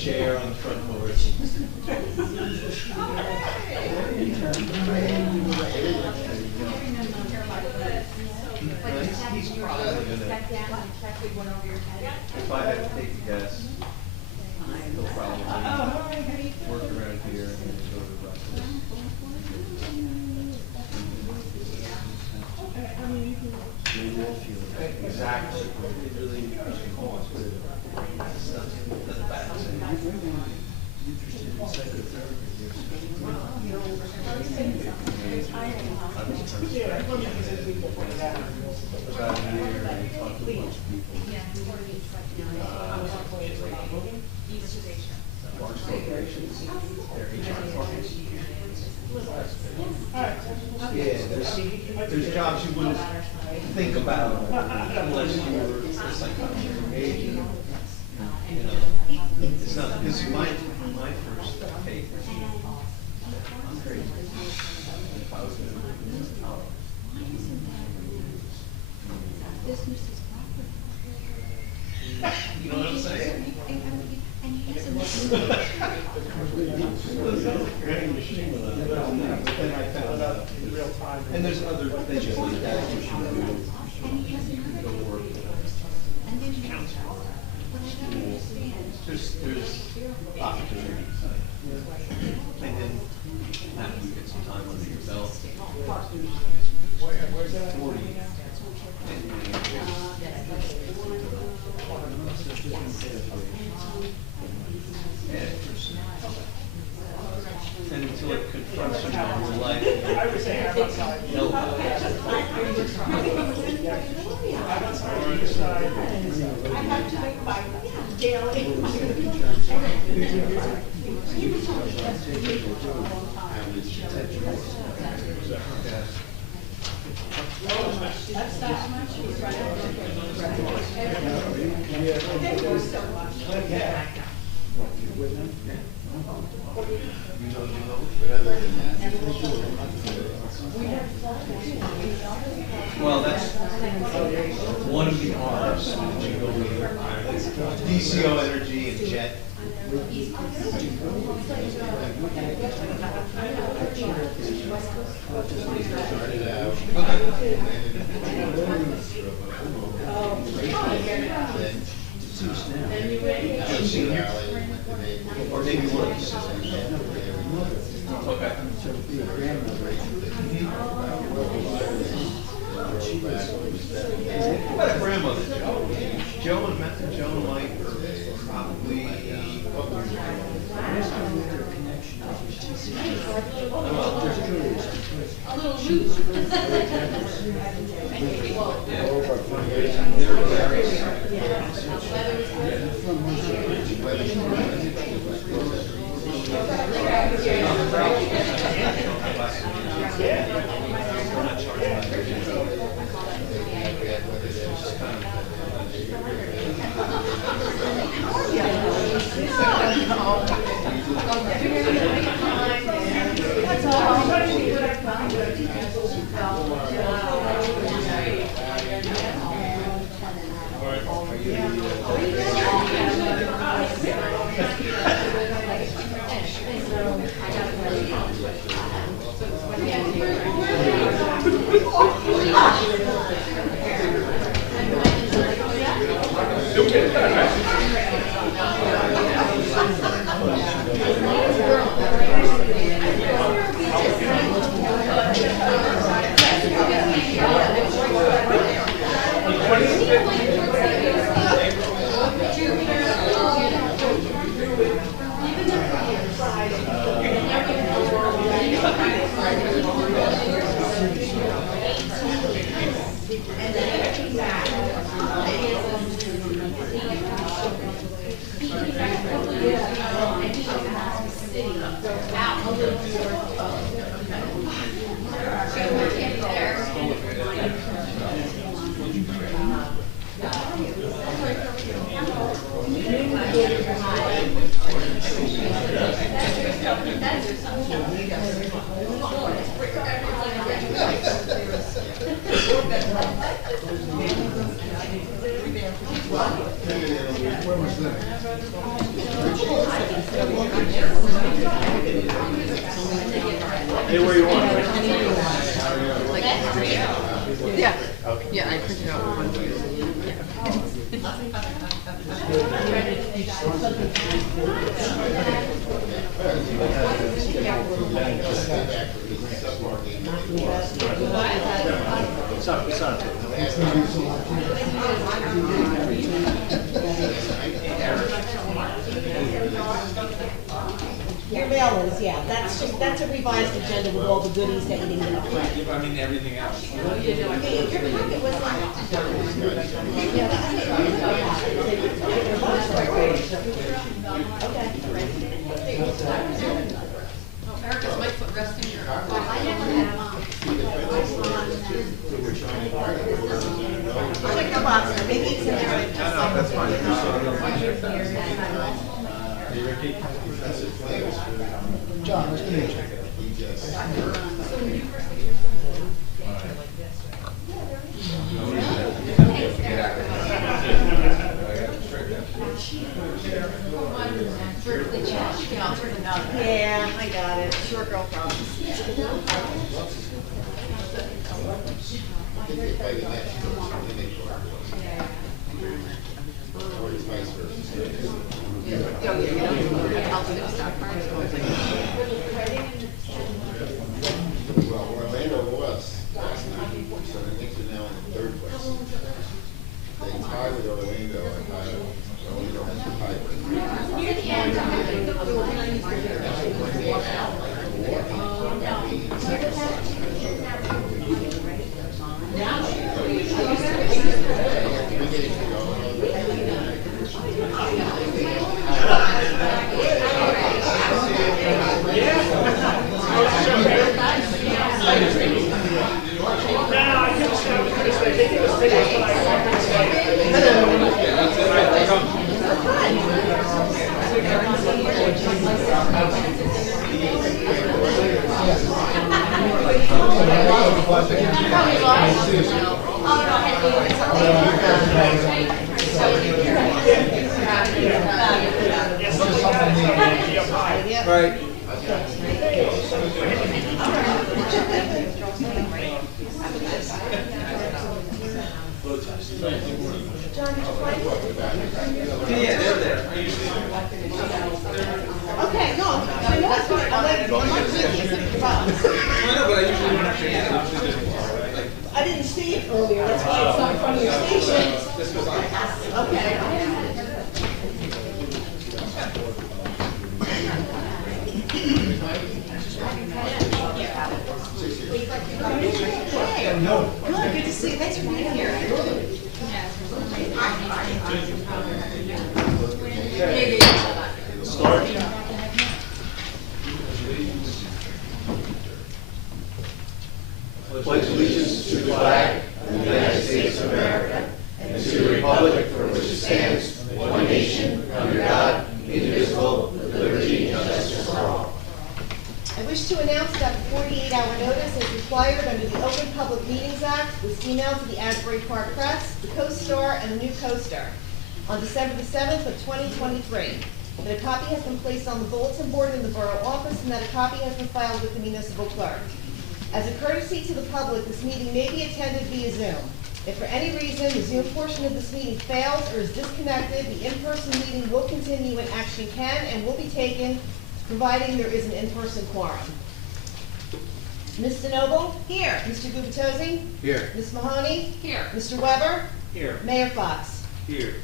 chair on the front porch. He's probably gonna, if I had to take a guess, he'll probably work around here and then go to Russell. Exactly. About a year, and we talked to a bunch of people. Yeah, there's jobs you wouldn't think about unless you were a psychiatrist agent. You know, it's not, this is my first take. I'm crazy. If I was gonna do this, you know what I'm saying? And there's other things like that you should do. Go work council, school. There's opportunities. And then after you get some time under your belt, 40. And until it confronts you in your life, no. I have to make my daily. That's not much. They were so much. Well, that's one of the arms. DCO Energy and Jet. Or maybe once. Okay. What about a grandmother, Joe? Joe and Mike are probably A little loose. Anywhere you want, right? Yeah. Yeah, I printed out one for you. It's on. Your mail is, yeah, that's a revised agenda with all the goodies that you didn't get up front. I mean, everything else. Your packet was like. Yeah, Erica's my foot resting here. I never had I'll check the box, maybe it's in there. That's fine. John, let's give me a check. Yeah, I got it. Sure, girl problems. Well, Orlando was last night, so the Knicks are now in third place. They tied with Orlando, and Orlando has the Right. Yeah, they're there. Okay, no, I know that's what I'm like with you. I know, but I usually don't actually get it. I usually just, I didn't see it earlier, that's why it's not from your station. this goes on. Okay. No. Good, good to see you. Thanks for being here. Start. Pledge allegiance to the flag of the United States of America and to the republic for which it stands, one nation, under God, indivisible, with liberty and justice for all. I wish to announce that the 48-hour notice is required under the Open Public Meetings Act was emailed to the Asbury Park Press, the Co-Star, and the New Coaster on December the 7th of 2023. That a copy has been placed on the bulletin board in the borough office and that a copy has been filed with the municipal clerk. As a courtesy to the public, this meeting may be attended via Zoom. If for any reason the Zoom portion of this meeting fails or is disconnected, the in-person meeting will continue and action can and will be taken, providing there is an in-person quorum. Ms. DeNoble? Here. Mr. Gubatose? Here. Ms. Mahoney? Here. Mr. Weber? Here. Mayor Fox? Here.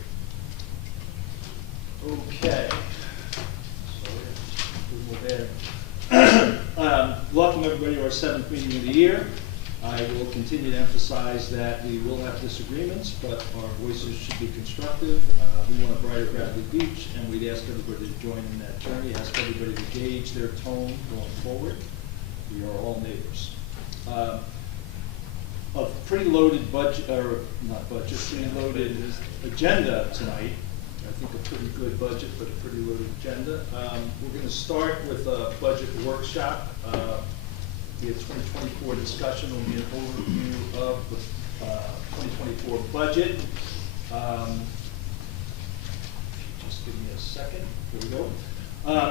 Okay. So we're there. Welcome everybody to our 7th meeting of the year. I will continue to emphasize that we will have disagreements, but our voices should be constructive. We want a brighter Bradley Beach, and we'd ask everybody to join in that journey, ask everybody to gauge their tone going forward. We are all neighbors. A pretty loaded budget, or not budget, pretty loaded agenda tonight. I think a pretty good budget, but a pretty loaded agenda. We're going to start with a budget workshop. The 2024 discussion will be an overview of the 2024 budget. Just give me a second. Here we go.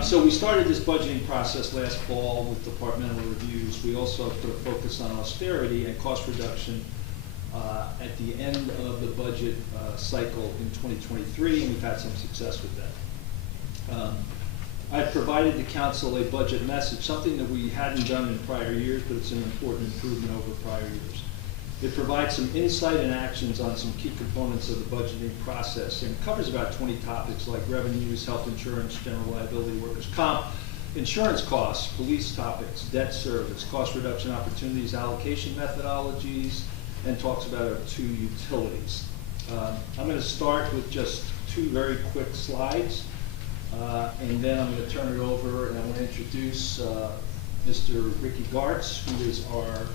So we started this budgeting process last fall with departmental reviews. We also put a focus on austerity and cost reduction at the end of the budget cycle in 2023, and we've had some success with that. I've provided the council a budget message, something that we hadn't done in prior years, but it's an important improvement over prior years. It provides some insight and actions on some key components of the budgeting process, and it covers about 20 topics like revenues, health insurance, general liability, workers' comp, insurance costs, police topics, debt service, cost reduction opportunities, allocation methodologies, and talks about our 2 utilities. I'm going to start with just 2 very quick slides, and then I'm going to turn it over and I want to introduce Mr. Ricky Gartz, who is our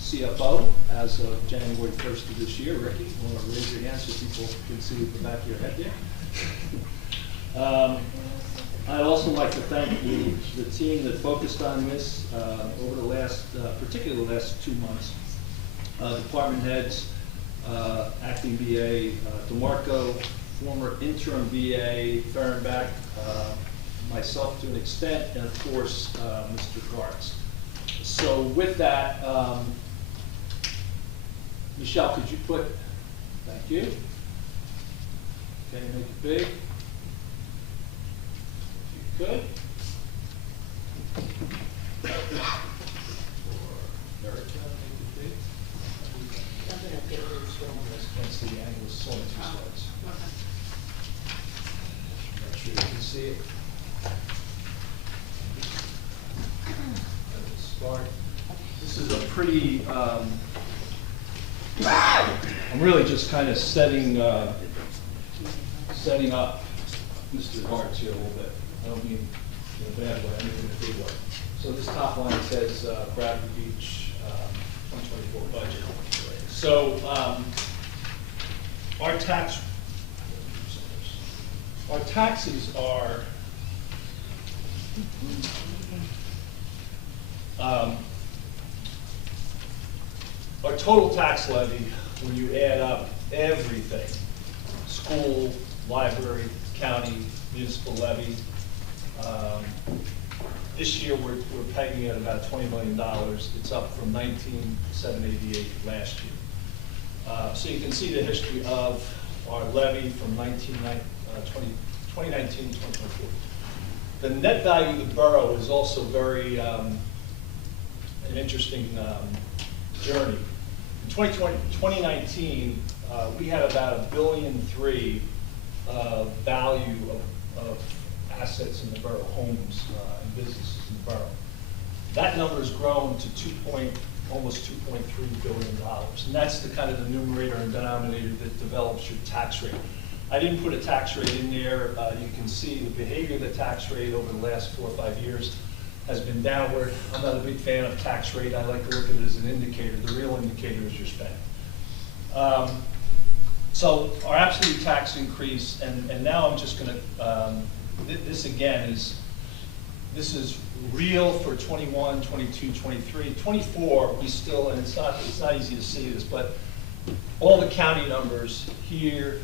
CFO as of January 1st of this year. Ricky, you want to raise your hand so people can see the back of your head there? I'd also like to thank the team that focused on this over the last, particularly the last 2 months. Department heads, acting BA DeMarco, former interim BA Fehrenbach, myself to an extent, and of course, Mr. Gartz. So with that, Michelle, could you put, thank you. Okay, make it big. If you could. For Erica, make it big. That's the angle, it's only 2 slides. Make sure you can see it. Start. This is a pretty, I'm really just kind of setting up Mr. Gartz here a little bit. I don't mean in a bad way, I mean in a good way. So this top line says Bradley Beach 2024 budget. So our taxes are our total tax levy, when you add up everything, school, library, county, municipal levy, this year we're pegging at about $20 million. It's up from $19,788 last year. So you can see the history of our levy from 2019 to 2024. The net value of the borough is also very an interesting journey. In 2019, we had about $1.3 billion of value of assets in the borough, homes and businesses in the borough. That number has grown to almost $2.3 billion. And that's the kind of the numerator and denominator that develops your tax rate. I didn't put a tax rate in there. You can see the behavior of the tax rate over the last 4 or 5 years has been downward. I'm not a big fan of tax rate. I like to look at it as an indicator. The real indicator is your spend. So our absolute tax increase, and now I'm just going to, this again this is real for 21, 22, 23. 24, we still, and it's not easy to see this, but all the county numbers here,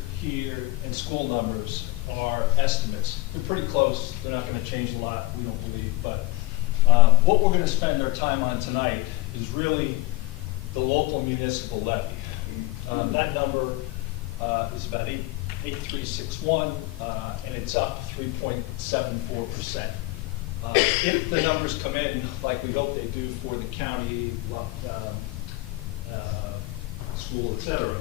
and school numbers are estimates. They're pretty close. They're not going to change a lot, we don't believe. But what we're going to spend our time on tonight is really the local municipal levy. That number is about 8,361, and it's up 3.74%. If the numbers come in like we hope they do for the county, school, et cetera,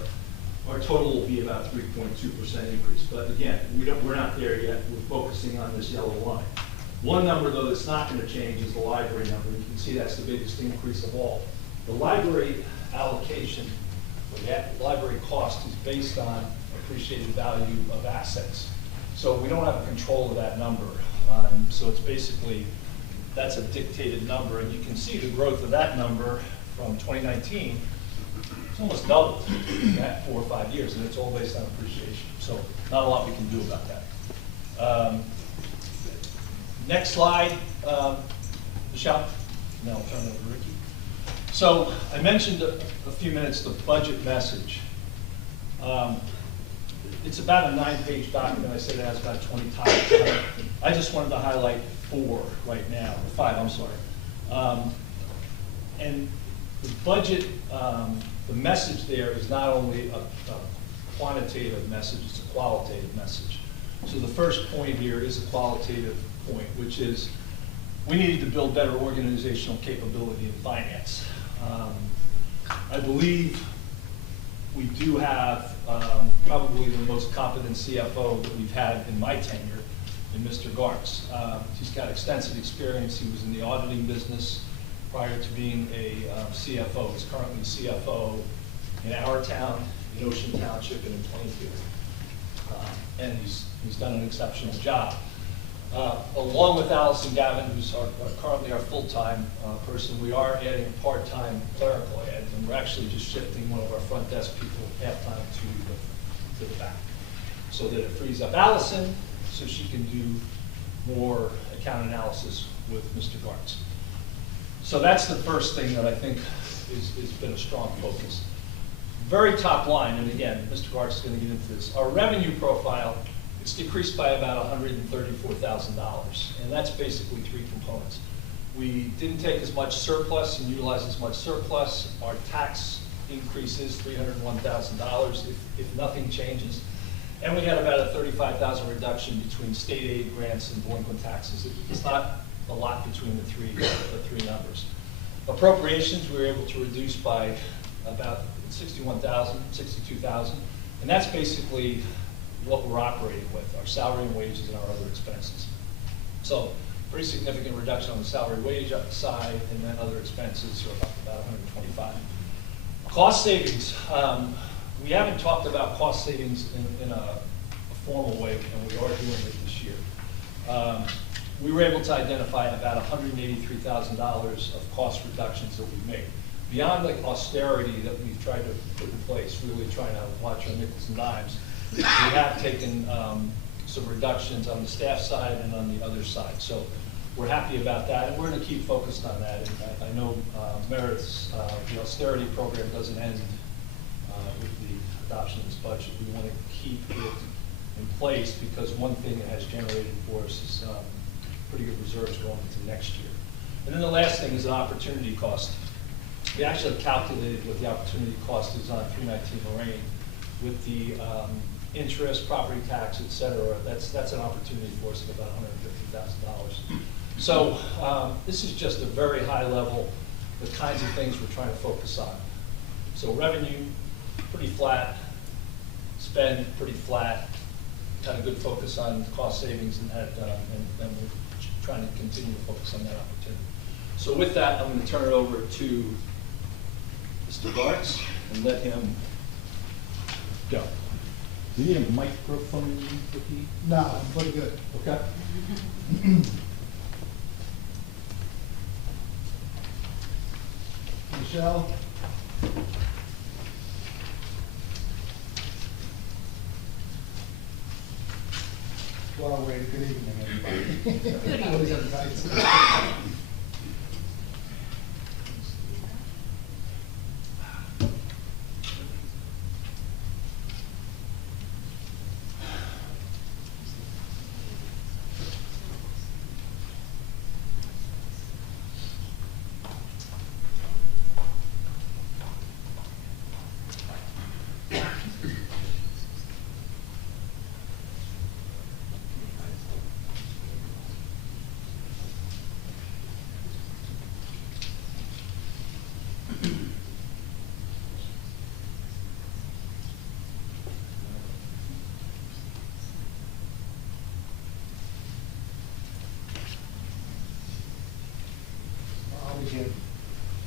our total will be about 3.2% increase. But again, we're not there yet. We're focusing on this yellow line. One number, though, that's not going to change is the library number. You can see that's the biggest increase of all. The library allocation, or the library cost, is based on appreciated value of assets. So we don't have a control of that number. So it's basically, that's a dictated number. And you can see the growth of that number from 2019. It's almost doubled in that 4 or 5 years, and it's all based on appreciation. So not a lot we can do about that. Next slide, Michelle. Now I'll turn it over to Ricky. So I mentioned a few minutes the budget message. It's about a 9-page document. I said it has about 20 topics on it. I just wanted to highlight 4 right now, 5, I'm sorry. And the budget, the message there is not only a quantitative message, it's a qualitative message. So the first point here is a qualitative point, which is we needed to build better organizational capability in finance. I believe we do have probably the most competent CFO that we've had in my tenure, in Mr. Gartz. He's got extensive experience. He was in the auditing business prior to being a CFO. He's currently CFO in our town, in Ocean Township, and in Plainfield. And he's done an exceptional job. Along with Allison Gavin, who's currently our full-time person, we are adding a part-time clerical aide, and we're actually just shifting one of our front desk people half-time to the back, so that it frees up Allison so she can do more account analysis with Mr. Gartz. So that's the first thing that I think has been a strong focus. Very top line, and again, Mr. Gartz is going to get into this. Our revenue profile, it's decreased by about $134,000, and that's basically 3 components. We didn't take as much surplus and utilize as much surplus. Our tax increase is $301,000 if nothing changes. And we had about a $35,000 reduction between state aid grants and delinquent taxes. It's not a lot between the three numbers. Appropriations, we were able to reduce by about $62,000, and that's basically what we're operating with, our salary and wages and our other expenses. So pretty significant reduction on the salary wage side, and then other expenses are up about 125. Cost savings, we haven't talked about cost savings in a formal way, and we are doing it this year. We were able to identify about $183,000 of cost reductions that we made. Beyond the austerity that we've tried to put in place, really trying to watch our nickels and dimes, we have taken some reductions on the staff side and on the other side. So we're happy about that, and we're going to keep focused on that. And I know Meredith's, the austerity program doesn't end with the adoption of this budget. We want to keep it in place because one thing it has generated for us is pretty good reserves going into next year. And then the last thing is an opportunity cost. We actually calculated what the opportunity cost is on 319 Lorraine with the interest, property tax, et cetera. That's an opportunity for us of about $150,000. So this is just a very high level, the kinds of things we're trying to focus on. So revenue, pretty flat. Spend, pretty flat. Had a good focus on cost savings, and we're trying to continue to focus on that opportunity. So with that, I'm going to turn it over to Mr. Gartz and let him go. Do you need a microphone, Ricky? No, I'm pretty good. Okay. Michelle? Well, wait, good evening, everybody. Good evening. Everybody.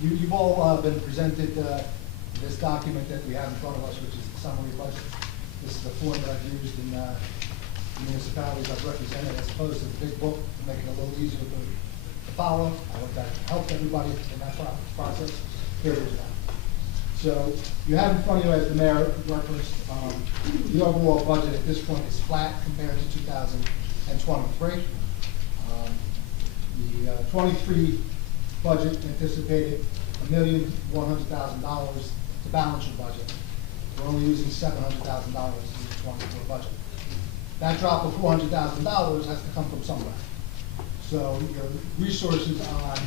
You've all been presented this document that we have in front of us, which is the summary budget. This is the form that I've used in municipalities I've represented, as opposed to the big book, to make it a little easier to follow. I hope that helped everybody in that process. Here it is now. So you have in front of you, as the mayor referenced, the overall budget at this point is flat compared to 2023. The 23 budget anticipated $1,100,000 to balance your budget. We're only using $700,000 in 2024 budget. That drop of $400,000 has to come from somewhere. So your resources on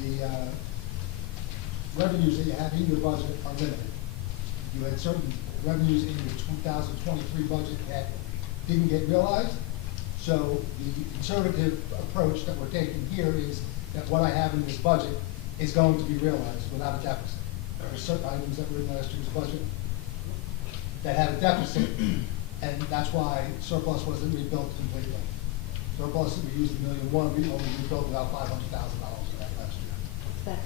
the revenues that you have in your budget are limited. You had certain revenues in your 2023 budget that didn't get realized. So the conservative approach that we're taking here is that what I have in this budget is going to be realized without a deficit. There are certain items that were in last year's budget that had a deficit, and that's why surplus wasn't rebuilt completely. Surplus, we used $1.1 million, we only rebuilt about $500,000 of that last year. Okay.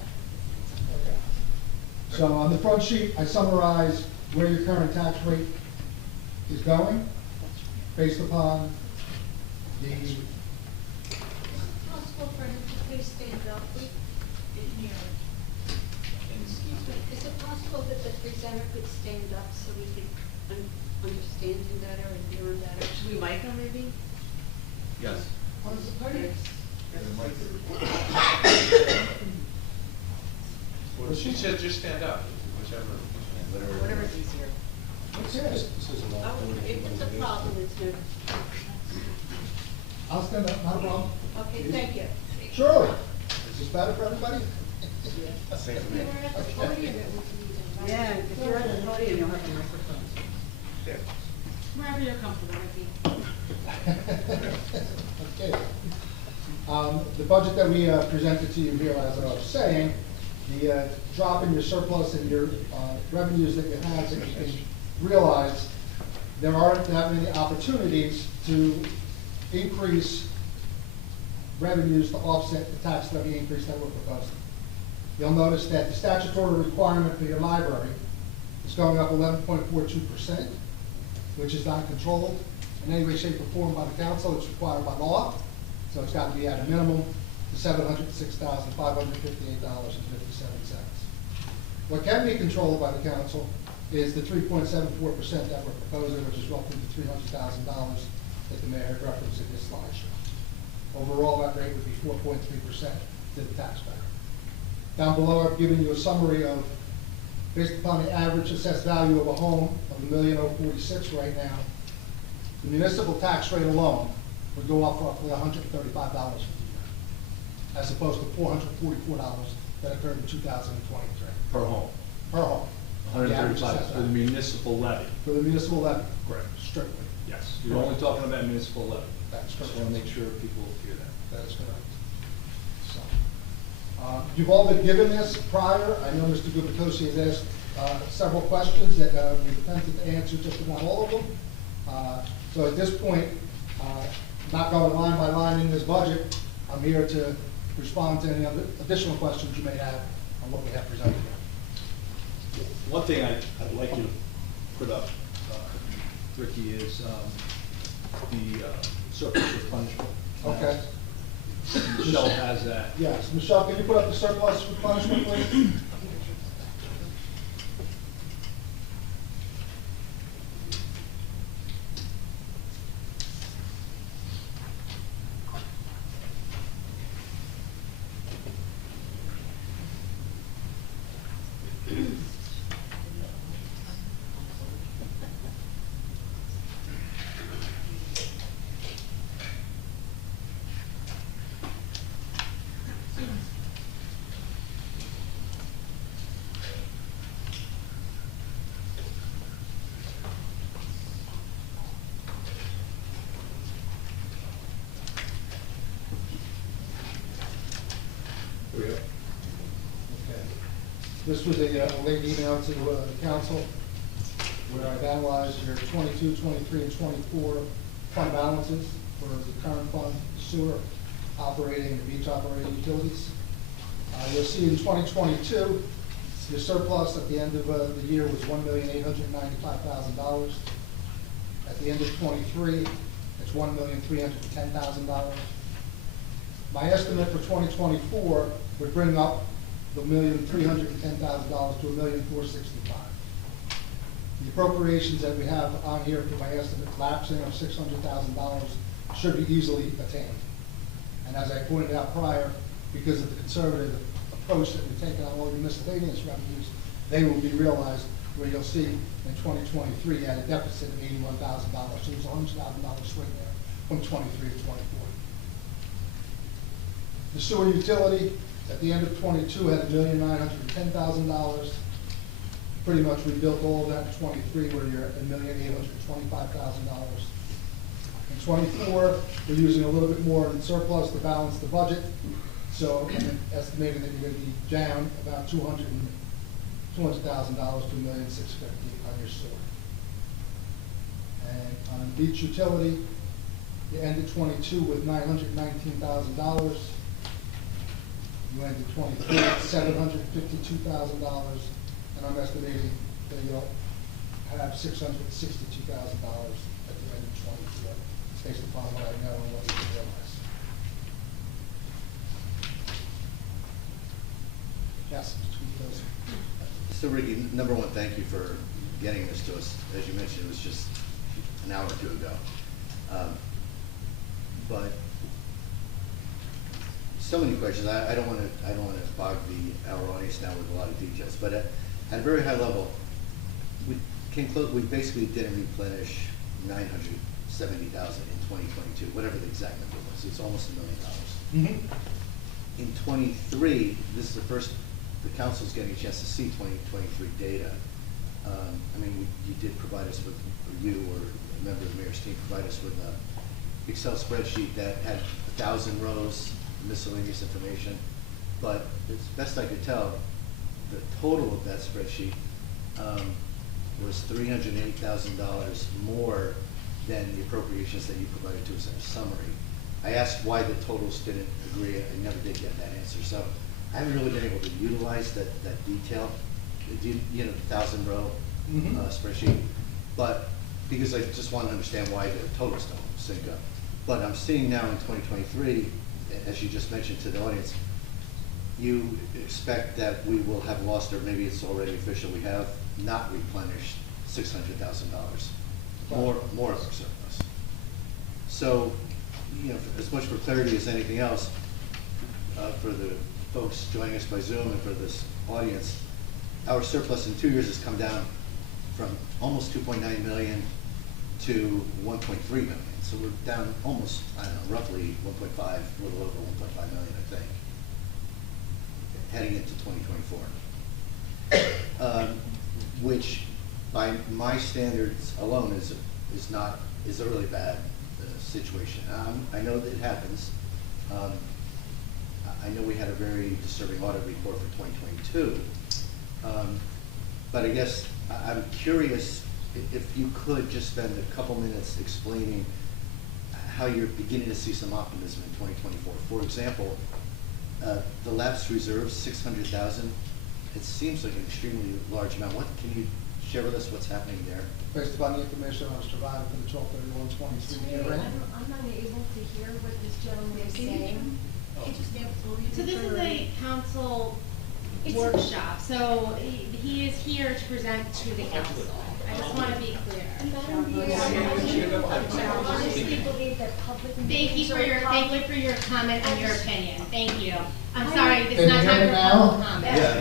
So on the front sheet, I summarize where your current tax rate is going based upon the, Possible for him to please stand up, we didn't hear it. Excuse me, is it possible that the presenter could stand up so we could understand him better and hear him better? Should we mic him maybe? Yes. Pardon? Well, she said just stand up, whichever. Whatever's easier. Oh, if it's a problem, it's no. I'll stand up, not a problem. Okay, thank you. Surely. Is this better for everybody? If we were at the podium, it would be. Yeah, if you're at the podium, you'll have the microphone. Wherever you're comfortable, Ricky. Okay. The budget that we presented to you here, as I was saying, the drop in your surplus and your revenues that you have that you can realize, there aren't that many opportunities to increase revenues to offset the tax levy increase that we're proposing. You'll notice that the statutory requirement for your library is going up 11.42%, which is not controlled in any way, shape, or form by the council. It's required by law, so it's got to be at a minimum to $706,558.57. What can be controlled by the council is the 3.74% that we're proposing, which is roughly the $300,000 that the mayor had referenced in his slideshow. Overall, that rate would be 4.3% to the taxpayer. Down below, I've given you a summary of, based upon the average assessed value of a home of $1,046,000 right now, the municipal tax rate alone would go up roughly $135 for the year, as opposed to $444 that occurred in 2023. Per home. Per home. The average 135 assessed for the value. municipal levy. For the municipal levy. Correct. Strictly. Yes, you're only talking about municipal levy. That's Just correct. want to make sure people hear that. That is correct. So, you've all been given this prior. I know Mr. Gubitosi has asked several questions that we've attempted to answer just about all of them. So at this point, not going line by line in this budget, I'm here to respond to any other additional questions you may have on what we have presented here. One thing I'd like you to put up, Ricky, is the surplus with punishment. Okay. Michelle has that. Yes, Michelle, can you put up the surplus with punishment, please? Here we go. Okay. This was a late email to the council where I've analyzed your 22, 23, and 24 fund balances for the current fund, sewer operating, and beach operating utilities. You'll see in 2022, your surplus at the end of the year was $1,895,000. At the end of 23, it's $1,310,000. My estimate for 2024 would bring up the $1,310,000 to $1,465,000. The appropriations that we have on here for my estimate lapsing of $600,000 should be easily attained. And as I pointed out prior, because of the conservative approach that we've taken on all the miscellaneous revenues, they will be realized where you'll see in 2023, you had a deficit of $81,000. So there's a $100,000 swing there from 23 to 24. The sewer utility, at the end of 22, had $1,910,000. Pretty much rebuilt all of that in 23, where you're at $1,825,000. In 24, we're using a little bit more in surplus to balance the budget. So I'm estimating that you're going to be down about $200,000 to $1,650,000 on your sewer. And on the beach utility, you ended 22 with $919,000. You ended 23 at $752,000, and I'm estimating that you'll have $662,000 at the end of 24, based upon what I know and what we can realize. Yes, Mr. Gutierrez. So Ricky, number one, thank you for getting this to us. As you mentioned, it was just an hour or two ago. But so many questions. I don't want to bog our audience now with a lot of details. But at a very high level, we came close. We basically didn't replenish $970,000 in 2022, whatever the exact number was. It's almost $1 million. Mm-hmm. In 23, this is the first the council's getting a chance to see 2023 data. I mean, you did provide us with, or you or a member of the mayor's team provide us with an Excel spreadsheet that had 1,000 rows, miscellaneous information. But as best I could tell, the total of that spreadsheet was $308,000 more than the appropriations that you provided to us in a summary. I asked why the totals didn't agree. I never did get that answer. So I haven't really been able to utilize that detail, you know, the 1,000 row spreadsheet. But because I just want to understand why the totals don't sync up. But I'm seeing now in 2023, as you just mentioned to the audience, you expect that we will have lost, or maybe it's already official, we have not replenished $600,000 more of our surplus. So, you know, as much for clarity as anything else, for the folks joining us by Zoom and for this audience, our surplus in 2 years has come down from almost 2.9 million to 1.3 million. So we're down almost, I don't know, roughly 1.5, a little over 1.5 million, I think, heading into 2024. Which, by my standards alone, is a really bad situation. I know that it happens. I know we had a very disturbing audit report for 2022. But I guess I'm curious if you could just spend a couple minutes explaining how you're beginning to see some optimism in 2024. For example, the lapsed reserves, 600,000. It seems like an extremely large amount. What can you share with us what's happening there? Based upon the information I was provided for the 12/31/23 year end. I'm not able to hear what this gentleman is saying. So this is a council workshop, so he is here to present to the council. I just want to be clear. I honestly believe that public Thank you meetings for are your, public. thank you for your comment and your opinion. Thank you. I'm sorry, this is Can not you hear time me for now? public comment. Yes.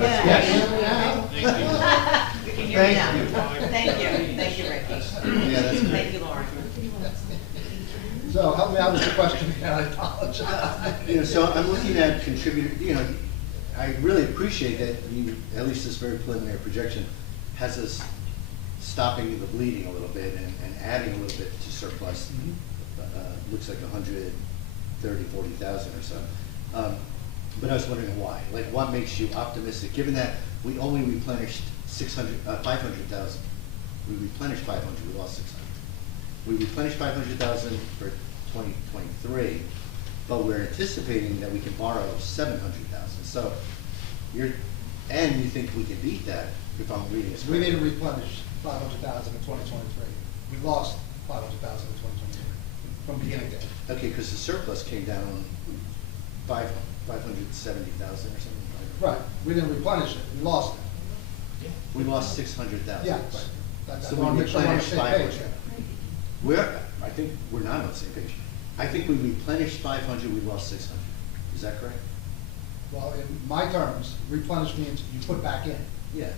Thank Thank you. Thank you, Ricky. Yeah, that's good. Thank you, Lauren. So help me out with the question again, I apologize. You know, so I'm looking at contributor, you know, I really appreciate that you, at least this very preliminary projection, has us stopping the bleeding a little bit and adding a little bit to surplus. Looks like 40,000 or so. But I was wondering why. Like, what makes you optimistic, given that we only replenished 500,000. We replenished 500, we lost 600. We replenished 500,000 for 2023, but we're anticipating that we can borrow 700,000. So you think we can beat that if I'm reading this We correctly? didn't replenish 500,000 in 2023. We lost 500,000 in 2023 from beginning to end. Okay, because the surplus came down 570,000 or something. Right, we didn't replenish it, we lost it. We lost 600,000. Yeah, right. I So wanna we make sure we're on the replenished same page 500. here. I think we're not on the same page. I think we replenished 500, we lost 600. Is that correct? Well, in my terms, replenish means you put back in. Yeah.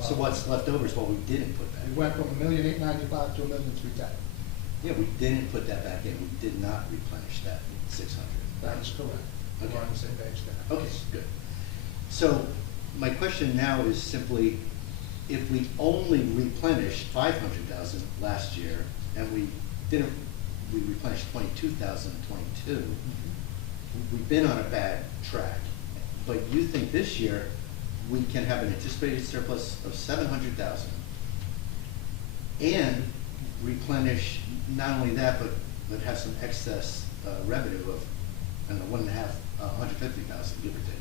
So what's left over is what we didn't put back. We went from $1,895,000 to $1,310,000. Yeah, we didn't put that back in, we did not replenish that 600. That is correct. We're on the same page there. Okay, good. So my question now is simply, if we only replenished 500,000 last year, and we replenished 22,000 in '22, we've been on a bad track. But you think this year, we can have an anticipated surplus of 700,000 and replenish not only that, but have some excess revenue of, I don't know, 150,000, give or take.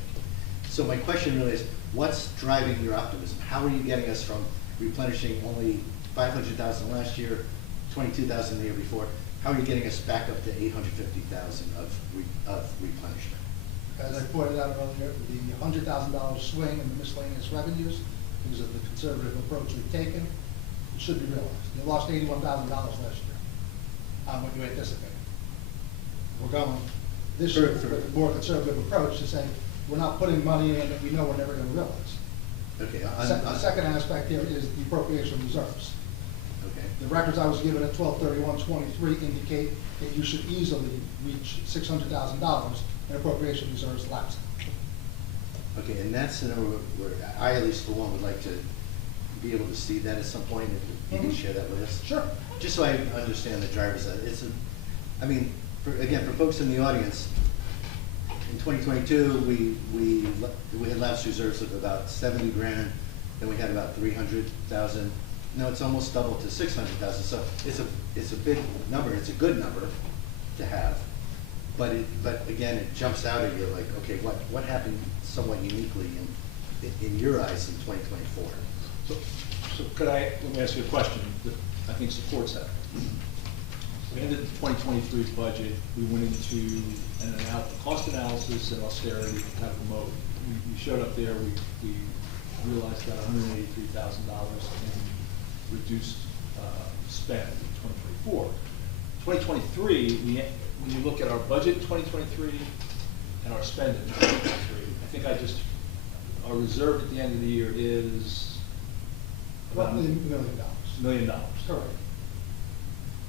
So my question really is, what's driving your optimism? How are you getting us from replenishing only 500,000 last year, 22,000 the year before? How are you getting us back up to 850,000 of replenishment? As I pointed out earlier, the $100,000 swing in the miscellaneous revenues, because of the conservative approach we've taken, it should be realized. You lost $81,000 last year on what you anticipated. We're going this year with a more conservative approach to say, we're not putting money in that we know we're never going to realize. Okay. The second aspect here is the appropriation reserves. Okay. The records I was given at 12/31/23 indicate that you should easily reach $600,000 in appropriation reserves lapsing. Okay, and that's the number where I, at least for one, would like to be able to see that at some point, if you can share that with us. Sure. Just so I understand the drivers of it. I mean, again, for folks in the audience, in 2022, we had lapse reserves of about 70 grand, then we had about 300,000. Now it's almost doubled to 600,000, so it's a big number, it's a good number to have. But again, it jumps out at you like, okay, what happened somewhat uniquely in your eyes in 2024? So let me ask you a question that I think supports that. We ended the 2023 budget, we went into cost analysis and austerity kind of mode. We showed up there, we realized about $183,000 in reduced spend in 2024. 2023, when you look at our budget in 2023 and our spend in 2023, I think our reserve at the end of the year is about Roughly $1 million. $1 million. Correct.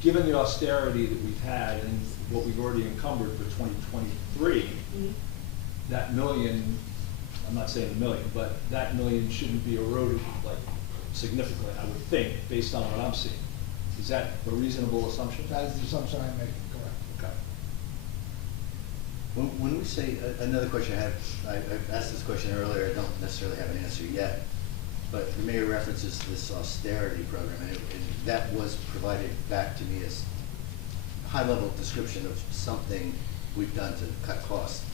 Given the austerity that we've had and what we've already encumbered for 2023, that million, I'm not saying $1 million, but that million shouldn't be eroded like significantly, I would think, based on what I'm seeing. Is that a reasonable assumption? That is the assumption I'm making, correct. Okay. When we say, another question I've asked this question earlier, I don't necessarily have an answer yet, but the mayor references this austerity program, and that was provided back to me as a high-level description of something we've done to cut costs.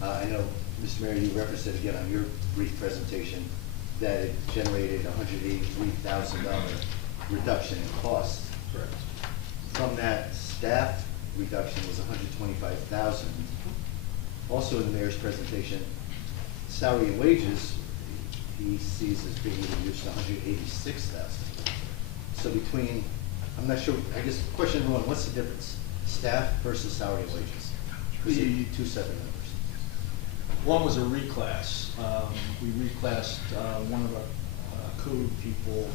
I know, Mr. Mayor, you referenced it again on your brief presentation, that it generated $183,000 reduction in costs. Correct. From that, staff reduction was $125,000. Also in the mayor's presentation, salary and wages, he sees as being reduced to $186,000. So between, I'm not sure, I guess question number one, what's the difference? Staff versus salary and wages? Is it two separate numbers? One was a reclass. We reclassed one of our code people.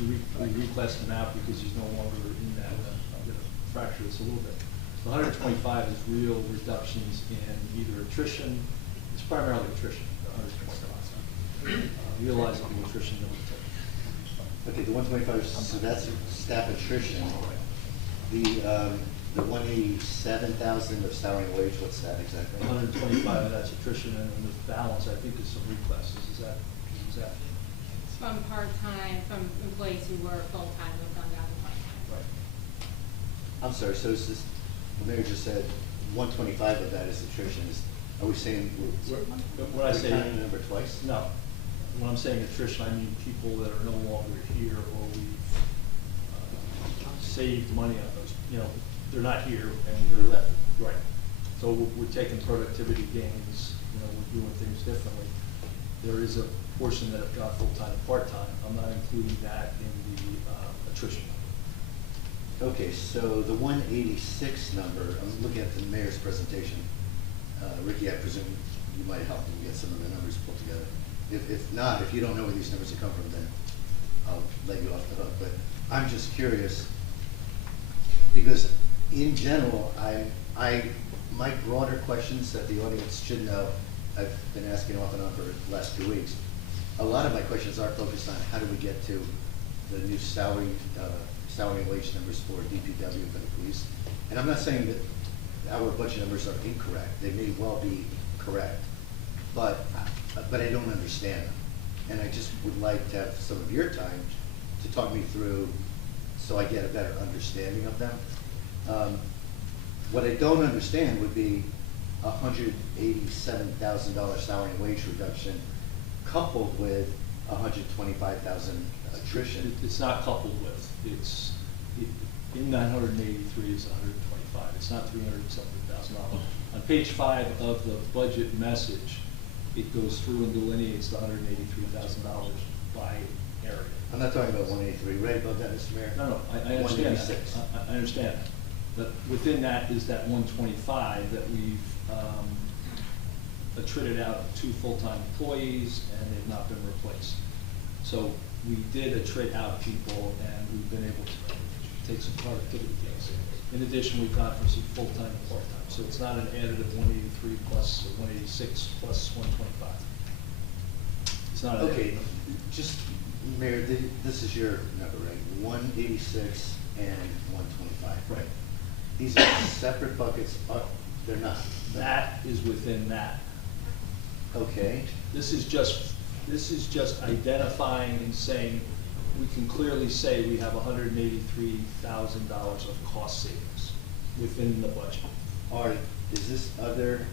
We reclassed him out because he's no longer in that. I'm going to fracture this a little bit. The 125 is real reductions in either attrition. It's primarily attrition. The 125. Realizable attrition that we took. Okay, the 125, so that's staff attrition. The 187,000 of salary and wage, what's that exactly? 125 of that's attrition, and the balance I think is some reclasses. Is that? It's from part-time, from employees who were full-time who have gone down to part-time. Right. I'm sorry, so is this, the mayor just said 125 of that is attrition. Are we saying When I say counting the number twice? No. When I'm saying attrition, I mean people that are no longer here, or we've saved money on those. They're not here and they're left. Right. So we're taking productivity gains. We're doing things differently. There is a portion that have gone full-time and part-time. I'm not including that in the attrition. Okay, so the 186 number, I'm looking at the mayor's presentation. Ricky, I presume you might help him get some of the numbers pulled together. If not, if you don't know where these numbers have come from, then I'll let you off the hook. But I'm just curious, because in general, my broader questions that the audience should know, I've been asking off and on for the last 2 weeks. A lot of my questions are focused on how do we get to the new salary and wage numbers for DPW and for the police. And I'm not saying that our budget numbers are incorrect. They may well be correct, but I don't understand them. And I just would like to have some of your time to talk me through so I get a better understanding of them. What I don't understand would be $187,000 salary and wage reduction coupled with $125,000 attrition. It's not coupled with, in that 183 is 125, it's not $300,000. On page 5 of the budget message, it goes through and delineates the $183,000 by area. I'm not talking about 183, right above that, Mr. Mayor? No, I understand that. 186. I understand that. But within that is that 125 that we've attrited out 2 full-time employees, and they've not been replaced. So we did attrit out people, and we've been able to take some productivity gains. In addition, we've gone from some full-time to part-time. So it's not an additive 183 plus 186 plus 125. It's not an Okay, additive. just, Mayor, this is your number, right? 186 and 125. Right. These are separate buckets. They're not. That is within that. Okay. This is just identifying and saying, we can clearly say we have $183,000 of cost savings within the budget. All right, is this other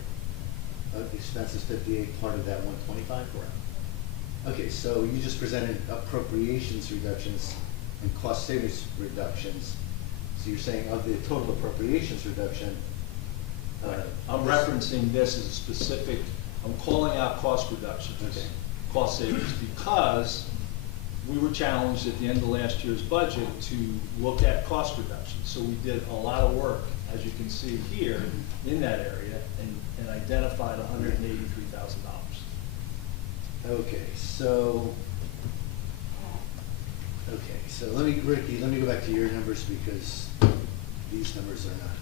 expenses 58 part of that 125? Correct. Okay, so you just presented appropriations reductions and cost savings reductions. So you're saying of the total appropriations reduction, I'm referencing this as a specific, I'm calling out cost reductions, Okay. cost savings, because we were challenged at the end of last year's budget to look at cost reductions. So we did a lot of work, as you can see here, in that area, and identified $183,000. okay, so Ricky, let me go back to your numbers because these numbers are not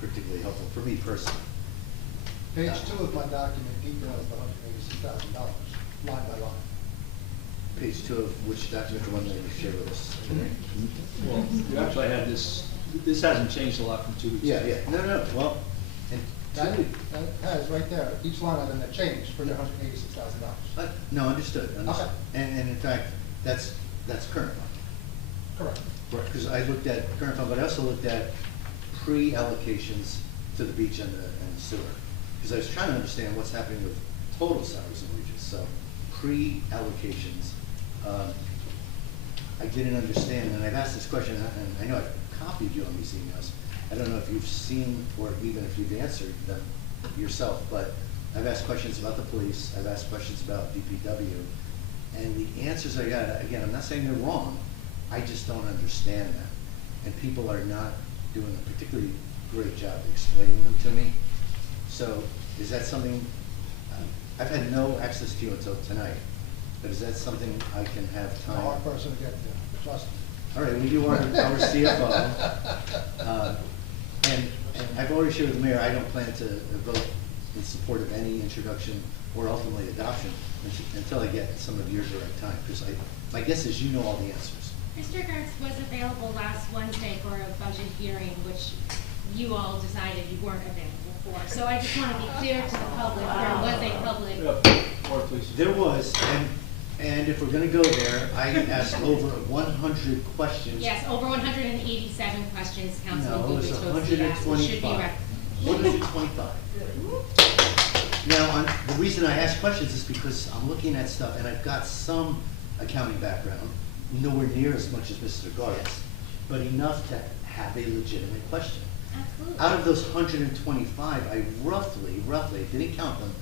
particularly helpful for me personally. Page 2 of my document details the $186,000, line by line. Page 2 of which document, the one that you shared with us today? Well, you actually had this hasn't changed a lot from 2 weeks ago. Yeah, no, well, and That has right there, each line item that changed for the $186,000. no, understood. Okay. And in fact, that's current fund. Correct. Because I looked at current fund, but I also looked at pre-allocations to the beach and the sewer. Because I was trying to understand what's happening with total salaries and wages. So pre-allocations, I didn't understand, and I've asked this question, and I know I've copied you on these emails. I don't know if you've seen or even if you've answered them yourself, but I've asked questions about the police, I've asked questions about DPW, and the answers I got, again, I'm not saying they're wrong, I just don't understand them. And people are not doing a particularly great job explaining them to me. So is that something, I've had no access to you until tonight, but is that something I can have I'm a time? hard person to get to, trust me. All right, well, you are our CFO. And I've already shared with the mayor, I don't plan to vote in support of any introduction or ultimately adoption until I get some of your direct time, because my guess is you know all the answers. Mr. Gertz was available last Wednesday for a budget hearing, which you all decided you weren't available for. So I just want to be clear to the public, there was a public. Or please. There was, and if we're gonna go there, I asked over 100 questions. Yes, over 187 questions, Councilman No, it was Gubitosi asked. It should be 125. 125. Now, the reason I ask questions is because I'm looking at stuff, and I've got some accounting background, nowhere near as much as Mr. Gart's, but enough to have a legitimate question. Absolutely. Out of those 125, I roughly, didn't count them,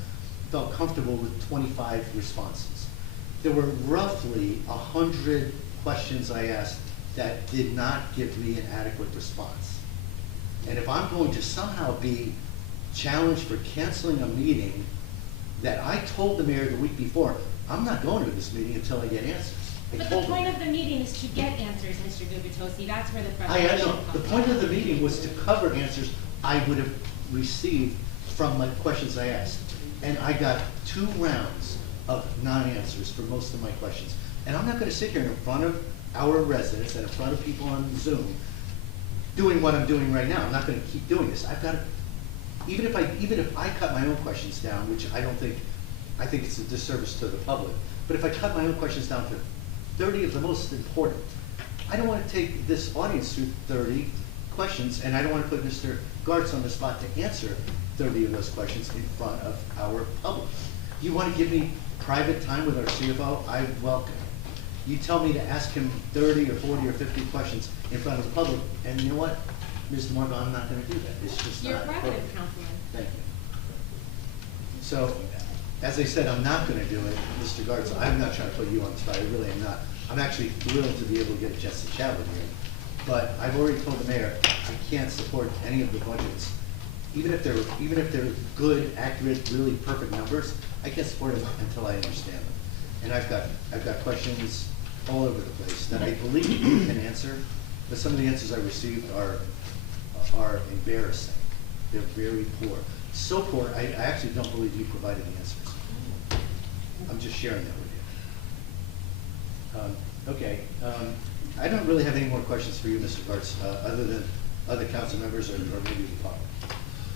felt comfortable with 25 responses. There were roughly 100 questions I asked that did not give me an adequate response. And if I'm going to somehow be challenged for canceling a meeting that I told the mayor the week before, I'm not going to this meeting until I get answers. I But the told him. point of the meeting is to get answers, Mr. Gubitosi, that's where the I frustration know, comes the from. point of the meeting was to cover answers I would have received from my questions I asked. And I got 2 rounds of non-answers for most of my questions. And I'm not gonna sit here in front of our residents and in front of people on Zoom doing what I'm doing right now. I'm not gonna keep doing this. I've got to, even if I cut my own questions down, which I think it's a disservice to the public, but if I cut my own questions down to 30 of the most important, I don't want to take this audience through 30 questions, and I don't want to put Mr. Gartz on the spot to answer 30 of those questions in front of our public. You want to give me private time with our CFO? I welcome it. You tell me to ask him 30 or 40 or 50 questions in front of the public, and you know what, Mr. Morgan, I'm not going to do that. It's just You're not prerogative, appropriate. Councilman. Thank you. So, as I said, I'm not gonna do it, Mr. Gartz, I'm not trying to put you on the spot, I really am not. I'm actually thrilled to be able to get a chance to chat with you. But I've already told the mayor, I can't support any of the budgets. Even if they're good, accurate, really perfect numbers, I can't support them until I understand them. And I've got questions all over the place that I believe you can answer, but some of the answers I received are embarrassing. They're very poor. So poor, I actually don't believe you provided the answers. I'm just sharing that with you. Okay, I don't really have any more questions for you, Mr. Gartz, other than other council members or maybe the public.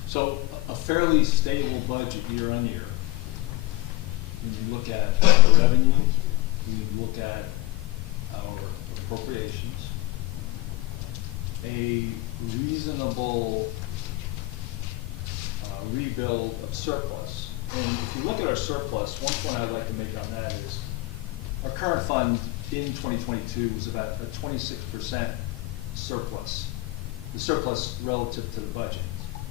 So a fairly stable budget year on year. When you look at the revenue, when you look at our appropriations, a reasonable rebuild of surplus. And if you look at our surplus, one point I'd like to make on that is our current fund in 2022 was about a 26% surplus. The surplus relative to the budget.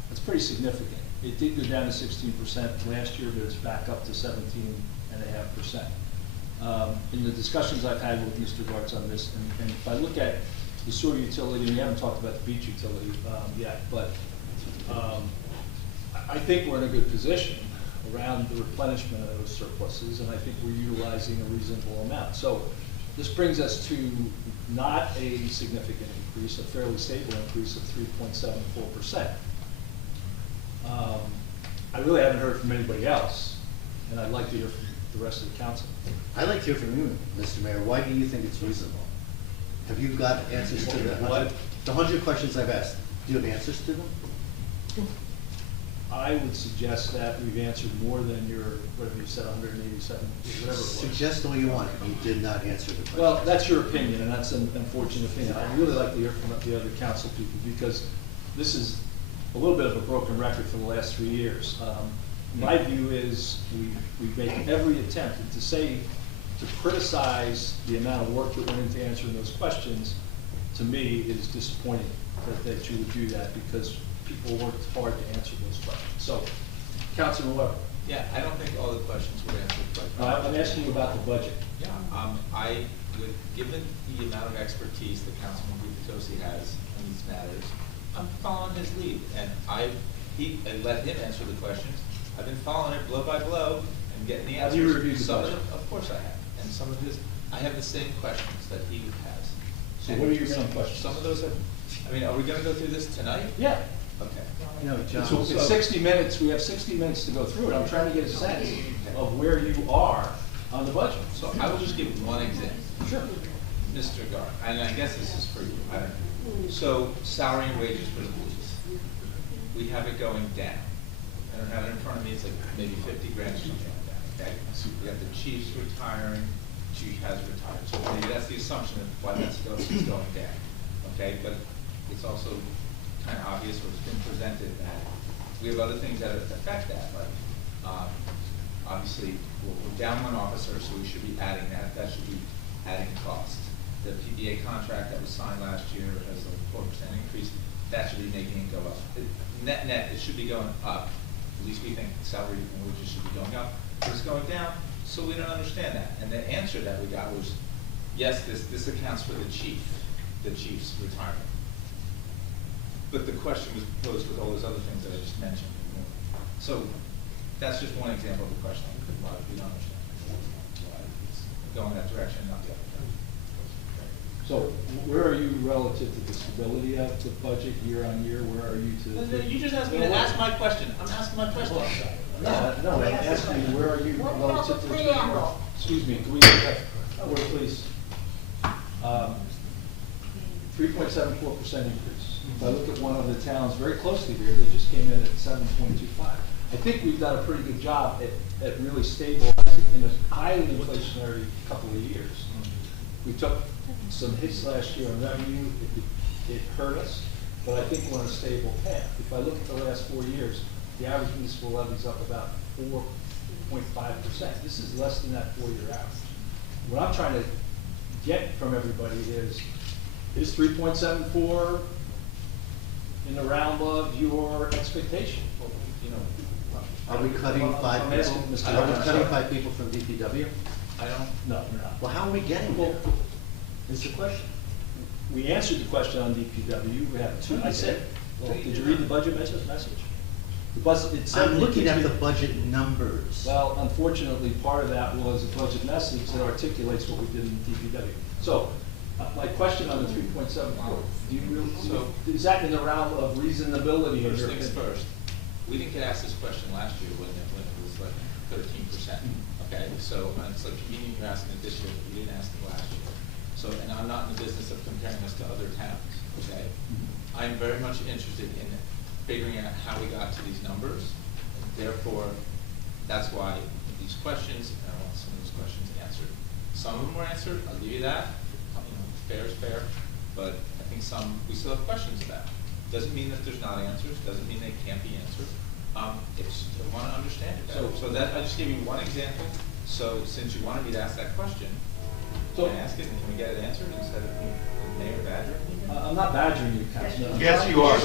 That's pretty significant. It did go down to 16% last year, but it's back up to 17.5%. In the discussions I've had with Mr. Gartz on this, and if I look at the sewer utility, and we haven't talked about the beach utility yet, but I think we're in a good position around the replenishment of those surpluses, and I think we're utilizing a reasonable amount. So this brings us to not a significant increase, a fairly stable increase of 3.74%. I really haven't heard from anybody else, and I'd like to hear from the rest of the council. I'd like to hear from you, Mr. Mayor. Why do you think it's reasonable? Have you got answers to the 100 questions I've asked? Do you have answers to them? I would suggest that we've answered more than your, whatever you said, 187, whatever it was. Suggest all you want. You did not answer the question. Well, that's your opinion, and that's an unfortunate opinion. I'd really like to hear from the other council people, because this is a little bit of a broken record for the last 3 years. My view is we make every attempt, and to criticize the amount of work that went into answering those questions, to me, is disappointing that you would do that, because people worked hard to answer those questions. So, Councilman Weber. Yeah, I don't think all the questions were answered, but. I'm asking you about the budget. Yeah, given the amount of expertise that Councilman Gubitosi has in these matters, I'm following his lead, and I let him answer the questions. I've been following it blow by blow and getting the answers. Have you reviewed the Some budget? of course I have, and some of his, I have the same questions that he has. So And what are your main questions? Some of those have, are we gonna go through this tonight? Yeah. Okay. You know, John. It's 60 minutes, we have 60 minutes to go through it. I'm trying to get a sense of where you are on the budget. So I will just give one example. Sure. Mr. Gar, and I guess this is for you, I don't know. So salary and wages for the police, we have it going down. I don't have it in front of me, it's like maybe 50 grand or something like that, okay? So we got the chief's retiring, chief has retired, so maybe that's the assumption of why that's going down, okay? But it's also kind of obvious, or it's been presented that we have other things that affect that, like, obviously, we're down one officer, so we should be adding that should be adding cost. The PBA contract that was signed last year has a 4% increase, that should be making it go up. Net, it should be going up. At least we think salary and wages should be going up, but it's going down, so we don't understand that. And the answer that we got was, yes, this accounts for the chief's retirement. But the question was posed with all those other things that I just mentioned. So that's just one example of the question, why we don't understand. Why it's going that direction, not the other direction. So where are you relative to the stability of the budget year on year? Where are you to? You just asked me to ask my question, I'm asking my question. No, I'm asking you, where are you What about relative to the the? preamble? Excuse me, can we get that, order, please? 3.74% increase. If I look at one of the towns very closely here, they just came in at 7.25. I think we've done a pretty good job at really stabilizing in a highly inflationary couple of years. We took some hits last year on revenue, it hurt us, but I think we're on a stable path. If I look at the last 4 years, the average municipal levy is up about 4.5%. This is less than that 4-year average. What I'm trying to get from everybody is 3.74 in the realm of your expectation? Well, you know, Are we cutting I'm 5 people? asking Mr. Are we Johnson. cutting 5 people from DPW? I don't, No, we're not. Well, how are we getting there? Is the question. We answered the question on DPW, we have two, I said, well, did you read the budget message? The budget, it said. I'm looking at the budget numbers. Well, unfortunately, part of that was a budget message that articulates what we did in DPW. So, my question on the 3.74, do you really, so, is that in the realm of reasonability in first your things opinion? first, we didn't get asked this question last year when it was like 13%, okay? So, it's like convenient you're asking it this year, but you didn't ask it last year. So, and I'm not in the business of comparing us to other towns, okay? I'm very much interested in figuring out how we got to these numbers. And therefore, that's why these questions, and I want some of these questions answered. Some of them were answered, I'll give you that. You know, fair is fair, but I think some, we still have questions about. Doesn't mean that there's not answers, doesn't mean they can't be answered. It's, I want to understand it better. So that, I just gave you one example. So since you wanted me to ask that question, can I ask it and can we get it answered instead of the mayor badgering me? I'm not badgering you, Councilman. Yes, you are.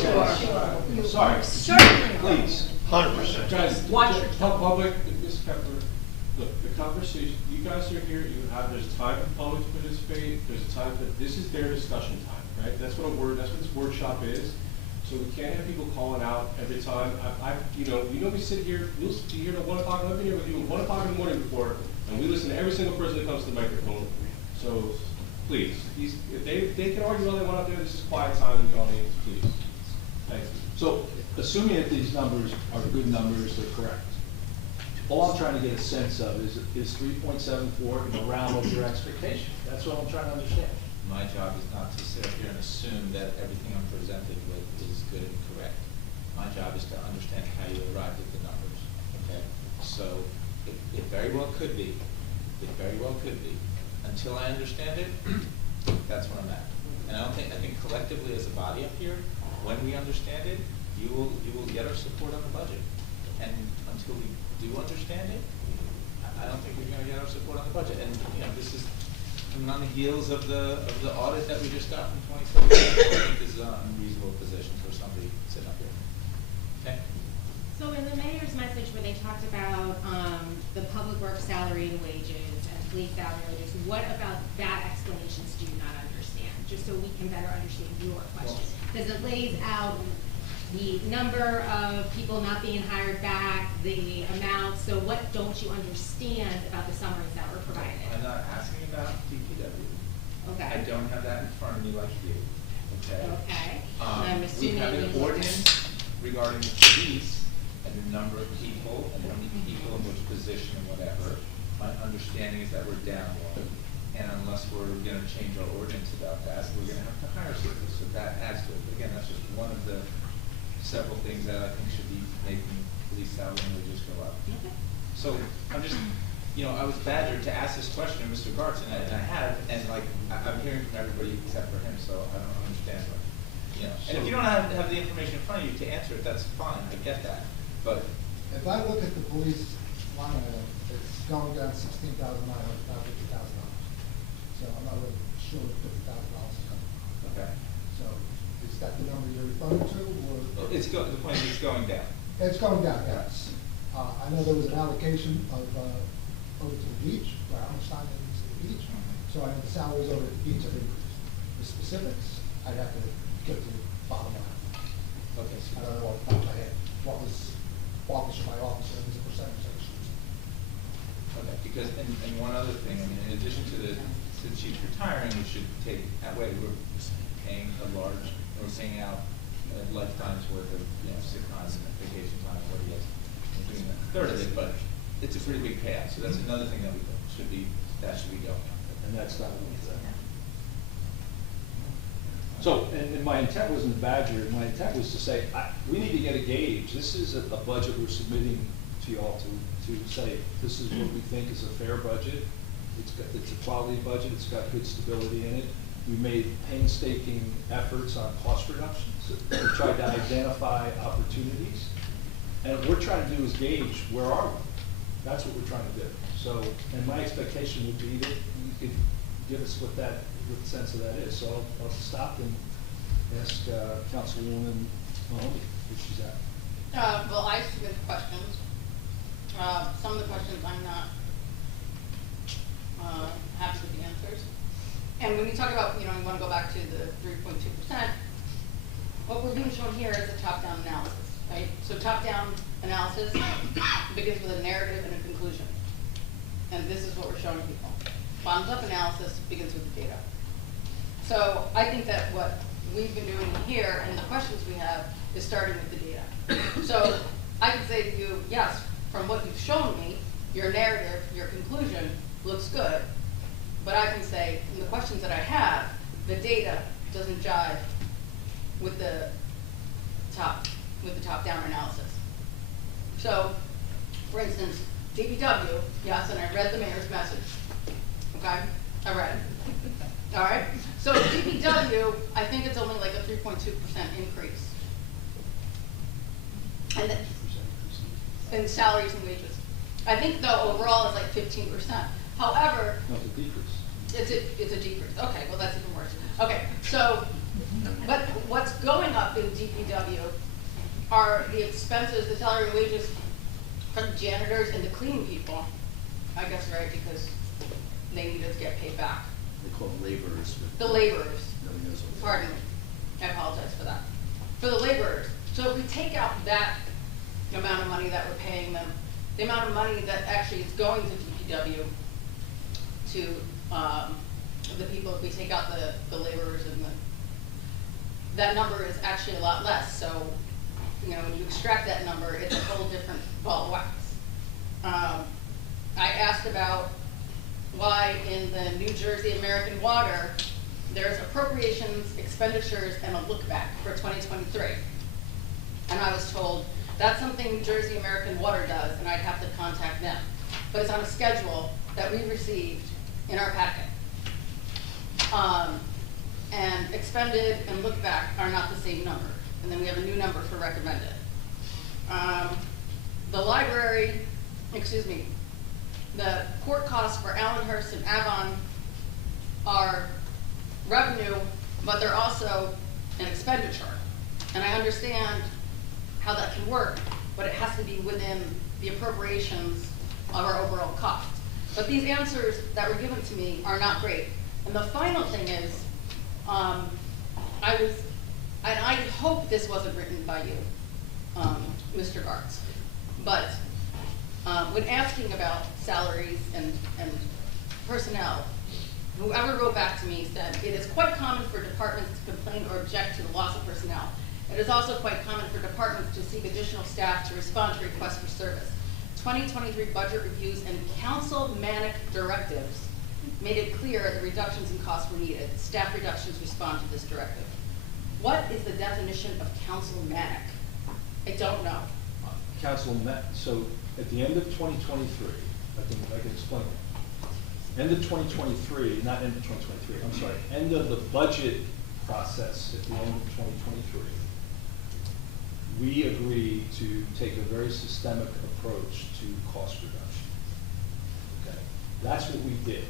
Sorry. Certainly. Please. 100%. Guys, Watch your public, Ms. Kepler, look, the conversation, you guys are here, there's time for public to participate, there's a time this is their discussion time, right? That's what this workshop is. So we can't have people calling out every time. We sit here, we'll be here till 1 o'clock, I've been here with you at 1 o'clock in the morning before, and we listen to every single person that comes to the microphone. So, please, if they can argue all they want out there, this is quiet time in the audience, please. Thank you. So, assuming that these numbers are good numbers, they're correct. All I'm trying to get a sense of is 3.74 in the realm of your expectation? That's what I'm trying to understand. My job is not to sit up here and assume that everything I'm presented with is good and correct. My job is to understand how you arrived at the numbers, okay? So, it very well could be, until I understand it, that's where I'm at. And I think collectively as a body up here, when we understand it, you will get our support on the budget. And until we do understand it, I don't think we're gonna get our support on the budget. And, this is coming on the heels of the audit that we just got from 2017. I think this is an unreasonable position for somebody sitting up here. Okay? So in the mayor's message where they talked about the public works salary and wages and police salary and wages, what about that explanations do you not understand? Just so we can better understand your question. Because it lays out the number of people not being hired back, the amount, so what don't you understand about the summaries that were provided? I'm not asking about DPW. Okay. I don't have that in front of me like you, okay? Okay. I'm assuming We have you an look at- ordinance regarding the police and the number of people and how many people in which position and whatever. My understanding is that we're down one, and unless we're gonna change our ordinance about that, we're gonna have to hire somebody, so that adds to it. But again, that's just one of the several things that I think should be making police salary and wages go up. Okay. So, I'm just, I was badgered to ask this question of Mr. Gartz, and I have, and I'm hearing from everybody except for him, so I don't understand what, And if you don't have the information in front of you to answer it, that's fine, I get that, but. If I look at the police line item, it's going down $16,900, about $50,000. So I'm not really sure what $50,000 is coming from. Okay. So is that the number you're referring to, or? The point is it's going down. It's going down, yes. I know there was an allocation of, over to the beach, where Hammerstein is to the beach. So I know the salaries over at the beach have increased. The specifics, I'd have to get to the bottom line. Okay. I don't know off the top of my head what was officer by officer as a percentage. one other thing, I mean, in addition to the chief retiring, we should take, that way we're paying we're paying out a lifetime's worth of, sick time and vacation time, what he has, including a third of it, but it's a pretty big payout, so that's another thing that should be going on. And that's not what it's. So, and my intent wasn't to badger, my intent was to say, we need to get a gauge. This is a budget we're submitting to y'all to say, this is what we think is a fair budget. It's a quality budget, it's got good stability in it. We made painstaking efforts on cost reductions. We tried to identify opportunities. And what we're trying to do is gauge, where are we? That's what we're trying to do. So, and my expectation would be that you could give us what the sense of that is. So I'll stop and ask Councilwoman Mahoney where she's at. Well, I submitted questions. Some of the questions I'm not happy with the answers. And when you talk about, you want to go back to the 3.2%, what we're being shown here is a top-down analysis, right? So top-down analysis begins with a narrative and a conclusion. And this is what we're showing people. Bottoms-up analysis begins with the data. So I think that what we've been doing here and the questions we have is starting with the data. So I can say to you, yes, from what you've shown me, your narrative, your conclusion looks good. But I can say, in the questions that I have, the data doesn't jive with the top-down analysis. So, for instance, DPW, yes, and I read the mayor's message. Okay, I read it. All right. So DPW, I think it's only like a 3.2% increase, and in salaries and wages. I think though overall it's like 15%. However, No, it's a decrease. it's a decrease. Okay, well that's even worse. Okay, so but what's going up in DPW are the expenses, the salary and wages for the janitors and the cleaning people. I guess right, because they needed to get paid back. They call them laborers. The laborers. Nobody knows what they are. Pardon me. I apologize for that. For the laborers. So if we take out that amount of money that we're paying them, the amount of money that actually is going to DPW to the people, if we take out the laborers and that number is actually a lot less. So, when you extract that number, it's a whole different ball of wax. I asked about why in the New Jersey American Water, there's appropriations, expenditures, and a look back for 2023. And I was told, that's something New Jersey American Water does, and I'd have to contact them. But it's on a schedule that we received in our packet. And expended and look back are not the same number. And then we have a new number for recommended. The library, the court costs for Allenhurst and Avon are revenue, but they're also an expenditure. And I understand how that can work, but it has to be within the appropriations of our overall cost. But these answers that were given to me are not great. And the final thing is, I hope this wasn't written by you, Mr. Gartz, but when asking about salaries and personnel, whoever wrote back to me said, it is quite common for departments to complain or object to the loss of personnel. It is also quite common for departments to seek additional staff to respond to requests for service. 2023 budget reviews and council-manic directives made it clear the reductions in costs were needed. Staff reductions respond to this directive. What is the definition of council-manic? I don't know. So at the end of 2023, I can explain it. End of 2023, not end of 2023, I'm sorry, end of the budget process at the end of 2023, we agreed to take a very systemic approach to cost reduction. Okay, that's what we did.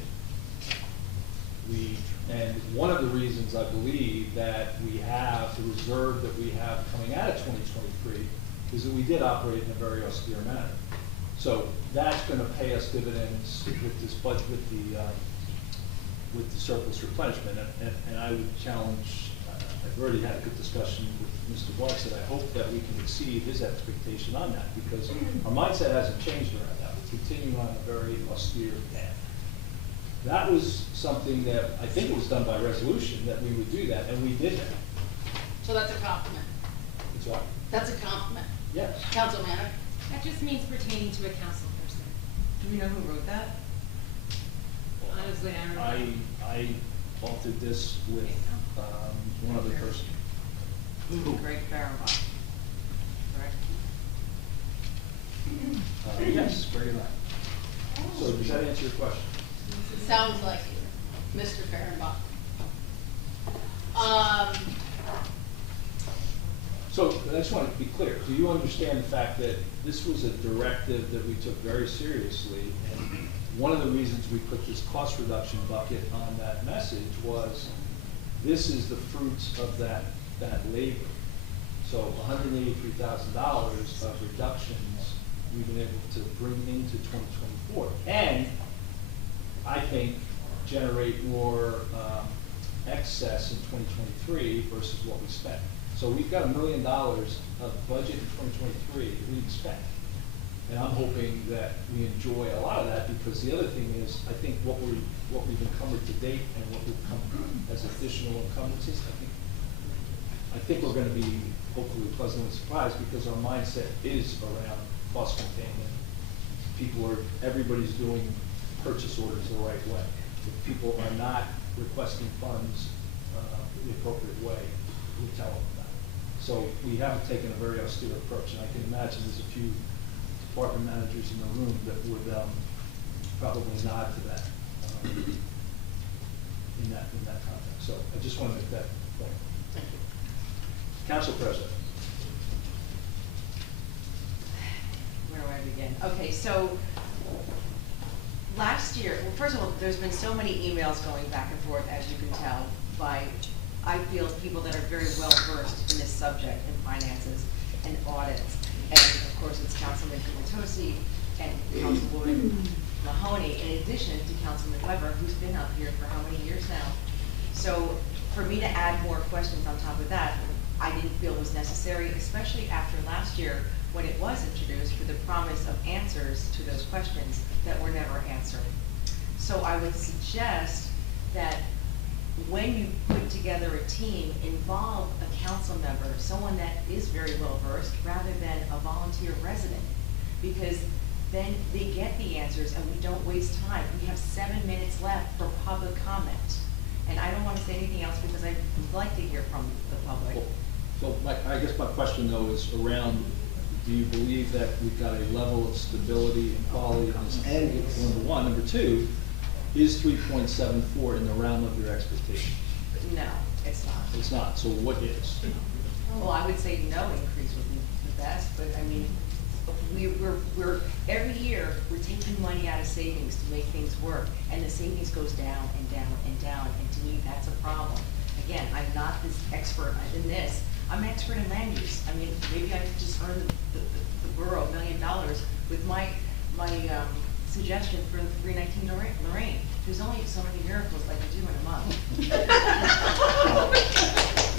And one of the reasons I believe that we have the reserve that we have coming out of 2023 is that we did operate in a very austere manner. So that's going to pay us dividends with this budget, with the surplus replenishment. And I would challenge. I've already had a good discussion with Mr. Barks that I hope that we can exceed his expectation on that, because our mindset hasn't changed around that. We're continuing on a very austere path. That was something that, I think it was done by resolution, that we would do that, and we did that. So that's a compliment. That's why. That's a compliment. Yes. Council Manager? That just means pertaining to a council person. Do we know who wrote that? Honestly, I don't know. I authored this with, one other person. Greg Fahrenbach, correct? Yes, very nice. So does that answer your question? Sounds like it, Mr. Fahrenbach. So I just want to be clear, do you understand the fact that this was a directive that we took very seriously? And one of the reasons we put this cost reduction bucket on that message was, this is the fruits of that labor. So $183,000 of reductions we've been able to bring into 2024. And I think generate more excess in 2023 versus what we spent. So we've got $1 million of budget in 2023 that we expect. And I'm hoping that we enjoy a lot of that, because the other thing is, I think what we've encumbered to date and what we've come as additional encumbrances, I think we're gonna be hopefully pleasantly surprised, because our mindset is around cost containment. Everybody's doing purchase orders the right way. If people are not requesting funds the appropriate way, we tell them that. So we have taken a very austere approach, and I can imagine there's a few department managers in the room that would probably nod to that in that context. So I just want to make that point. Thank you. Council President. Where do I begin? Okay, so last year, well, first of all, there's been so many emails going back and forth, as you can tell, by, I feel, people that are very well versed in this subject, in finances and audits. And of course, it's Councilman Kumatosi and Councilwoman Mahoney, in addition to Councilman Weber, who's been up here for how many years now? So for me to add more questions on top of that, I didn't feel was necessary, especially after last year, when it was introduced with the promise of answers to those questions that were never answered. So I would suggest that when you put together a team, involve a council member, someone that is very well versed, rather than a volunteer resident, because then they get the answers and we don't waste time. We have 7 minutes left for public comment. And I don't want to say anything else, because I'd like to hear from the public. So I guess my question though is around, do you believe that we've got a level of stability and quality on this? And number one. Number two, is 3.74 in the realm of your expectations? No, it's not. It's not, so what is? Well, I would say no increase would be the best, but I mean, we're every year, we're taking money out of savings to make things work, and the savings goes down and down and down, and to me, that's a problem. Again, I'm not this expert in this. I'm an expert in land use. I mean, maybe I could just earn the borough $1 million with my suggestion for 319 Lorraine. There's only so many miracles I can do in a month.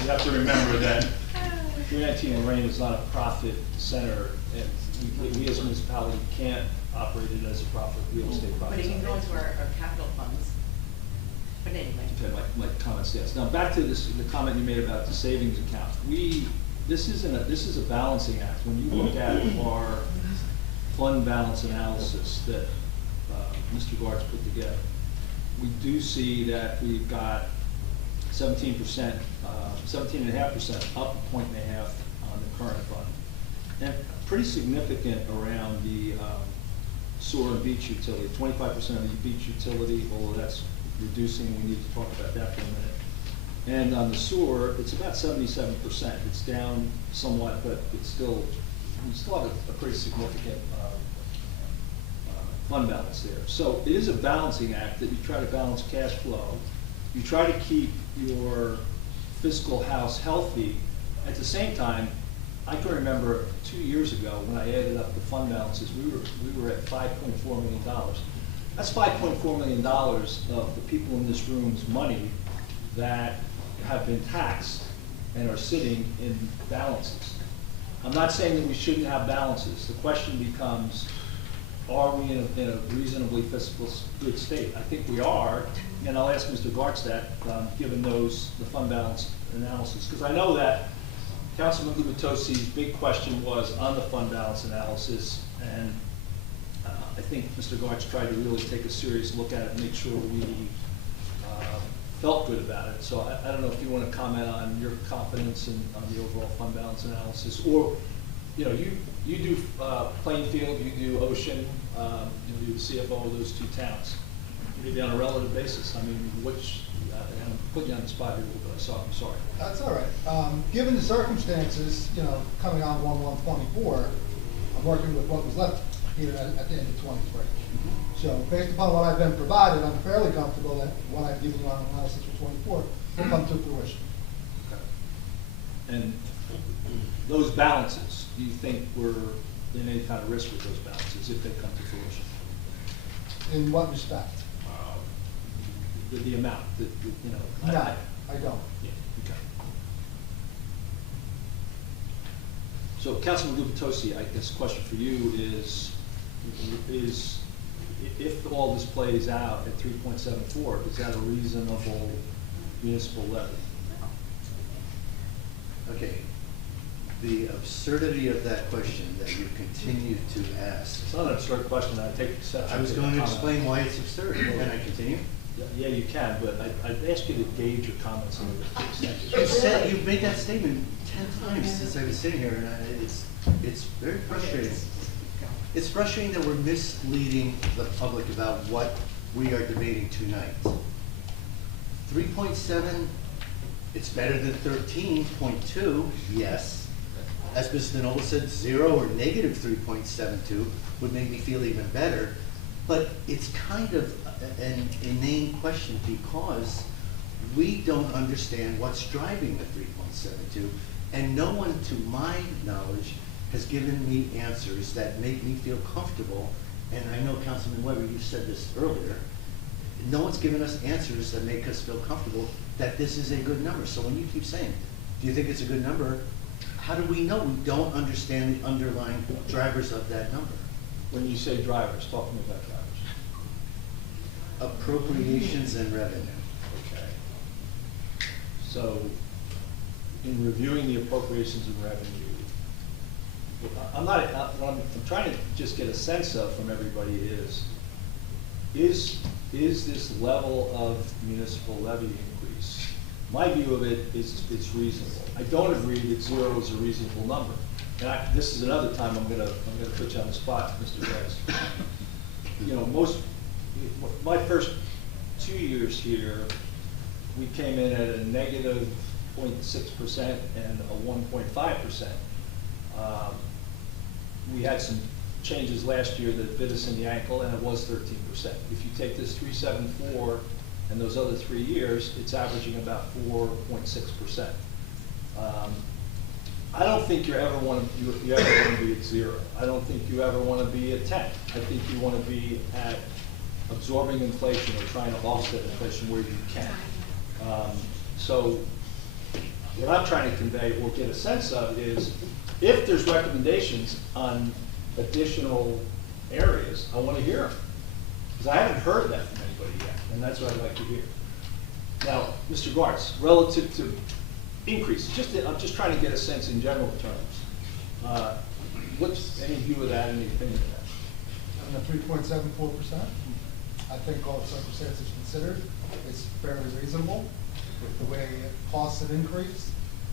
You have to remember that 319 Lorraine is not a profit center, and we as a municipality can't operate it as a profit real estate profit But it can center. go into our capital funds. But anyway. Okay, my comments, yes. Now back to this, the comment you made about the savings account. This is a balancing act. When you look at our fund balance analysis that Mr. Guard's put together, we do see that we've got 17%, 17.5% up 1.5 points on the current fund. And pretty significant around the sewer and beach utility. 25% of the beach utility, although that's reducing, we need to talk about that for a minute. And on the sewer, it's about 77%. It's down somewhat, but it's still, we still have a pretty significant fund balance there. So it is a balancing act that you try to balance cash flow. You try to keep your fiscal house healthy. At the same time, I can remember 2 years ago when I added up the fund balances, we were at $5.4 million. That's $5.4 million of the people in this room's money that have been taxed and are sitting in balances. I'm not saying that we shouldn't have balances. The question becomes, are we in a reasonably fiscal good state? I think we are, and I'll ask Mr. Gartz that, given the fund balance analysis, because I know that Councilman Gubatosi's big question was on the fund balance analysis, and I think Mr. Gartz tried to really take a serious look at it and make sure we felt good about it. So I don't know if you want to comment on your confidence on the overall fund balance analysis, or, you know, you do Plainfield, you do Ocean, you do the CFO of those two towns. Maybe on a relative basis. I mean, which, I'm putting you on the spot here a little bit, I'm sorry. That's all right. Given the circumstances, you know, coming on 1/1/24, I'm working with what was left here at the end of 23. So based upon what I've been provided, I'm fairly comfortable that what I've given you on analysis for 24 will come to fruition. Okay. And those balances, do you think we're in any kind of risk with those balances if they come to fruition? In what respect? The amount, you know. No, I don't. Yeah, okay. So Councilman Gubatosi, I guess the question for you is if all this plays out at 3.74, is that a reasonable municipal levy? Okay. The absurdity of that question that you continue to ask. It's not an absurd question, I take exception. I was going to explain why it's absurd. Can I continue? Yeah, you can, but I'd ask you to gauge your comments on the extent. You said, you've made that statement 10 times since I've been sitting here, and it's very frustrating. It's frustrating that we're misleading the public about what we are debating tonight. 3.7, it's better than 13.2, yes. As Mr. Noble said, 0 or negative 3.72 would make me feel even better, but it's kind of an inane question because we don't understand what's driving the 3.72, and no one, to my knowledge, has given me answers that make me feel comfortable. And I know, Councilman Weber, you said this earlier, no one's given us answers that make us feel comfortable that this is a good number. So when you keep saying, do you think it's a good number? How do we know? We don't understand the underlying drivers of that number. When you say drivers, talk to me about drivers. Appropriations and revenue. Okay. So, in reviewing the appropriations and revenue, what I'm trying to just get a sense of from everybody is this level of municipal levy increase? My view of it is it's reasonable. I don't agree that 0 is a reasonable number. And this is another time I'm gonna put you on the spot, Mr. Reyes. You know, my first 2 years here, we came in at a negative 0.6% and a 1.5%. We had some changes last year that bit us in the ankle, and it was 13%. If you take this 3.74 and those other 3 years, it's averaging about 4.6%. I don't think you ever want to be at 0. I don't think you ever want to be at 10. I think you want to be at absorbing inflation or trying to offset inflation where you can. So what I'm trying to convey or get a sense of is if there's recommendations on additional areas, I want to hear them. Because I haven't heard that from anybody yet, and that's what I'd like to hear. Now, Mr. Gartz, relative to increases, I'm just trying to get a sense in general terms. What's any view of that, any opinion of that? On the 3.74%, I think all circumstances considered, it's fairly reasonable with the way costs have increased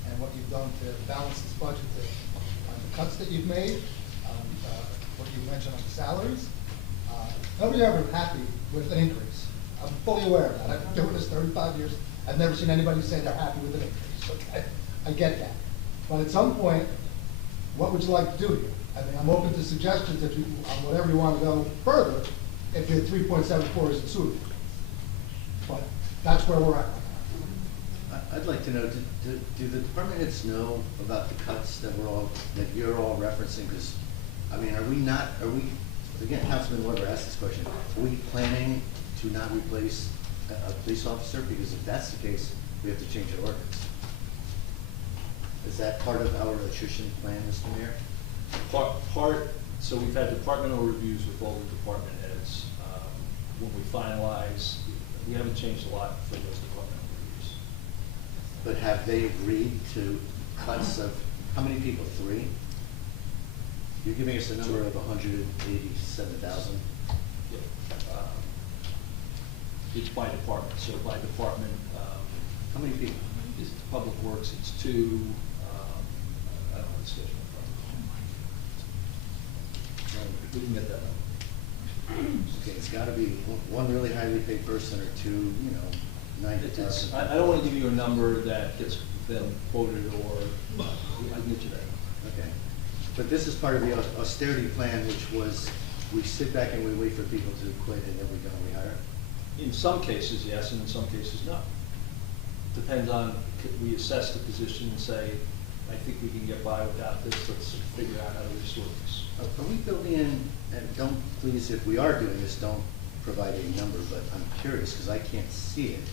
and what you've done to balance this budget on the cuts that you've made, what you mentioned on the salaries. Nobody's ever happy with an increase. I'm fully aware of that. I've been doing this 35 years. I've never seen anybody say they're happy with an increase. Okay? I get that. But at some point, what would you like to do here? I mean, I'm open to suggestions if you, on whatever you want to go further, if your 3.74 isn't suitable. But that's where we're at. I'd like to know, do the department heads know about the cuts that you're all referencing? Because, I mean, are we, again, Councilman Weber asked this question, are we planning to not replace a police officer? Because if that's the case, we have to change our ordinance. Is that part of our attrition plan, Mr. Mayor? So we've had departmental reviews with all the department heads. When we finalize, we haven't changed a lot for those departmental reviews. But have they agreed to cuts of, how many people, 3? You're giving us a number of 187,000. It's by department, so by department, How many people? is Public Works, it's 2, I don't have the schedule in front of me. We can get that number. Okay, it's gotta be one really highly paid person or 2, you know, 90,000. I don't want to give you a number that gets them quoted, or, I can get you that. Okay, but this is part of the austerity plan, which was, we sit back and we wait for people to quit and then we go and we hire? In some cases, yes, and in some cases, no. Depends on, we assess the position and say, I think we can get by without this, let's figure out how to restore this. Are we building in, and don't, please, if we are doing this, don't provide a number, but I'm curious, because I can't see it.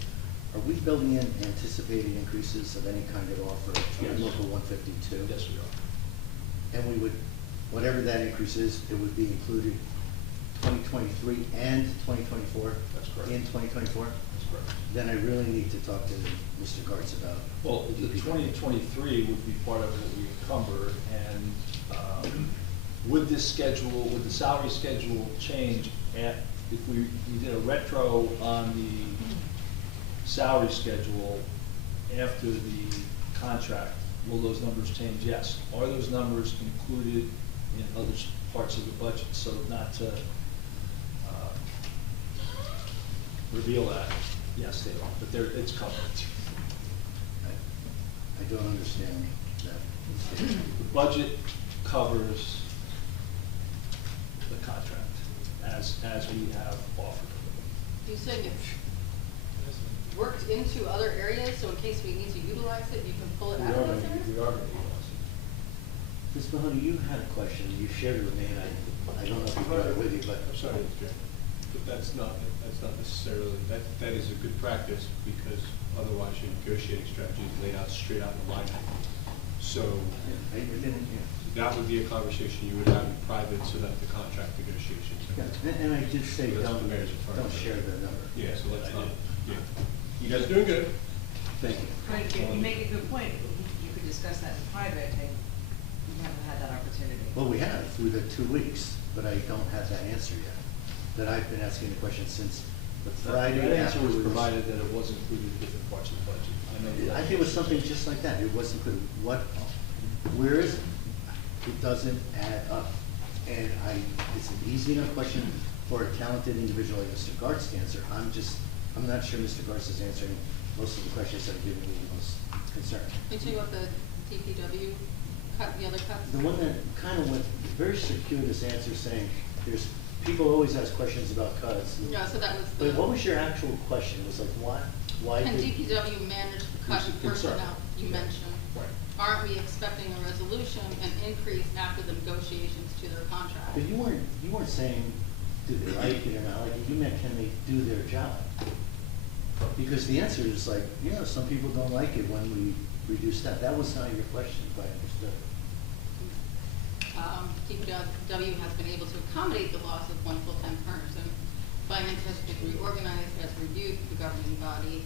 Are we building in anticipated increases of any kind at all for Yes. local 152? Yes, we are. And we would, whatever that increase is, it would be included 2023 and 2024? That's correct. In 2024? That's correct. Then I really need to talk to Mr. Gartz about. Well, the 2023 would be part of what we encumbered, and would this schedule, would the salary schedule change if we did a retro on the salary schedule after the contract? Will those numbers change? Yes. Are those numbers included in other parts of the budget? So not to reveal that, yes, they are, but it's covered. I don't understand that. The budget covers the contract as we have offered. You said it's worked into other areas, so in case we need to utilize it, you can pull it We out are of those going areas? to utilize Ms. Mahoney, you had a question, you shared it with me, and I don't know if you brought it with you, but. I'm sorry, Mr. Chairman, but that's not necessarily, that is a good practice, because otherwise your negotiating strategy is laid out straight out in the line item. So I didn't, that would be a conversation you would have in private, so that the contract negotiations. and I did say, That's what don't, the mayor's referring don't to. share the number. Yeah, so let's I not, did. yeah. You guys are doing good. Thank you. Right, you make a good point. You could discuss that in private, and you haven't had that opportunity. Well, we have, through the 2 weeks, but I don't have that answer yet. That I've been asking the question since the Friday That answer was afterwards. provided that it was included in different parts of the budget. I know that. I think it was something just like that, it wasn't good, where is it? It doesn't add up. And it's an easy enough question for a talented individual like Mr. Gartz to answer. I'm not sure Mr. Gartz is answering most of the questions that are giving me the most concern. Can you tell me about the DPW cut, the other cuts? The one that kind of went, very circuitous answer saying, people always ask questions about cuts. Yeah, so that was the. But what was your actual question? It was like, why Can did? DPW manage the cut It's a concern. personnel you mentioned? Right. Aren't we expecting a resolution and increase after the negotiations to their contract? But you weren't saying, do they like it or not like it? You meant, can they do their job? Because the answer is like, yeah, some people don't like it when we reduce that. That was not your question, if I understood. DPW has been able to accommodate the loss of one full-time person. Finance has been reorganized as reviewed the governing body.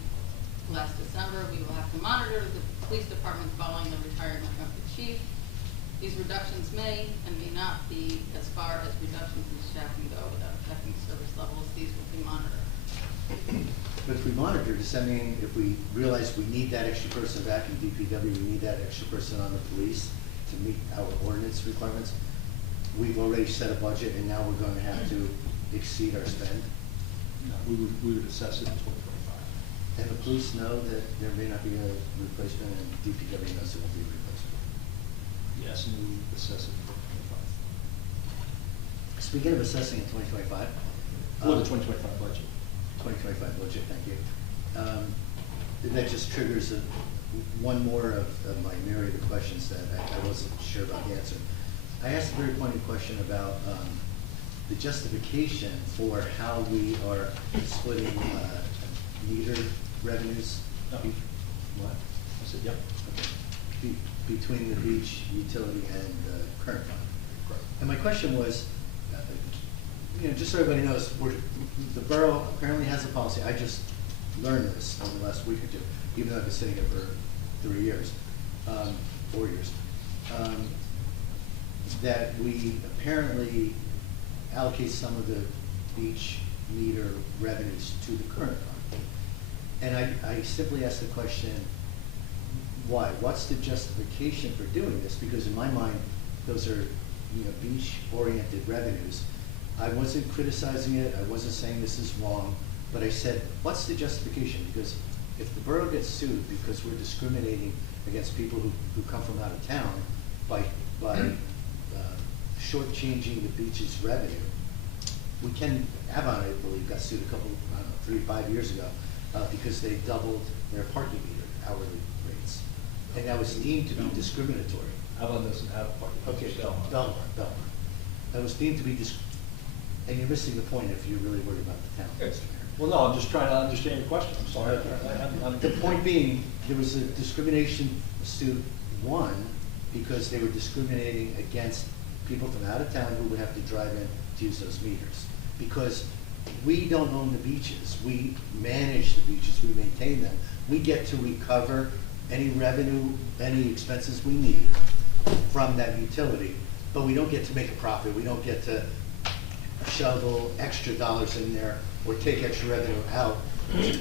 Last December, we will have to monitor the police department following the retirement of the chief. These reductions may and may not be as far as reductions in staffing go without affecting service levels. These will be monitored. But if we monitor, does that mean if we realize we need that extra person back in DPW, we need that extra person on the police to meet our ordinance requirements, we've already set a budget and now we're going to have to exceed our spend? No, we would assess it in 2025. And the police know that there may not be a replacement and DPW knows there won't be a replacement? Yes, and we would assess it in 2025. Speaking of assessing in 2025. For the 2025 budget. 2025 budget, thank you. That just triggers one more of my myriad of questions that I wasn't sure about the answer. I asked a very pointed question about the justification for how we are splitting meter revenues. No. What? I said, yep. Okay. Between the beach utility and the current fund. Correct. And my question was, just so everybody knows, the borough apparently has a policy. I just learned this over the last week or two, even though I've been sitting here for 3 years, 4 years, that we apparently allocate some of the beach meter revenues to the current fund. And I simply asked the question, why? What's the justification for doing this? Because in my mind, those are, beach-oriented revenues. I wasn't criticizing it, I wasn't saying this is wrong, but I said, what's the justification? Because if the borough gets sued because we're discriminating against people who come from out of town by shortchanging the beach's revenue, we can, Avon, I believe, got sued a couple, 3 or 5 years ago, because they doubled their parking meter hourly rates. And that was deemed to be discriminatory. Avon doesn't have parking. Okay, Belmar. That was deemed to be and you're missing the point if you're really worried about the town, Mr. Mayor. Well, no, I'm just trying to understand your question, I'm sorry. The point being, there was a discrimination suit won because they were discriminating against people from out of town who would have to drive in to use those meters. Because we don't own the beaches, we manage the beaches, we maintain them. We get to recover any revenue, any expenses we need from that utility, but we don't get to make a profit, we don't get to shovel extra dollars in there or take extra revenue out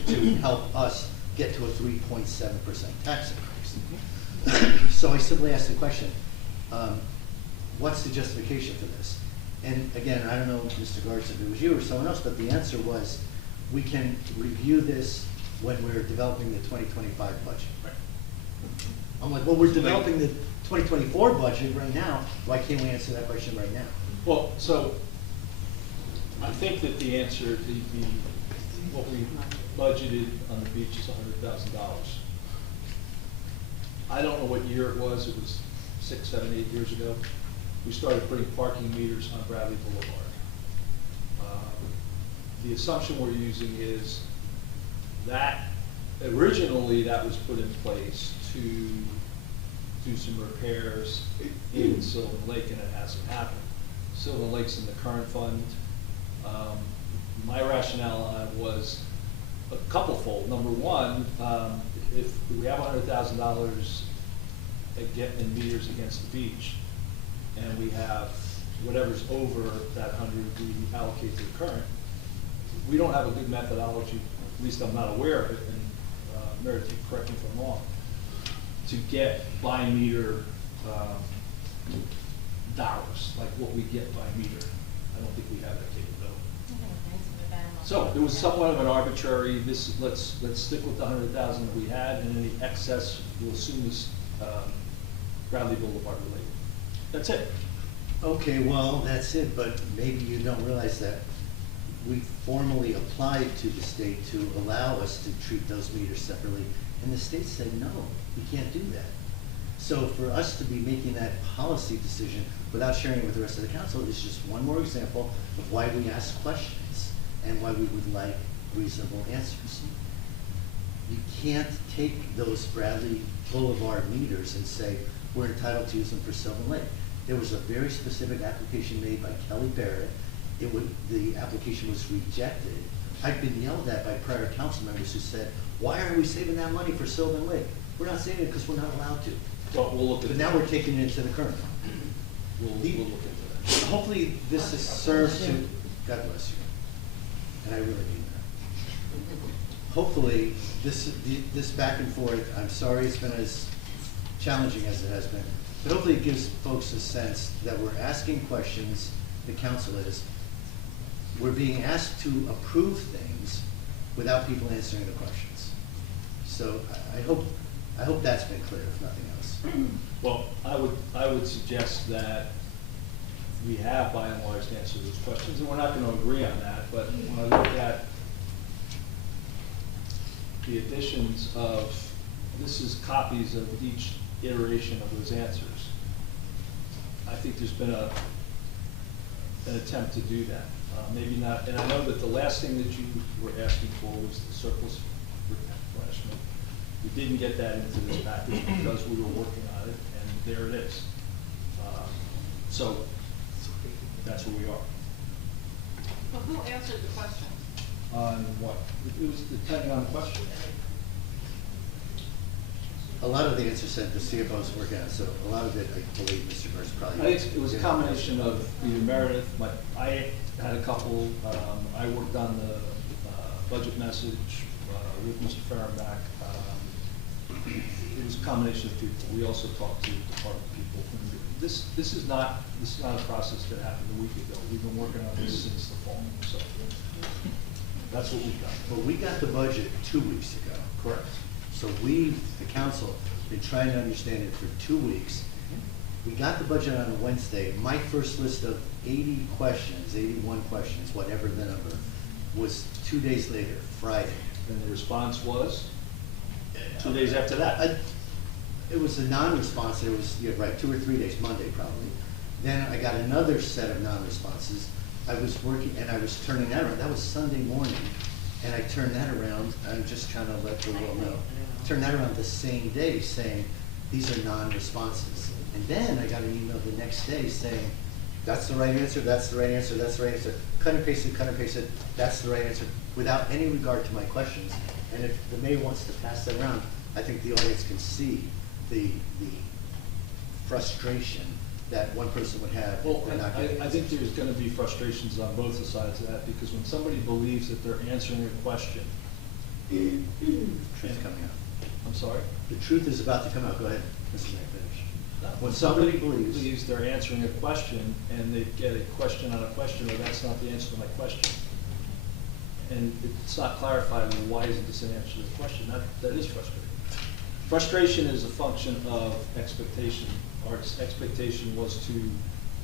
to help us get to a 3.7% tax increase. So I simply asked the question, what's the justification for this? And again, I don't know, Mr. Garza, if it was you or someone else, but the answer was, we can review this when we're developing the 2025 budget. Right. I'm like, well, we're developing the 2024 budget right now, why can't we answer that question right now? Well, so, I think that the answer, what we budgeted on the beach is $100,000. I don't know what year it was 6, 7, 8 years ago. We started putting parking meters on Bradley Boulevard. The assumption we're using is that originally that was put in place to do some repairs in Sylvan Lake, and it hasn't happened. Sylvan Lake's in the current fund. My rationale on it was a couple-fold. Number one, if we have $100,000 in meters against the beach, and we have whatever's over that 100 we allocate to the current, we don't have a good methodology, at least I'm not aware of it, and Meredith, correct me if I'm wrong, to get by meter dollars, like what we get by meter. I don't think we have that capability. So it was somewhat of an arbitrary, let's stick with the 100,000 that we had, and any excess we'll assume is Bradley Boulevard related. That's it. Okay, well, that's it, but maybe you don't realize that we formally applied to the state to allow us to treat those meters separately, and the state said, no, we can't do that. So for us to be making that policy decision without sharing it with the rest of the council is just one more example of why we ask questions and why we would like reasonable answers. You can't take those Bradley Boulevard meters and say, we're entitled to use them for Sylvan Lake. There was a very specific application made by Kelly Barrett. The application was rejected. I've been yelled at by prior council members who said, why are we saving that money for Sylvan Lake? We're not saving it because we're not allowed to. Well, we'll look at But now we're taking it into the current fund. We'll look into that. Hopefully this is served to, God bless you, and I really mean that. Hopefully this back and forth, I'm sorry it's been as challenging as it has been, but hopefully it gives folks a sense that we're asking questions, the council is, we're being asked to approve things without people answering the questions. So I hope that's been clear, if nothing else. Well, I would suggest that we have by and large answered those questions, and we're not going to agree on that, but when I look at the additions of, this is copies of each iteration of those answers. I think there's been an attempt to do that. Maybe not, and I know that the last thing that you were asking for was the surplus replenishment. We didn't get that into this package because we were working on it, and there it is. So that's where we are. But who answered the question? On what? It was depending on the question. A lot of the answers said the CFO's working on, so a lot of it, I believe Mr. Burns probably. I think it was a combination of either Meredith, I had a couple, I worked on the budget message with Mr. Fehrenbach. It was a combination of people. We also talked to department people. This is not a process that happened a week ago. We've been working on this since the fall, so that's what we've done. But we got the budget 2 weeks ago. Correct. So we, the council, been trying to understand it for 2 weeks. We got the budget on a Wednesday. My first list of 80 questions, 81 questions, whatever the number, was 2 days later, Friday. And the response was 2 days after that. It was a non-response, it was, yeah, right, 2 or 3 days, Monday probably. Then I got another set of non-responses. I was working, and I was turning that around. That was Sunday morning. And I turned that around, I'm just trying to let the world know. Turned that around the same day saying, these are non-responses. And then I got an email the next day saying, that's the right answer, that's the right answer, that's the right answer. Cut and paste it, that's the right answer, without any regard to my questions. And if the mayor wants to pass that around, I think the audience can see the frustration that one person would have. Well, if they're not getting I think there's gonna be frustrations on both sides of that, because when somebody believes that they're answering a question. Truth's coming out. I'm sorry? The truth is about to come out. Go ahead, Mr. Mayor, finish. When somebody believes they're answering a question, and they get a question on a question, or that's not the answer to my question, and it's not clarified, well, why isn't this an answer to the question? That is frustrating. Frustration is a function of expectation. Our expectation was to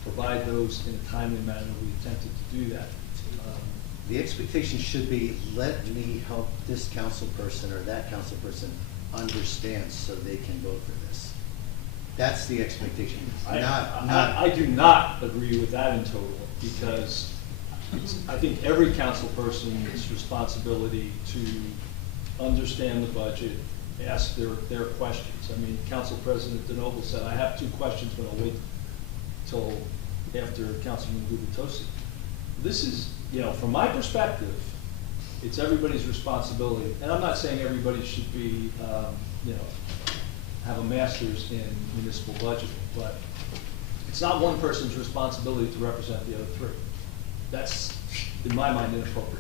provide those in a timely manner. We attempted to do that. the expectation should be, let me help this council person or that council person understand so they can vote for this. That's the expectation. I do not agree with that in total, because I think every council person's responsibility to understand the budget, ask their questions. I mean, Council President DeNoble said, I have 2 questions, but I'll wait till after Councilman Gubitosi. This is, from my perspective, it's everybody's responsibility. And I'm not saying everybody should be, have a master's in municipal budgeting, but it's not one person's responsibility to represent the other 3. That's, in my mind, inappropriate.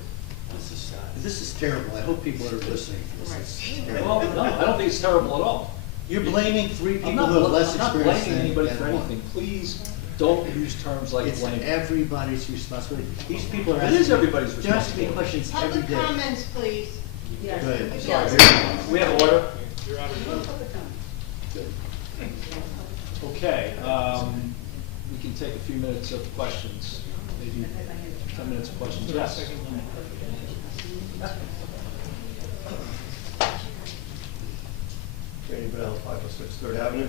This is terrible. I hope people are listening to this. It's terrible. Well, no, I don't think it's terrible at all. You're blaming 3 people I'm not, who have less I'm not experience blaming anybody than for one. anything. Please don't use terms like It's blame. everybody's responsibility. These people are It asking. is everybody's They're asking me responsibility. questions every Public day. comments, please. Good. Yes. We have order. Public comment. Okay, we can take a few minutes of questions, maybe 10 minutes of questions. Yes. Randy Bell, 506 Third Avenue.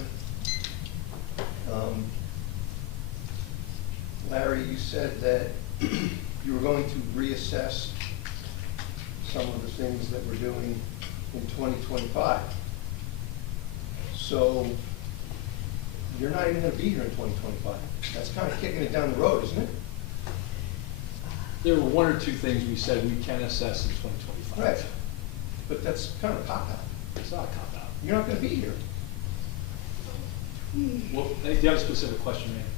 Larry, you said that you were going to reassess some of the things that we're doing in 2025. So you're not even going to be here in 2025. That's kind of kicking it down the road, isn't it? There were 1 or 2 things we said we can assess in 2025. Right. But that's kind of a cop-out. It's not a cop-out. You're not going to be here. Well, do you have a specific question, Randy?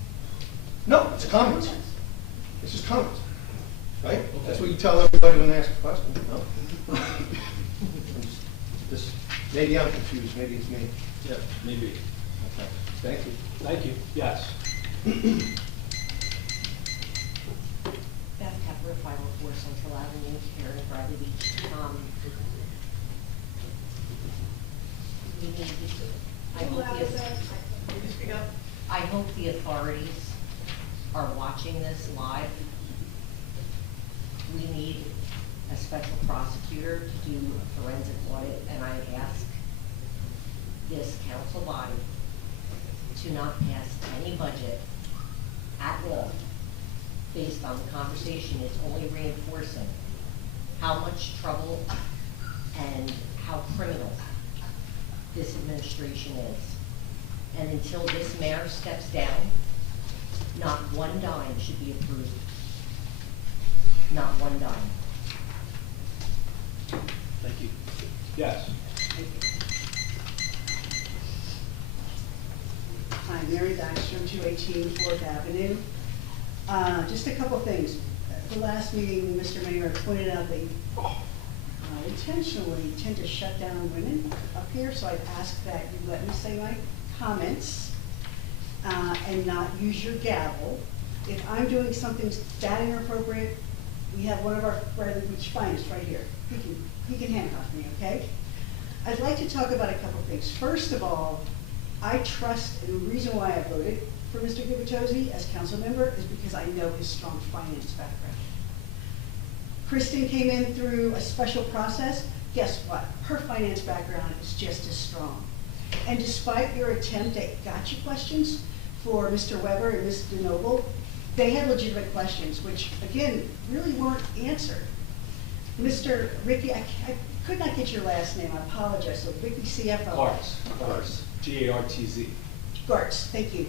No, it's comments. It's just comments, right? That's what you tell everybody when they ask a question, no? Maybe I'm confused, maybe it's me. Yeah, maybe. Okay, thank you. Thank you. Yes. Beth Pepper, 504 Central Avenue here in Bradley Beach. We need I hope the authorities are watching this live. We need a special prosecutor to do a forensic audit, and I ask this council body to not pass any budget at all based on the conversation. It's only reinforcing how much trouble and how criminal this administration is. And until this mayor steps down, not one dime should be approved. Not one dime. Thank you. Yes. Hi, Mary Dykstra, 218 Fourth Avenue. Just a couple things. At the last meeting, Mr. Mayor pointed out that you intentionally tend to shut down women up here, so I'd ask that you let me say my comments and not use your gavel. If I'm doing something that inappropriate, we have one of our brethren, which finest right here. He can handcuff me, okay? I'd like to talk about a couple things. First of all, I trust, and the reason why I voted for Mr. Gubitosi as council member is because I know his strong finance background. Kristen came in through a special process. Guess what? Her finance background is just as strong. And despite your attempt at gotcha questions for Mr. Weber and Ms. DeNoble, they had legitimate questions, which again, really weren't answered. Mr. Ricky, I could not get your last name, I apologize, so Ricky CFO. Gartz. G-A-R-T-Z. Gartz, thank you.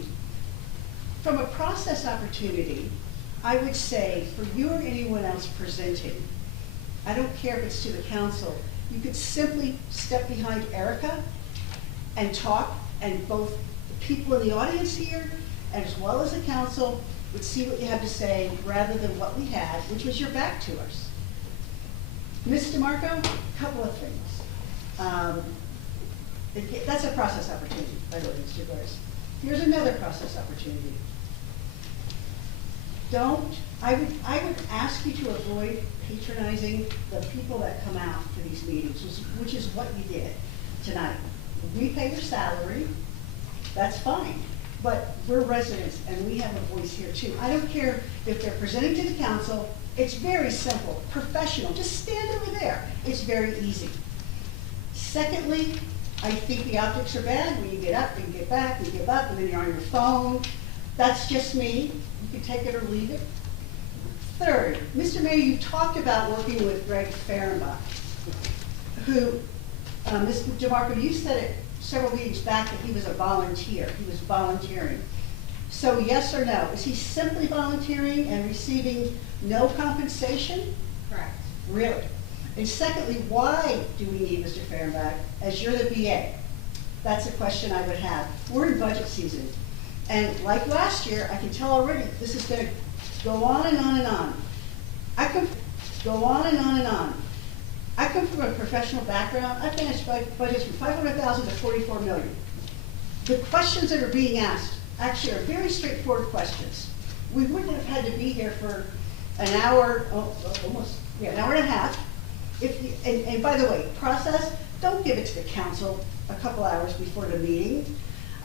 From a process opportunity, I would say for you or anyone else presenting, I don't care if it's to the council, you could simply step behind Erica and talk, and both the people in the audience here, as well as the council, would see what you have to say rather than what we had, which was your back to us. Ms. DeMarco, a couple of things. That's a process opportunity, by the way, Mr. Gartz. Here's another process opportunity. I would ask you to avoid patronizing the people that come out to these meetings, which is what you did tonight. We pay your salary, that's fine, but we're residents and we have a voice here too. I don't care if they're presenting to the council, it's very simple, professional, just stand over there. It's very easy. Secondly, I think the optics are bad when you get up and get back, you give up, and then you're on your phone. That's just me. You can take it or leave it. Third, Mr. Mayor, you talked about working with Greg Fehrenbach, who, Ms. DeMarco, you said it several meetings back that he was a volunteer. He was volunteering. So yes or no? Is he simply volunteering and receiving no compensation? Correct. Really? And secondly, why do we need Mr. Fehrenbach as you're the VA? That's a question I would have. We're in budget season. And like last year, I can tell already, this is going to go on and on and on. I come from a professional background. I've managed budgets from $500,000 to $44 million. The questions that are being asked actually are very straightforward questions. We wouldn't have had to be here for an hour, an hour and a half. And by the way, process, don't give it to the council a couple hours before the meeting.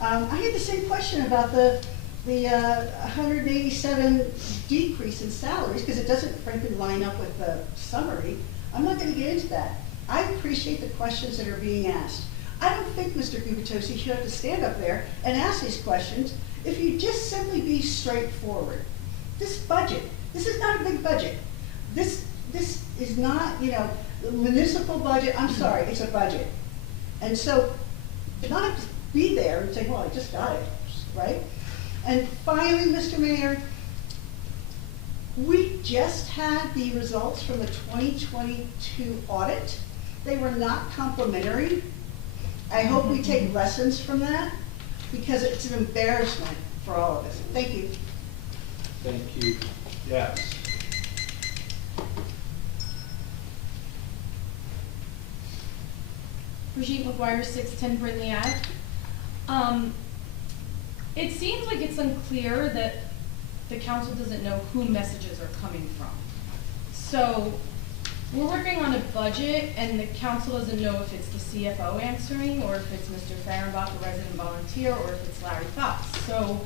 I had the same question about the 187 decrease in salaries, because it doesn't frankly line up with the summary. I'm not going to get into that. I appreciate the questions that are being asked. I don't think Mr. Gubitosi should have to stand up there and ask these questions if you just simply be straightforward. This budget, this is not a big budget. This is not, the municipal budget, I'm sorry, it's a budget. And so, to not have to be there and say, well, I just got it, right? And finally, Mr. Mayor, we just had the results from the 2022 audit. They were not complimentary. I hope we take lessons from that, because it's an embarrassment for all of us. Thank you. Thank you. Yes. Brigitte McGuire, 610 Brindley Ave. It seems like it's unclear that the council doesn't know who messages are coming from. So we're working on a budget and the council doesn't know if it's the CFO answering or if it's Mr. Fehrenbach, a resident volunteer, or if it's Larry Fox. So,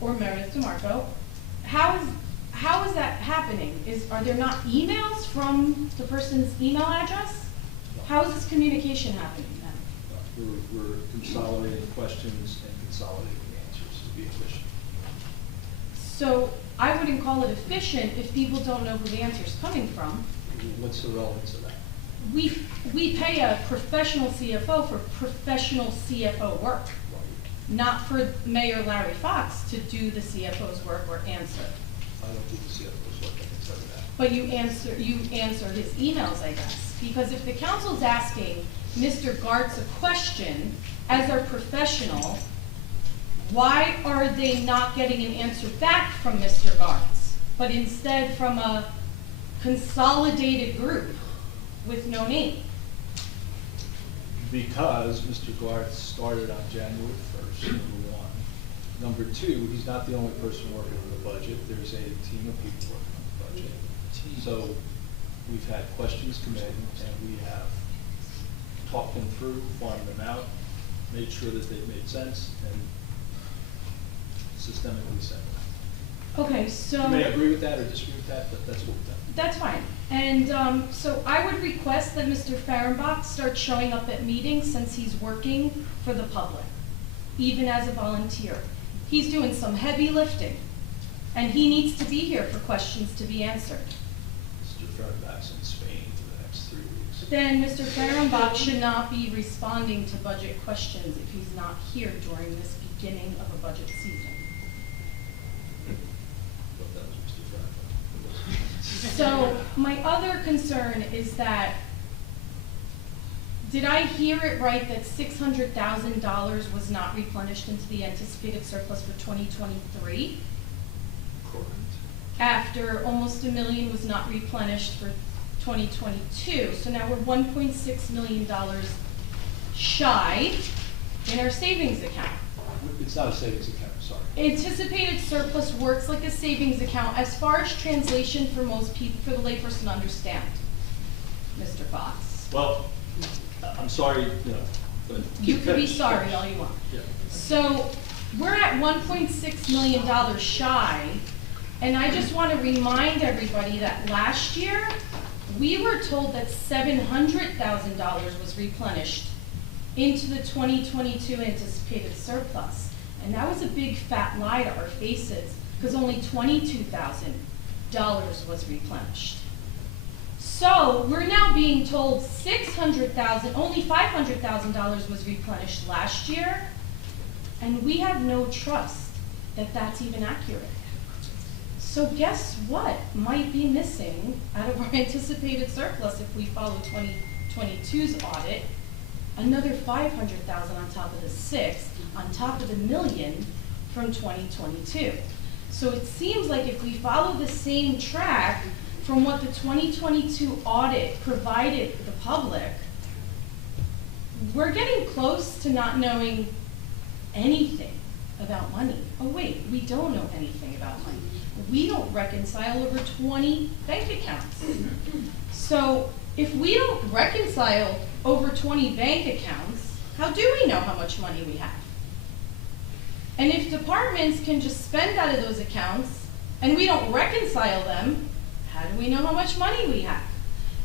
or Meredith DeMarco. How is that happening? Are there not emails from the person's email address? How is this communication happening then? We're consolidating questions and consolidating answers to be efficient. So I wouldn't call it efficient if people don't know who the answer is coming from. What's the relevance of that? We pay a professional CFO for professional CFO work. not for Mayor Larry Fox to do the CFO's work or answer. I don't do the CFO's work, I can tell you that. But you answer his emails, I guess. Because if the council's asking Mr. Gartz a question as our professional, why are they not getting an answer back from Mr. Gartz, but instead from a consolidated group with no name? Because Mr. Garth started on January 1st, number one. Number two, he's not the only person working on the budget. There's a team of people working on the budget. So we've had questions come in, and we have talked them through, farmed them out, made sure that they've made sense, and systemically set. Okay, so. You may agree with that or disagree with that, but that's what we've done. That's fine. And so I would request that Mr. Fahrenbach start showing up at meetings since he's working for the public, even as a volunteer. He's doing some heavy lifting, and he needs to be here for questions to be answered. Mr. Fahrenbach's in Spain for the next 3 weeks. Then Mr. Fahrenbach should not be responding to budget questions if he's not here during this beginning of a budget season. But that was Mr. Fahrenbach. So my other concern is that, did I hear it right that $600,000 was not replenished into the anticipated surplus for 2023? Correct. After almost $1 million was not replenished for 2022. So now we're $1.6 million shy in our savings account. It's not a savings account, sorry. Anticipated surplus works like a savings account as far as translation for most people, for the layperson to understand, Mr. Fox. Well, I'm sorry, but You keep could be finished. sorry all you want. Yeah. So we're at $1.6 million shy, and I just want to remind everybody that last year, we were told that $700,000 was replenished into the 2022 anticipated surplus. And that was a big fat lie to our faces, because only $22,000 was replenished. So we're now being told $600,000, only $500,000 was replenished last year, and we have no trust that that's even accurate. So guess what might be missing out of our anticipated surplus if we follow 2022's audit? Another $500,000 on top of the on top of the $1 million from 2022. So it seems like if we follow the same track from what the 2022 audit provided the public, we're getting close to not knowing anything about money. Oh wait, we don't know anything about money. We don't reconcile over 20 bank accounts. So if we don't reconcile over 20 bank accounts, how do we know how much money we have? And if departments can just spend out of those accounts and we don't reconcile them, how do we know how much money we have?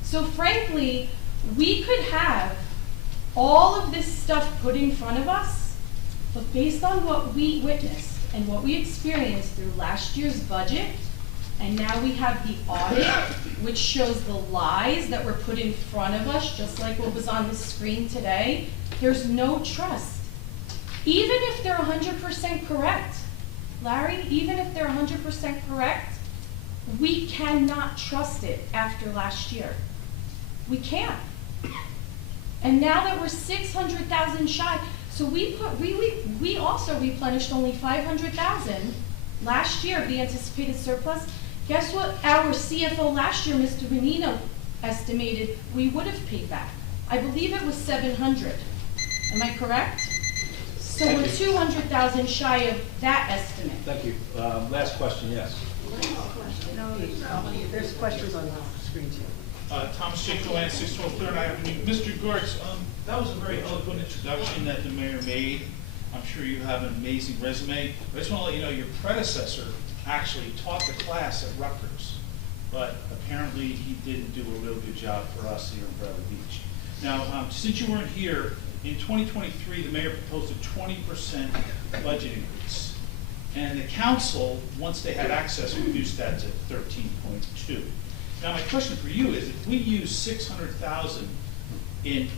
So frankly, we could have all of this stuff put in front of us, but based on what we witnessed and what we experienced through last year's budget, and now we have the audit, which shows the lies that were put in front of us, just like what was on the screen today, there's no trust. Even if they're 100% correct, Larry, even if they're 100% correct, we cannot trust it after last year. We can't. And now that we're 600,000 shy, so we also replenished only 500,000 last year of the anticipated surplus. Guess what our CFO last year, Mr. Benino, estimated we would have paid back? I believe it was 700. Am I correct? So we're 200,000 shy of that estimate. Thank you. Last question, yes. There's questions on the screen too. Thomas J. Cohen, 612 Third Avenue. Mr. Gartz, that was a very eloquent introduction that the mayor made. I'm sure you have an amazing resume. I just want to let you know your predecessor actually taught the class at Rutgers, but apparently he didn't do a real good job for us here in Bradley Beach. Now, since you weren't here, in 2023, the mayor proposed a 20% budget increase. And the council, once they had access, reduced that to 13.2. Now, my question for you is, if we use 600,000 in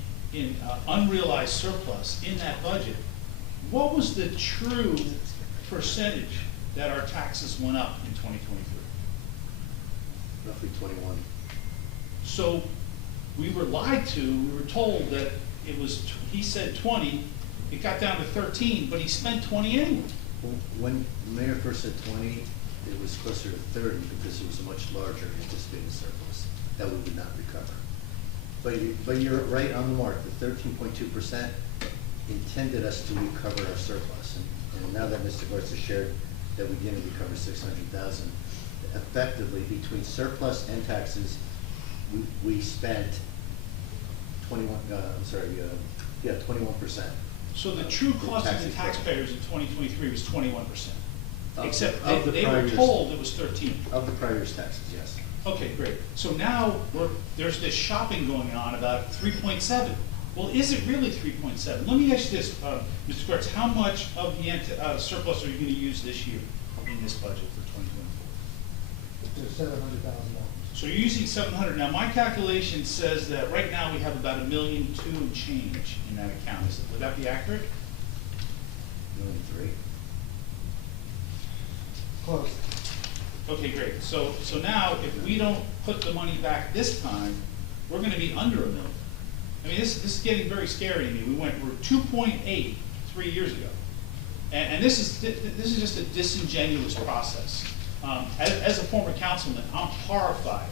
unrealized surplus in that budget, what was the true percentage that our taxes went up in 2023? Roughly 21. So we were lied to, we were told that it was, he said 20, it got down to 13, but he spent 20 anyway. Well, when the mayor first said 20, it was closer to 30 because it was a much larger anticipated surplus that we would not recover. But you're right on the mark. The 13.2% intended us to recover our surplus. And now that Mr. Gartz has shared that we didn't recover 600,000, effectively between surplus and taxes, we spent 21%. So the true for cost of tax the equivalent. taxpayers in 2023 was 21%. Except Of the they prior were year's- told it was 13. Of the prior year's taxes, yes. Okay, great. So now there's this shopping going on about 3.7. Well, is it really 3.7? Let me ask you this, Mr. Gartz, how much of the surplus are you going to use this year in this budget for 2024? There's $700,000. So you're using 700. Now, my calculation says that right now we have about $1.2 million and change in that account. Would that be accurate? $1.3 million. Close. Okay, great. So now, if we don't put the money back this time, we're gonna be under $1 million. I mean, this is getting very scary to me. We're 2.8 3 years ago. And this is just a disingenuous process. As a former councilman, I'm horrified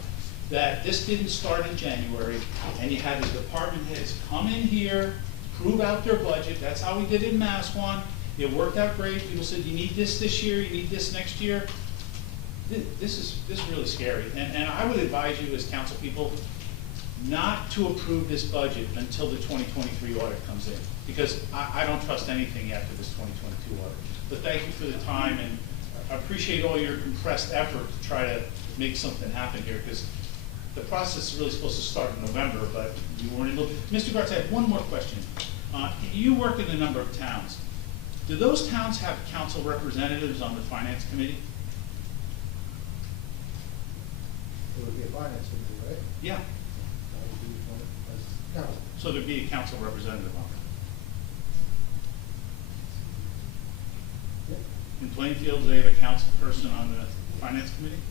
that this didn't start in January, and you had the department heads come in here, prove out their budget. That's how we did it in Massaquan. It worked out great. People said, you need this year, you need this next year. This is really scary. And I would advise you as council people not to approve this budget until the 2023 audit comes in, because I don't trust anything after this 2022 audit. But thank you for the time, and I appreciate all your compressed effort to try to make something happen here, because the process is really supposed to start in November, but you weren't able. Mr. Gartz, I have one more question. You work in a number of towns. Do those towns have council representatives on the finance committee? It would be a finance committee, right? Yeah. That would be one as council. So there'd be a council representative on it. In Plainfield, do they have a council person on the finance committee?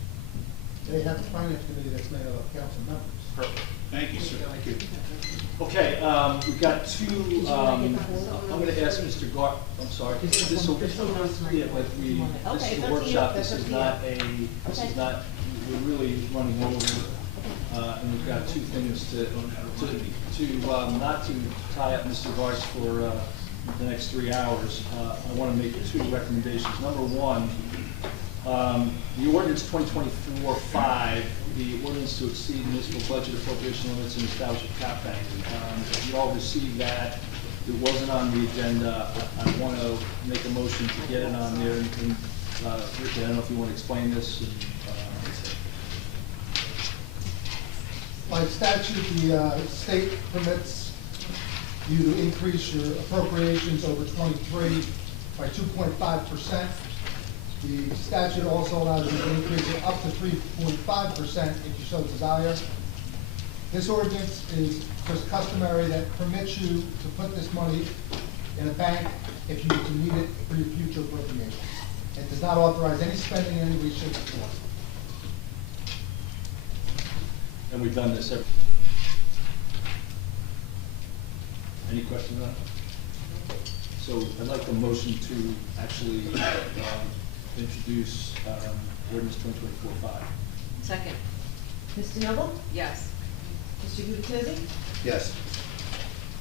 They have a finance committee that's made up of council members. Perfect. Thank you, sir. Thank you. Okay, we've got two, I'm gonna ask Mr. Gart, I'm sorry, this will, yeah, but this is a workshop, this is not, we're really running over. And we've got two things not to tie up Mr. Gartz for the next 3 hours. I want to make two recommendations. Number one, the ordinance 2024-5, the ordinance to exceed municipal budget appropriation limits and establish a cap bank. You all received that. It wasn't on the agenda. I want to make a motion to get it on there. And Ricky, I don't know if you want to explain this. By statute, the state permits you to increase your appropriations over 23 by 2.5%. The statute also allows you to increase it up to 3.5% if you so desire. This ordinance is just customary that permits you to put this money in a bank if you need it for your future appropriations. It does not authorize any spending in any way, shape, or form. And we've done this every. Any questions on it? So I'd like a motion to actually introduce ordinance 2024-5. Second. Mr. Noble? Yes. Mr. Gudatose? Yes.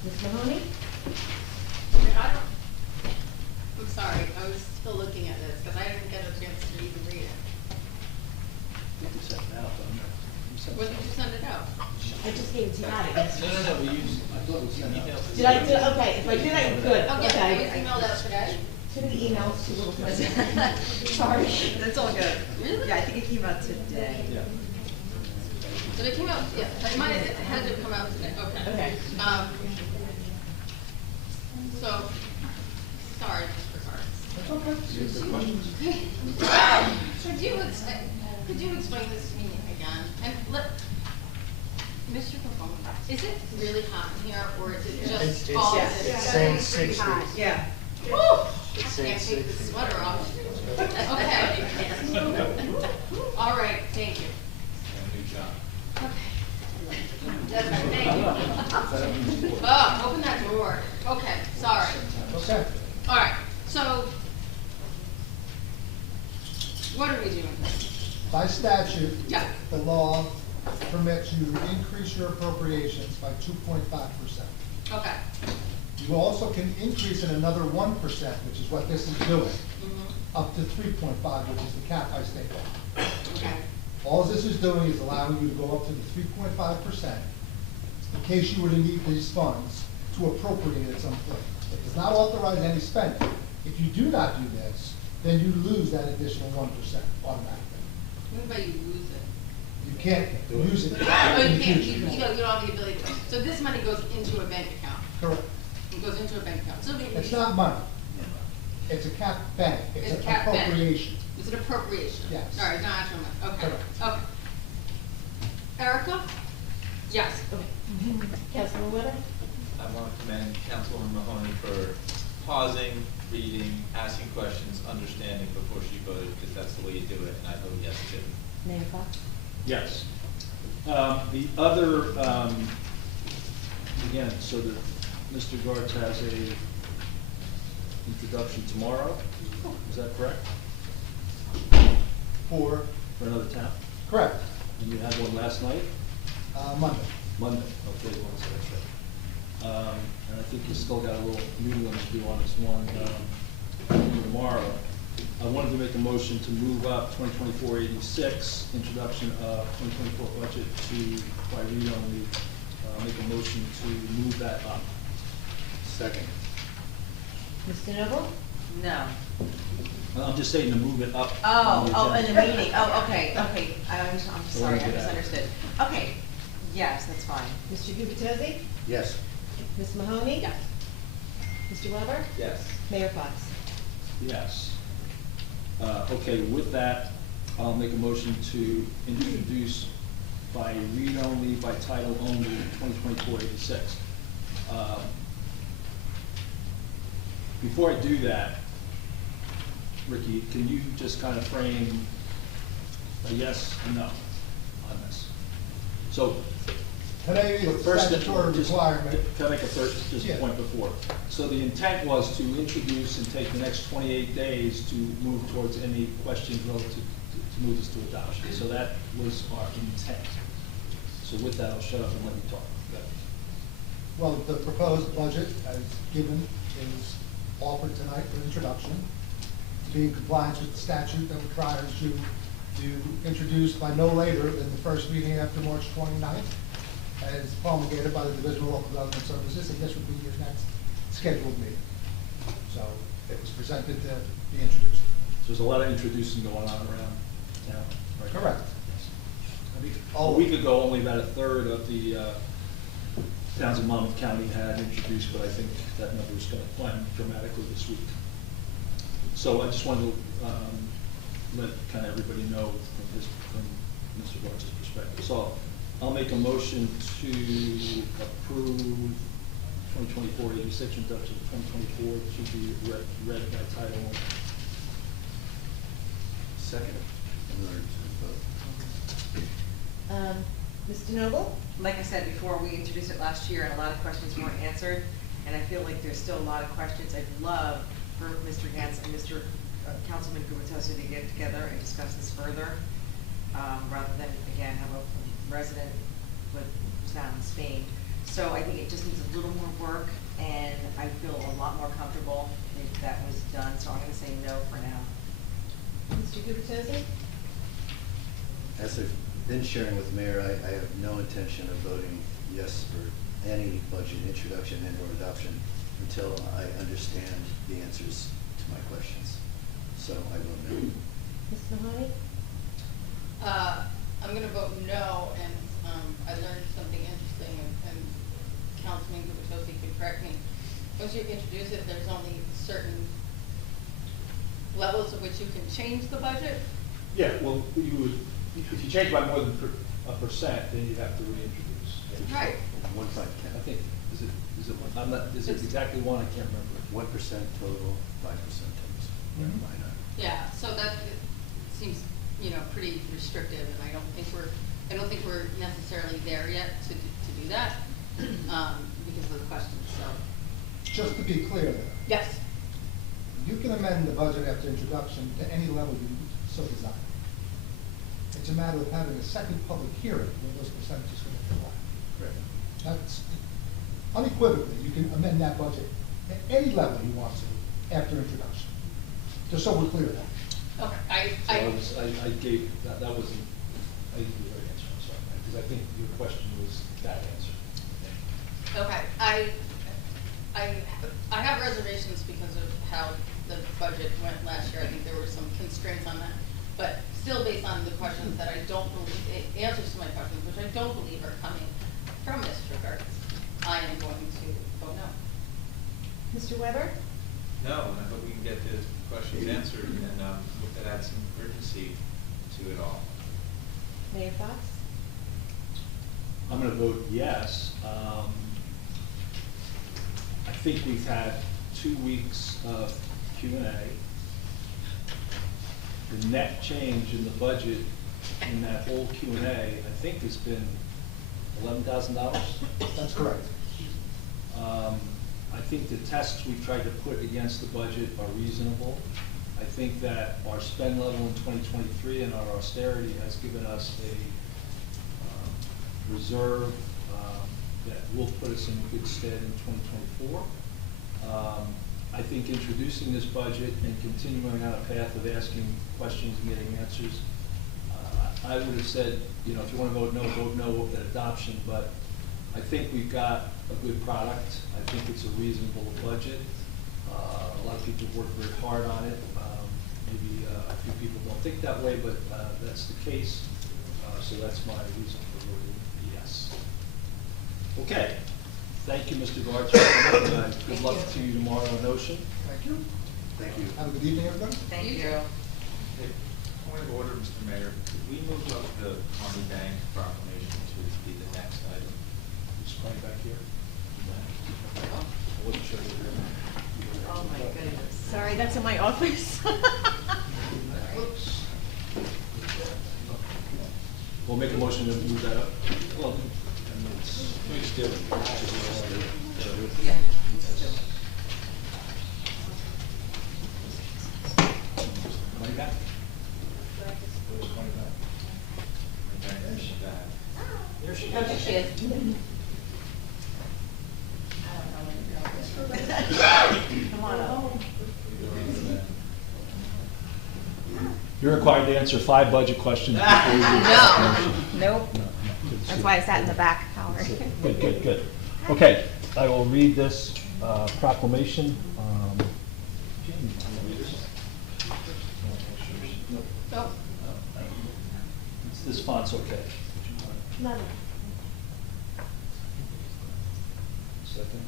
Ms. Mahoney? I'm sorry, I was still looking at this, because I didn't get a chance to even read it. You can send it out, don't you? When did you send it out? I just gave it to you. No, we used, I thought we sent it out. Okay, if I did, I good. Okay, it was emailed out today? Should be emailed to Little President. Sorry. That's all good. Really? Yeah, I think it came out today. Yeah. So it came out, yeah, it might have, it had to come out today, okay. Okay. So, sorry, Mr. Gartz. That's okay. Could you explain this to me again? And Mr. Capone, is it really hot in here, or is it just all? Saying 60. Yeah. Whew, I can't take the sweater off. Okay. All right, thank you. New job. That's right, thank you. Oh, open that door. Okay, sorry. Okay. All right, so what are we doing? By statute, Yeah. the law permits you to increase your appropriations by 2.5%. Okay. You also can increase it another 1%, which is what this is doing, up to 3.5, which is the cap by state law. Okay. All this is doing is allowing you to go up to the 3.5% in case you were to need these funds to appropriate at some point. It does not authorize any spending. If you do not do this, then you lose that additional 1% automatically. What about you lose it? You can't use it Oh, in you the can't, future. you don't have the ability to, so this money goes into a bank account? Correct. It goes into a bank account, so It's not money. It's a cap bank. It's an cap bank. appropriation. It's an appropriation? Yes. All right, not actual money, okay, Correct. okay. Erica? Yes. Councilman Weber? I want to commend Councilwoman Mahoney for pausing, reading, asking questions, understanding before she voted, because that's the way you do it, and I vote yes too. Mayor Fox? Yes. The other, again, so that Mr. Gartz has a introduction tomorrow, is that correct? For, For another town? correct, And you had one last night? Monday. Monday, okay, well, so that's right. And I think you still got a little meeting to do on this one, tomorrow. I wanted to make a motion to move up 2024-86, introduction of 2024 budget to, by read only, make a motion to move that up. Second. Mr. Noble? No. I'm just saying to move it up. Oh, on oh, in agenda. the meeting, oh, okay, okay, I'm sorry, I get out. misunderstood. Okay, yes, that's fine. Mr. Gubatose? Yes. Ms. Mahoney? Yes. Mr. Weber? Yes. Mayor Fox? Yes. Okay, with that, I'll make a motion to introduce by read only, by title only, 2024-86. Before I do that, Ricky, can you just kind of frame a yes and no on this? So, Today is first, statutory just, requirement. can I make a third, just Yeah. a point before? So the intent was to introduce and take the next 28 days to move towards any questions relative to move this to adoption. So that was our intent. So with that, I'll shut up and let you talk. Go ahead. Well, the proposed budget as given is offered tonight for introduction. To be in compliance with the statute that requires you to introduce by no later than the first meeting after March 29th, as promulgated by the Division of Local Government Services, and this would be your next scheduled meeting. So it was presented to be introduced. So there's a lot of introducing going on around town right now. Correct. Yes. A week ago, only about a third of the towns in Monmouth County had introduced, but I think that number is going to climb dramatically this week. So I just wanted to let kind of everybody know from Mr. Gartz's perspective. So I'll make a motion to approve 2024-86 introduction to 2024 to be read by title only. Second. In order to vote. Mr. Noble? Like I said before, we introduced it last year and a lot of questions weren't answered. And I feel like there's still a lot of questions. I'd love for Mr. Gantz and Mr. Councilman Gubatose to get together and discuss this further, rather than, again, have a resident who's now in Spain. So I think it just needs a little more work, and I feel a lot more comfortable if that was done. So I'm gonna say no for now. Mr. Gubatose? As I've been sharing with the mayor, I have no intention of voting yes for any budget introduction and or adoption until I understand the answers to my questions. So I vote no. Ms. Mahoney? I'm gonna vote no, and, I learned something interesting, and Councilman Gubatose could correct me. Once you introduce it, there's only certain levels at which you can change the budget? Yeah, well, you would, if you change by more than a percent, then you'd have to reintroduce. Right. 1/5 I think, is it I'm not, is it exactly one? I can't remember. 1% total, 5% total. Yeah, so that it seems, pretty restrictive, and I don't think we're necessarily there yet to do that, because of the questions, so. Just to be clear there, Yes. you can amend the budget after introduction to any level you so desire. It's a matter of having a second public hearing where those percentages are going to apply. Correct. That's unequivocally, you can amend that budget at any level you want to after introduction. Just so we're clear there. Okay, So I gave, that wasn't, I didn't give the right answer, I'm sorry, because I think your question was that answer. Okay, I have reservations because of how the budget went last year. I think there were some constraints on that. But still, based on the questions that I don't believe, answers to my questions, which I don't believe are coming from Mr. Gertz, I am going to vote no. Mr. Weber? No, and I hope we can get the questions answered and look to add some urgency to it all. Mayor Fox? I'm going to vote yes. I think we've had 2 weeks of Q&A. The net change in the budget in that whole Q&A, I think, has been $11,000. That's correct. I think the tests we've tried to put against the budget are reasonable. I think that our spend level in 2023 and our austerity has given us a reserve that will put us in good stead in 2024. I think introducing this budget and continuing on a path of asking questions and getting answers, I would have said, if you want to vote no at adoption, but I think we've got a good product. I think it's a reasonable budget. A lot of people work very hard on it. Maybe a few people don't think that way, but that's the case. So that's my reason for voting yes. Okay. Thank you, Mr. Garch. Good luck to you tomorrow in Ocean. Thank you. Thank you. Have a good evening, everybody. Thank you. Hey, point of order, Mr. Mayor, could we move up the Army Bank proclamation to be the next item? Just coming back here. I wasn't sure you were here. Oh, my goodness. Sorry, that's in my office. We'll make a motion to move that up. Well, we just did it. Yeah. Money back? There she Okay, she is. Come on up. You're required to answer 5 budget questions before you do that. Nope. That's why I sat in the back, Howard. Good. Okay, I will read this proclamation. No. This font's okay. None. Second.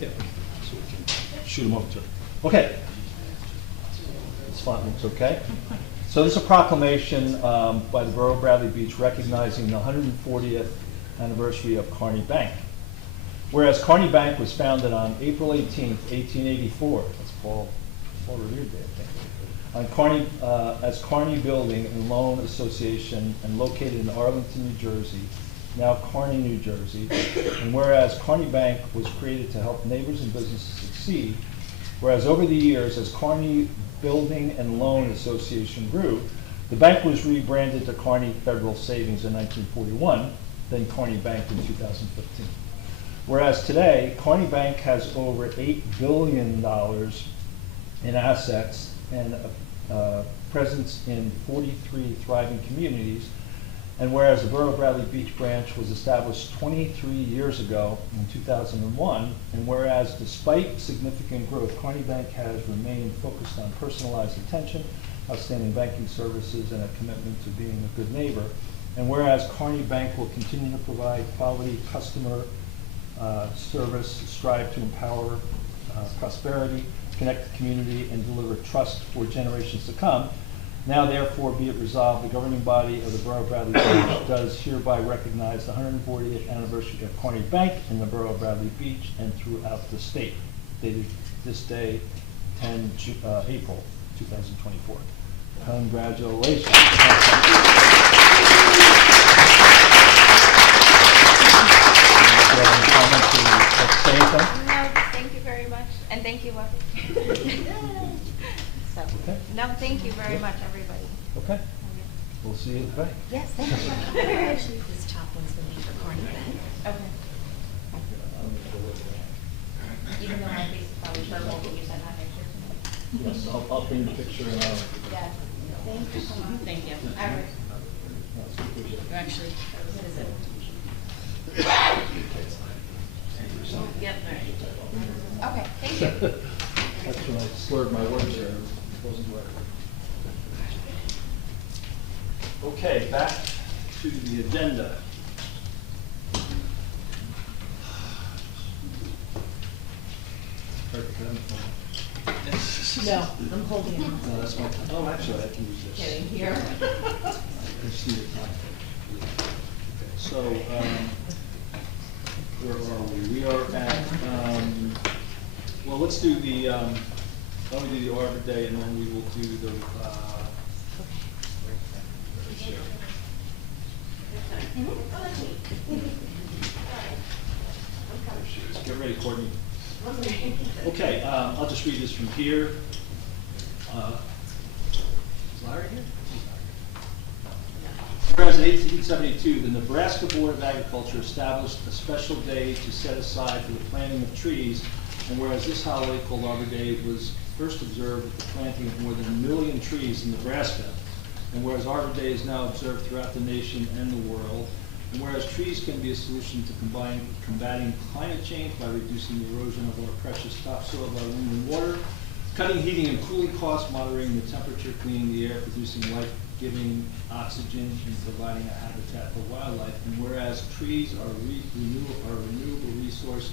Yeah, so we can shoot them over to her. Okay. This font looks okay. So this is a proclamation by the Borough of Bradley Beach recognizing the 140th anniversary of Kearney Bank. Whereas Kearney Bank was founded on April 18th, 1884, that's Paul Revere Day, I think, as Kearney Building and Loan Association and located in Arlington, New Jersey, now Kearney, New Jersey. And whereas Kearney Bank was created to help neighbors and businesses succeed, whereas over the years, as Kearney Building and Loan Association grew, the bank was rebranded to Kearney Federal Savings in 1941, then Kearney Bank in 2015. Whereas today, Kearney Bank has over $8 billion in assets and a presence in 43 thriving communities. And whereas the Borough of Bradley Beach branch was established 23 years ago in 2001, and whereas despite significant growth, Kearney Bank has remained focused on personalized attention, outstanding banking services, and a commitment to being a good neighbor. And whereas Kearney Bank will continue to provide quality customer service, strive to empower prosperity, connect the community, and deliver trust for generations to come. Now therefore be it resolved, the governing body of the Borough of Bradley Beach does hereby recognize the 140th anniversary of Carnegie Bank in the Borough of Bradley Beach and throughout the state, dated this day, April 2024. Congratulations. No, thank you very much, and thank you, Lucky. So, Okay. no, thank you very much, everybody. Okay, we'll see you at the bank. Yes, thank you. Actually, this top one's gonna be for Carney Bank. Okay. Even though my face is probably purple, can you send that picture to me? Yes, I'll bring the picture and I'll. Yes. Thank you so much. Thank you. I would. Actually, what is it? Yep, all right. Okay, thank you. That's when I slurred my words there, it wasn't right. Okay, back to the agenda. No, I'm holding it. No, that's my, oh, actually, I can use this. Getting here. I see the time. Okay, so, where are we? We are at, well, let's do the, why don't we do the Arbor Day and then we will do the, get ready, Courtney. Okay, I'll just read this from here. Is Larry here? Whereas in 1872, the Nebraska Board of Agriculture established a special day to set aside for the planting of trees, and whereas this holiday called Arbor Day was first observed with the planting of more than 1 million trees in Nebraska, and whereas Arbor Day is now observed throughout the nation and the world, and whereas trees can be a solution to combating climate change by reducing the erosion of our precious topsoil by wind and water, cutting heating and cooling costs, moderating the temperature, cleaning the air, producing life-giving oxygen, and providing a habitat for wildlife, and whereas trees are a renewable resource,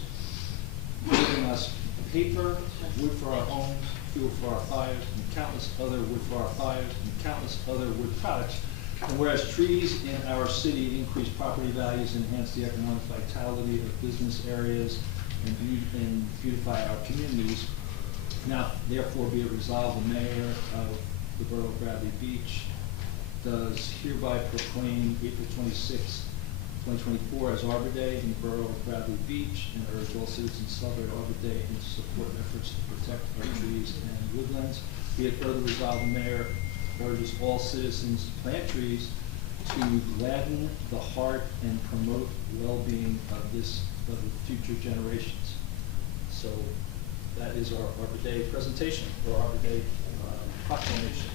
giving us paper, wood for our homes, fuel for our fires, and countless other wood for our fires, and countless other wood products. And whereas trees in our city increase property values, enhance the economic vitality of business areas, and beautify our communities, now therefore be it resolved, the mayor of the Borough of Bradley Beach does hereby proclaim April 26, 2024 as Arbor Day in the Borough of Bradley Beach, and urge all citizens to celebrate Arbor Day and to support efforts to protect our trees and woodlands. Be it further resolved, the mayor urges all citizens to plant trees to gladden the heart and promote well-being of the future generations. So that is our Arbor Day presentation, or Arbor Day proclamation.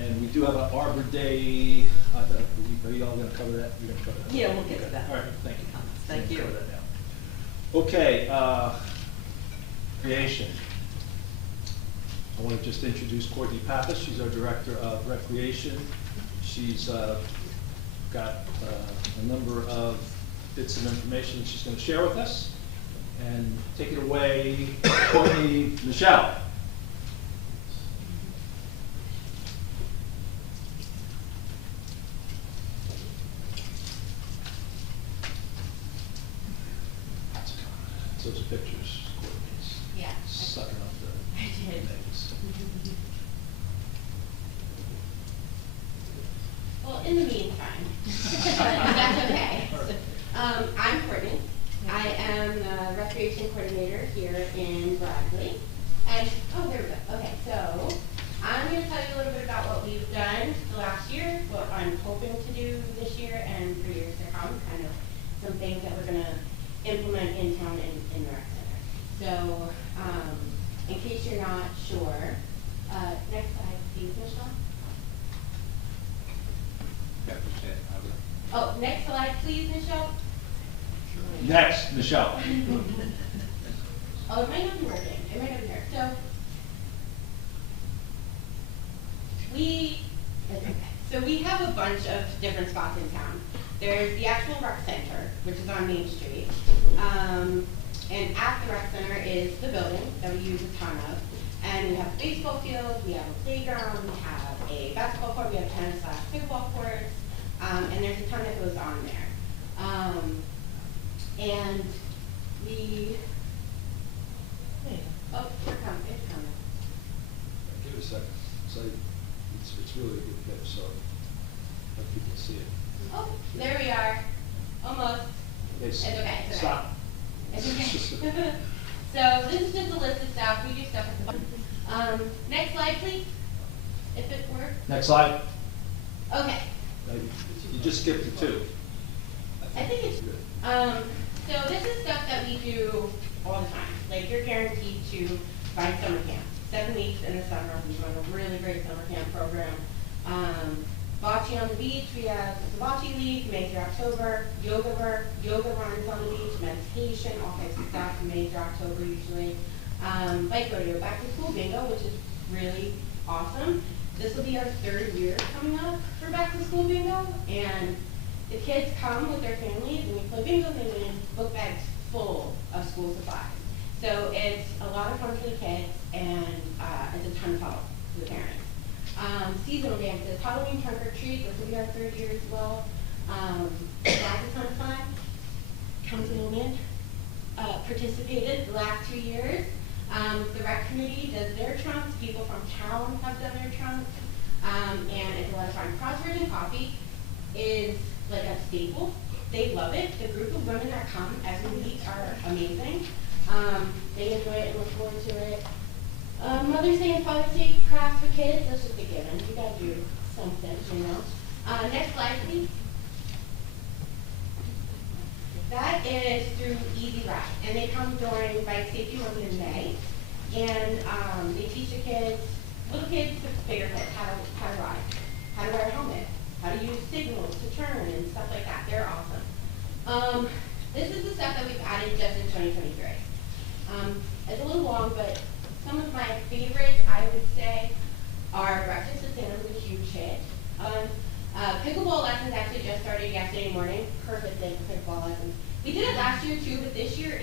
And we do have an Arbor Day, are you all going to cover that? You're going to cover that? Yeah, we'll get to that. All right, thank you. Thank you. Cover that now. Okay, creation. I want to just introduce Courtney Pappas. She's our Director of Recreation. She's got a number of bits of information that she's going to share with us. And take it away, Courtney Michelle. Those are pictures, Courtney's Yeah. sucking up the I did. eggs. Well, in the meantime, that's okay. I'm Courtney. I am the recreation coordinator here in Bradley. And, oh, there we go. Okay, so I'm going to tell you a little bit about what we've done the last year, what I'm hoping to do this year and for years to come, kind of some things that we're going to implement in town in the rec center. So, in case you're not sure, next slide, please, Michelle. Oh, next slide, please, Michelle. Next, Michelle. Oh, it might not be working. It might not be here. So, we have a bunch of different spots in town. There's the actual rec center, which is on Main Street. And at the rec center is the building that we use a ton of. And we have a baseball field, we have a playground, we have a basketball court, we have tennis/pickleball courts, and there's a ton that goes on there. And we, oh, it's coming. Give it a second. So it's really a good pitch, so let people see it. Oh, there we are, almost. It's okay, it's okay. Stop. It's okay. So this is just a list of stuff, we do stuff at the bottom. Next slide, please, if it works. Next slide. Okay, You just skipped the 2. I think it's, so this is stuff that we do all the time. Like, you're guaranteed to find summer camp. 7 weeks in the summer, we run a really great summer camp program. Bocce on the beach, we have the Bocce League, May through October, yoga runs on the beach, meditation, all kinds of stuff, May through October usually. Bike rodeo, back to school bingo, which is really awesome. This will be our 3rd year coming up for back to school bingo, and the kids come with their families and we play bingo, and they win book bags full of school supplies. So it's a lot of fun for the kids, and it's a ton of fun for the parents. Seasonal dances, Halloween trunk or treat, this will be our 3rd year as well. That's a ton of fun. Councilwoman participated the last 2 years. The rec committee does their trunks, people from town have done their trunks, and it's a lot of fun. Crossword and coffee is like a staple. They love it. The group of women that come every week are amazing. They enjoy it and look forward to it. Mother's Day and Father's Day crafts for kids, that's just a given. You gotta do something, you know. Next slide, please. That is through Easy Ride, and they come during Bike Safety Month in May. And they teach the kids, little kids to bigger kids, how to ride, how to wear a helmet, how to use signals to turn and stuff like that. They're awesome. This is the stuff that we've added just in 2023. It's a little long, but some of my favorites, I would say, are breakfast with Santa, was a huge hit. Pickleball lessons actually just started yesterday morning. Perfect thing for pickleball lessons. We did it last year too, but this year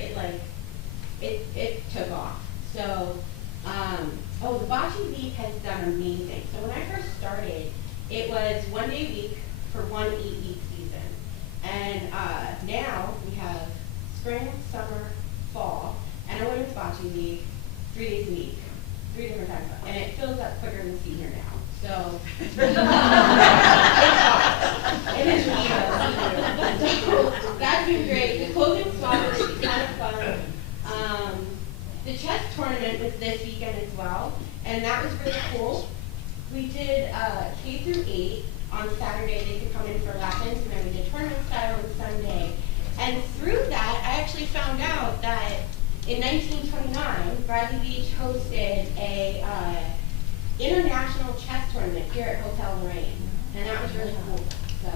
it took off. So, the Bocce League has done amazing. So when I first started, it was 1 day a week for 1 8-week season. And now we have spring, summer, fall, and a women's Bocce League 3 days a week, 3 different times. And it fills up quicker than senior now. So, it is so that's been great. The clothing swap is kind of fun. The chess tournament was this weekend as well, and that was really cool. We did K through 8 on Saturday. They could come in for lessons, and then we did tournament style on Sunday. And through that, I actually found out that in 1929, Bradley Beach hosted a international chess tournament here at Hotel Lorraine, and that was really cool. So,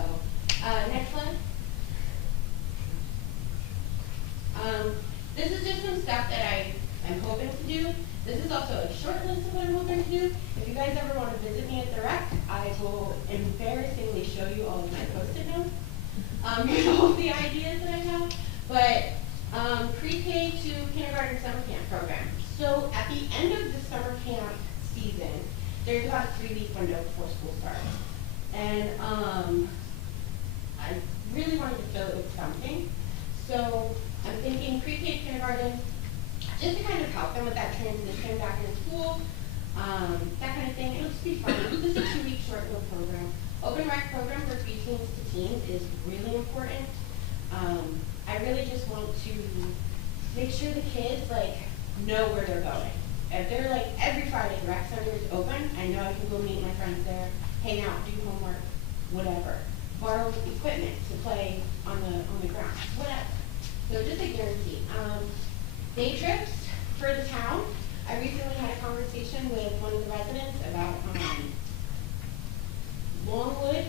next slide. This is just some stuff that I'm hoping to do. This is also a short list of what I'm hoping to do. If you guys ever want to visit me at the rec, I will embarrassingly show you all of my Post-it notes. All of the ideas that I have. But pre-K to kindergarten summer camp program. So at the end of the summer camp season, there's about a 3-week window before school starts. And I really wanted to fill it with something. So I'm thinking pre-K kindergarten, just to kind of help them with that transition back into school, that kind of thing. It'll just be fun. This is a 2-week short little program. Open rec program for preteens to teens is really important. I really just want to make sure the kids know where they're going. If they're every Friday the rec center is open, I know I can go meet my friends there, hang out, do homework, whatever. Borrow equipment to play on the ground, whatever. So just a guarantee. Day trips for the town. I recently had a conversation with one of the residents about Longwood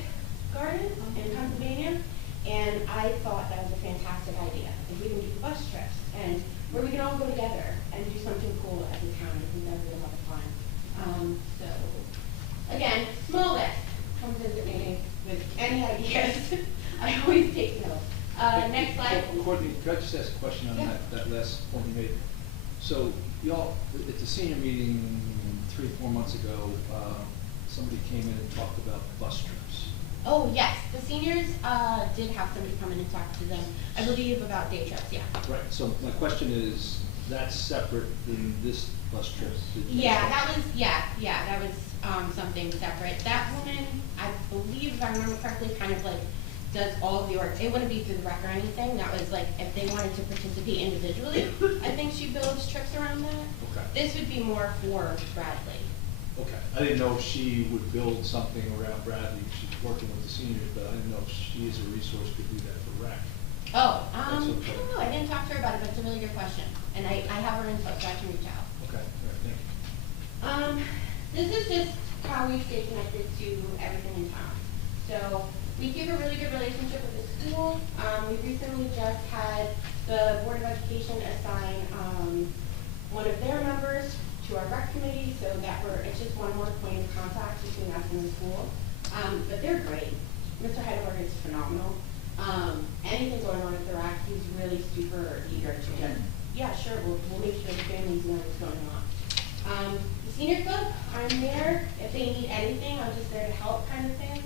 Garden in Pennsylvania, and I thought that was a fantastic idea. If we can do bus trips and where we can all go together and do something cool as a town, I think that would be a lot of fun. So again, small list. Come visit me with any ideas. I always take notes. Next slide. Courtney, could I just ask a question on that last point you made? So y'all, at the senior meeting 3 or 4 months ago, somebody came in and talked about bus trips. Oh, yes, the seniors, did have somebody come in and talk to them, I believe about day trips, yeah. Right, so my question is, that's separate than this bus trip? Yeah, that was, that was, something separate. That woman, I believe, if I remember correctly, kind of like does all of the work. It wouldn't be through the rec or anything. That was like, if they wanted to participate individually, I think she builds trips around that. Okay. This would be more for Bradley. Okay, I didn't know if she would build something around Bradley, she's working with the seniors, but I didn't know if she as a resource could do that for rec. Oh, That's I okay. don't know. I didn't talk to her about it, but it's a really good question. And I have her info, so I can reach out. Okay, all right, thank you. This is just how we stay connected to everything in town. So we keep a really good relationship with the school. We recently just had the Board of Education assign one of their members to our rec committee, so that it's just one more point of contact between us and the school. But they're great. Mr. Heidelberg is phenomenal. Anything going on at the rec, he's really super eager to just, yeah, sure, we'll make sure the families know what's going on. The senior club, I'm there. If they need anything, I'm just there to help kind of thing.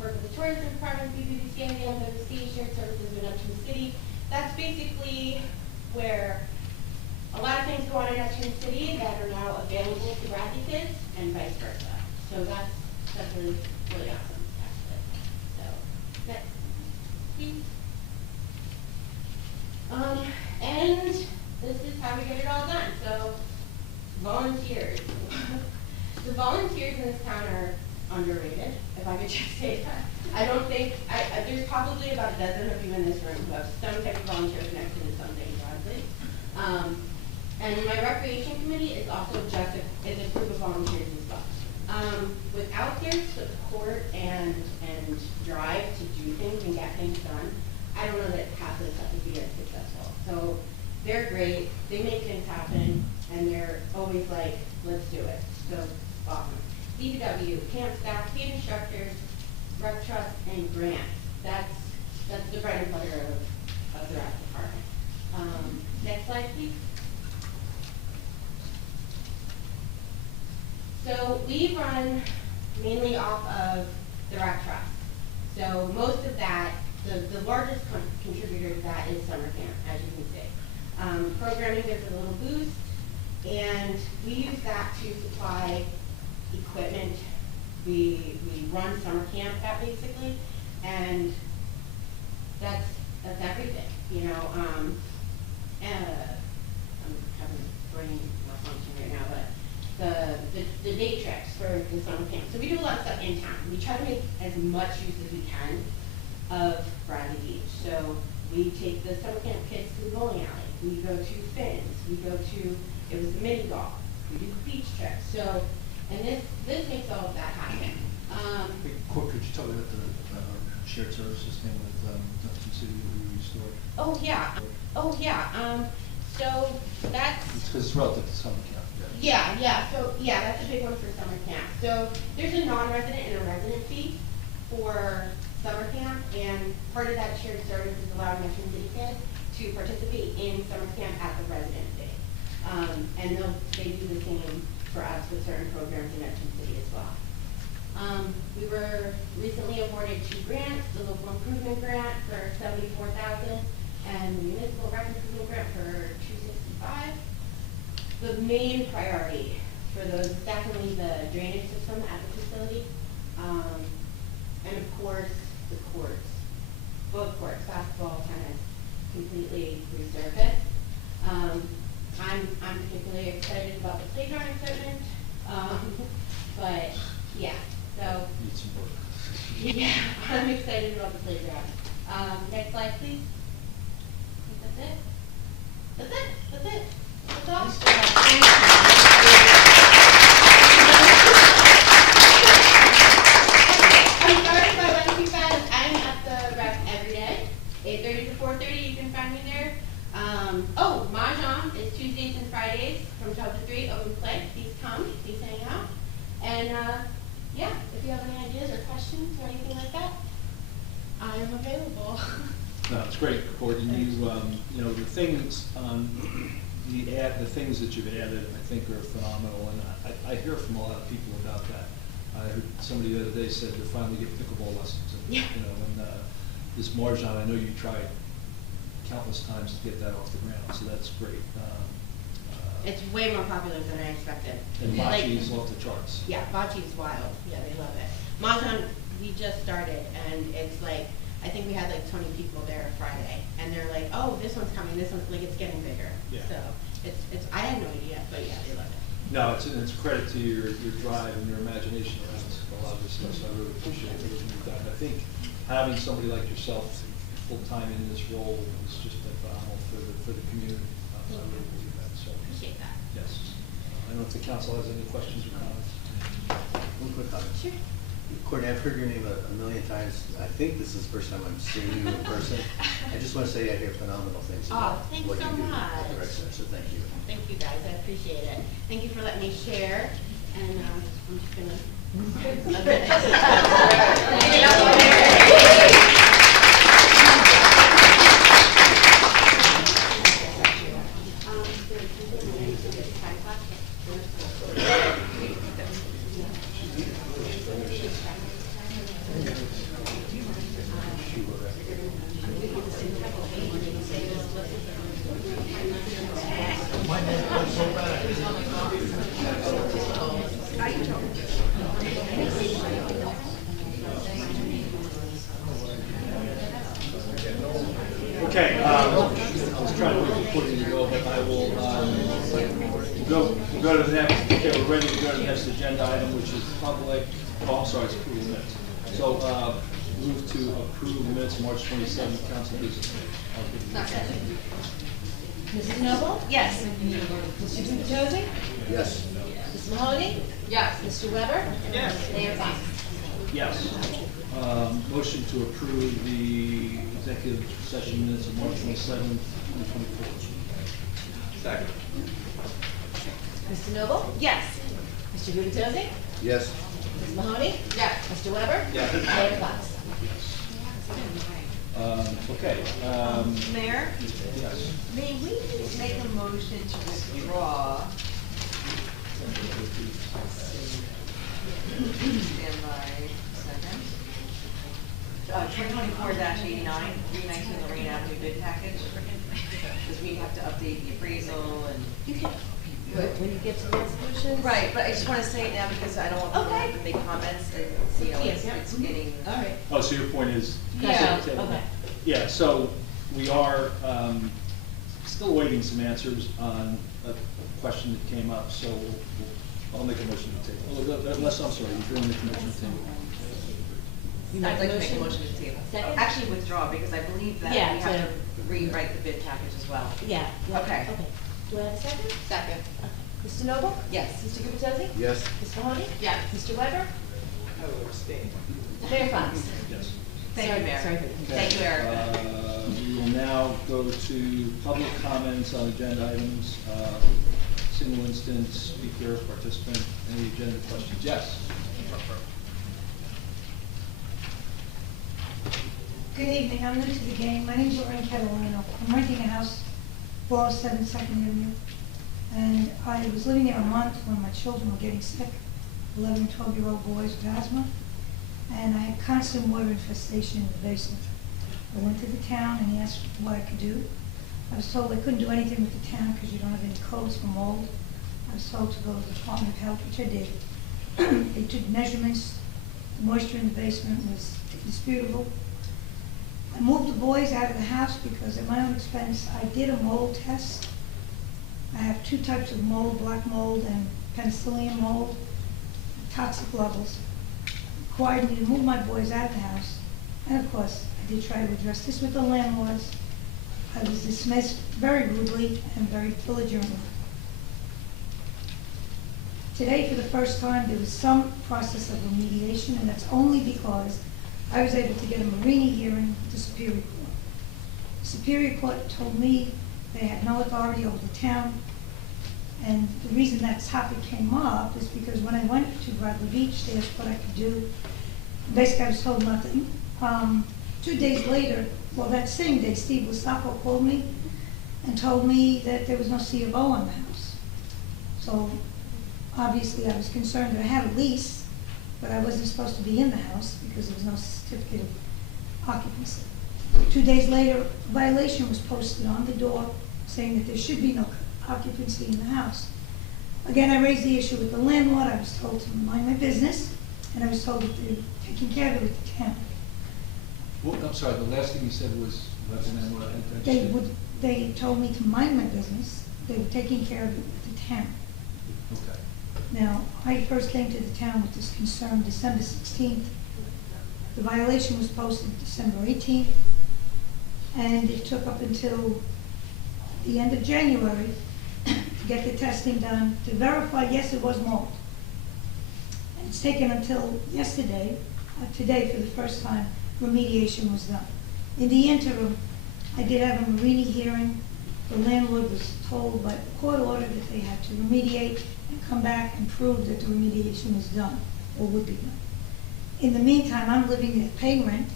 Work with the tourism department, BBBCA, MWC, shared services with Neptune City. That's basically where a lot of things go on in Neptune City that are now available to Bradley kids and vice versa. So that's really, really awesome, actually. So, next, please. And this is how we get it all done. So, volunteers. The volunteers in this town are underrated, if I could just say that. I don't think, there's probably about a dozen of you in this room who have some type of volunteer connection to something, Bradley. And my recreation committee is also just is a group of volunteers as well. Without their support and drive to do things and get things done, I don't know that half of the stuff would be as successful. So they're great, they make things happen, and they're always like, let's do it. So awesome. DPW, camp staff, paid instructors, rec trust, and grants. That's the bread and butter of the rec department. Next slide, please. So we run mainly off of the rec trust. So most of that, the largest contributor to that is summer camp, as you can see. Programming gives it a little boost, and we use that to supply equipment. We run summer camp basically, and that's everything, you know. I'm having brain malfunction right now, but the day trips for the summer camp. So we do a lot of stuff in town. We try to make as much use as we can of Bradley Beach. So we take the summer camp kids to the bowling alley. We go to Finn's. We go to, it was the mini golf. We do beach trips. So, and this makes all of that happen. Court, could you tell me about the shared services thing with Neptune City that we restored? Oh yeah. So that's. It's because it's relative to summer camp. Yeah. So that's a big one for summer camp. So there's a non-resident and a resident fee for summer camp, and part of that shared service is allowing Neptune City kids to participate in summer camp at the resident day. And they do the same for us with certain programs in Neptune City as well. We were recently awarded 2 grants, the local improvement grant for $74,000 and the municipal rec improvement grant for $265,000. The main priority for those is definitely the drainage system at the facility, and of course the courts, both courts, basketball, tennis, completely resurfaced. I'm particularly excited about the playground equipment, but yeah, so. Need some work. Yeah, I'm excited about the playground. Next slide, please. I think that's it. That's it. That's all. I'm sorry if I went too fast. I'm at the rec every day, 8:30 to 4:30. You can find me there. Mahjong is Tuesdays and Fridays from 12 to 3. Open play. Please come. Please hang out. And if you have any ideas or questions or anything like that, I am available. No, it's great, Court, and you know, the things the things that you've added, I think, are phenomenal, and I hear from a lot of people about that. I heard somebody the other day said they're finally getting pickleball lessons, and, Yeah. you know, and this Marjan, I know you tried countless times to get that off the ground, so that's great. It's way more popular than I expected. And Like- bocce's off the charts. Yeah, bocce's wild. Yeah, they love it. Mahjong, we just started, and it's like, I think we had like 20 people there Friday, and they're like, oh, this one's coming, this one's, like, it's getting bigger. Yeah. So, it's, I had no idea, but yeah, they love it. No, it's a credit to your drive and your imagination around a lot of this stuff, so I really appreciate everything you've done. I think having somebody like yourself full-time in this role is just phenomenal for the community. I really believe that, so. Appreciate that. Yes. I don't know if the council has any questions or comments. One quick comment. Sure. Courtney, I've heard your name a million times. I think this is the first time I'm seeing you in person. I just want to say I hear phenomenal things about Oh, thanks what you so do at much. the rec center, so thank you. Thank you guys, I appreciate it. Thank you for letting me share, and I'm just gonna. Okay, I was trying to wait for Courtney to go, but I will, go to the next, okay, we're ready to go to the next agenda item, which is public, oh, I'm sorry, it's approval of minutes. So, move to approve the minutes of March 27th, council business. Mrs. Noble? Yes. Mr. Gubatose? Yes. Ms. Mahoney? Yes. Mr. Weber? Yes. Mayor Fox? Yes. Motion to approve the executive session minutes of March 27th, 2024. Second. Mr. Noble? Yes. Mr. Gubatose? Yes. Ms. Mahoney? Yes. Mr. Weber? Yes. Mayor Fox? Okay. Mayor, Yes. may we make a motion to withdraw? Stand by a second. 2024-89, 319 Lorraine Avenue bid package. Because we have to update the appraisal and. You can, when you get to the resolution? Right, but I just want to say it now because I don't want people to have to make comments and, you know, Yes, yeah. it's getting. All right. Oh, so your point is? Yeah, okay. Yeah, so we are still awaiting some answers on a question that came up, so I'll make a motion to table. Unless, I'm sorry, you're doing the motion to table. I'd like to make a motion to table. Second? Actually withdraw because I believe that we Yeah, have to- to rewrite the bid package as well. Yeah. Okay. Okay. Do I have a second? Second. Mr. Noble? Yes. Mr. Gubatose? Yes. Ms. Mahoney? Yes. Mr. Weber? I will abstain. Mayor Fox? Yes. Thank you, Mayor. Sorry. Thank you, Erica. We will now go to public comments on agenda items. Single instance, speaker, participant, any agenda questions? Yes. Good evening, I'm new to the game. My name is Lorraine Catalano. I'm renting a house, 407 Second Avenue. And I was living there a month when my children were getting sick, 11, 12-year-old boys with asthma. And I had constant water infestation in the basement. I went to the town and asked what I could do. I was told I couldn't do anything with the town because you don't have any codes for mold. I was told to go to the Department of Health, which I did. They took measurements. The moisture in the basement was indisputable. I moved the boys out of the house because at my own expense, I did a mold test. I have two types of mold, black mold and penicillium mold, toxic levels. Required me to move my boys out of the house. And of course, I did try to address this with the landlords. I was dismissed very rudely and very belligerently. Today, for the first time, there was some process of remediation, and that's only because I was able to get a Marini hearing with the Superior Court. The Superior Court told me they had no authority over the town, and the reason that topic came up is because when I went to Bradley Beach, they asked what I could do. Basically, I was told nothing. 2 days later, well, that same day, Steve Lustako called me and told me that there was no C of O on the house. So obviously I was concerned that I had a lease, but I wasn't supposed to be in the house because there was no certificate of occupancy. 2 days later, a violation was posted on the door saying that there should be no occupancy in the house. Again, I raised the issue with the landlord. I was told to mind my business, and I was told that they're taking care of it with the town. Well, I'm sorry, the last thing you said was, They told me to mind my business. They were taking care of it with the town. Okay. Now, I first came to the town with this concern December 16th. The violation was posted December 18th, and it took up until the end of January to get the testing done, to verify, yes, it was mold. And it's taken until yesterday, today for the first time, remediation was done. In the interim, I did have a Marini hearing. The landlord was told by the court order that they had to remediate and come back and prove that the remediation was done or would be done. In the meantime, I'm living there paying rent.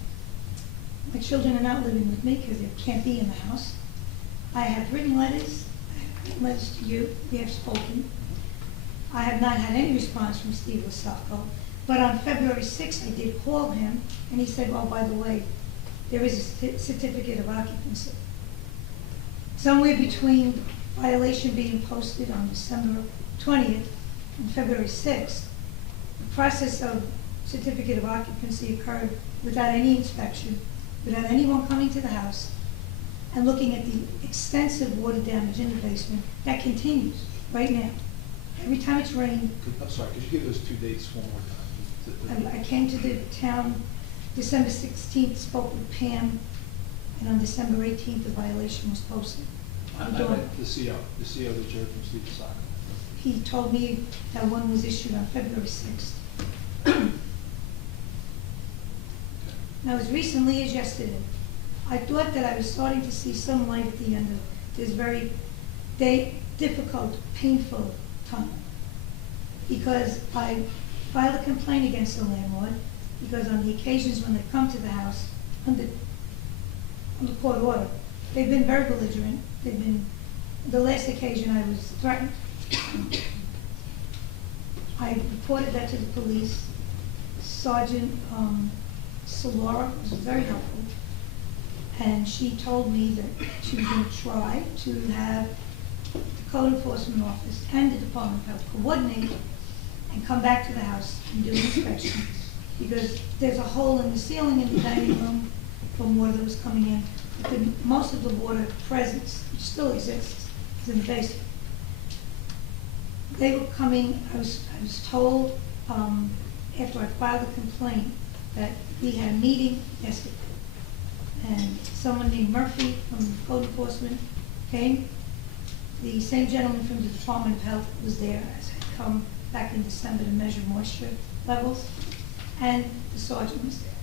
My children are not living with me because they can't be in the house. I have written letters. I have written letters to you. We have spoken. I have not had any response from Steve Lasacco. But on February 6th, I did call him, and he said, well, by the way, there is a certificate of occupancy. Somewhere between violation being posted on December 20th and February 6th, the process of certificate of occupancy occurred without any inspection, without anyone coming to the house and looking at the extensive water damage in the basement. That continues right now. Every time it's rained. I'm sorry, could you give those 2 dates one more time? I came to the town December 16th, spoke with Pam, and on December 18th, the violation was posted. I meant the CO that you heard from Steve Lasacco. He told me that one was issued on February 6th. Now, as recently as yesterday, I thought that I was starting to see some light at the end of this very difficult, painful tunnel. Because I filed a complaint against the landlord, because on the occasions when they've come to the house under court order, they've been very belligerent. The last occasion I was threatened. I reported that to the police. Sergeant Solora was very helpful, and she told me that she was going to try to have the Code Enforcement Office and the Department of Health coordinate and come back to the house and do an inspection, because there's a hole in the ceiling in the dining room from water that was coming in. But most of the water presence, which still exists, is in the basement. They were coming, I was told after I filed a complaint that we had a meeting yesterday, and someone named Murphy from Code Enforcement came. The same gentleman from the Department of Health was there, as had come back in December to measure moisture levels, and the sergeant was there.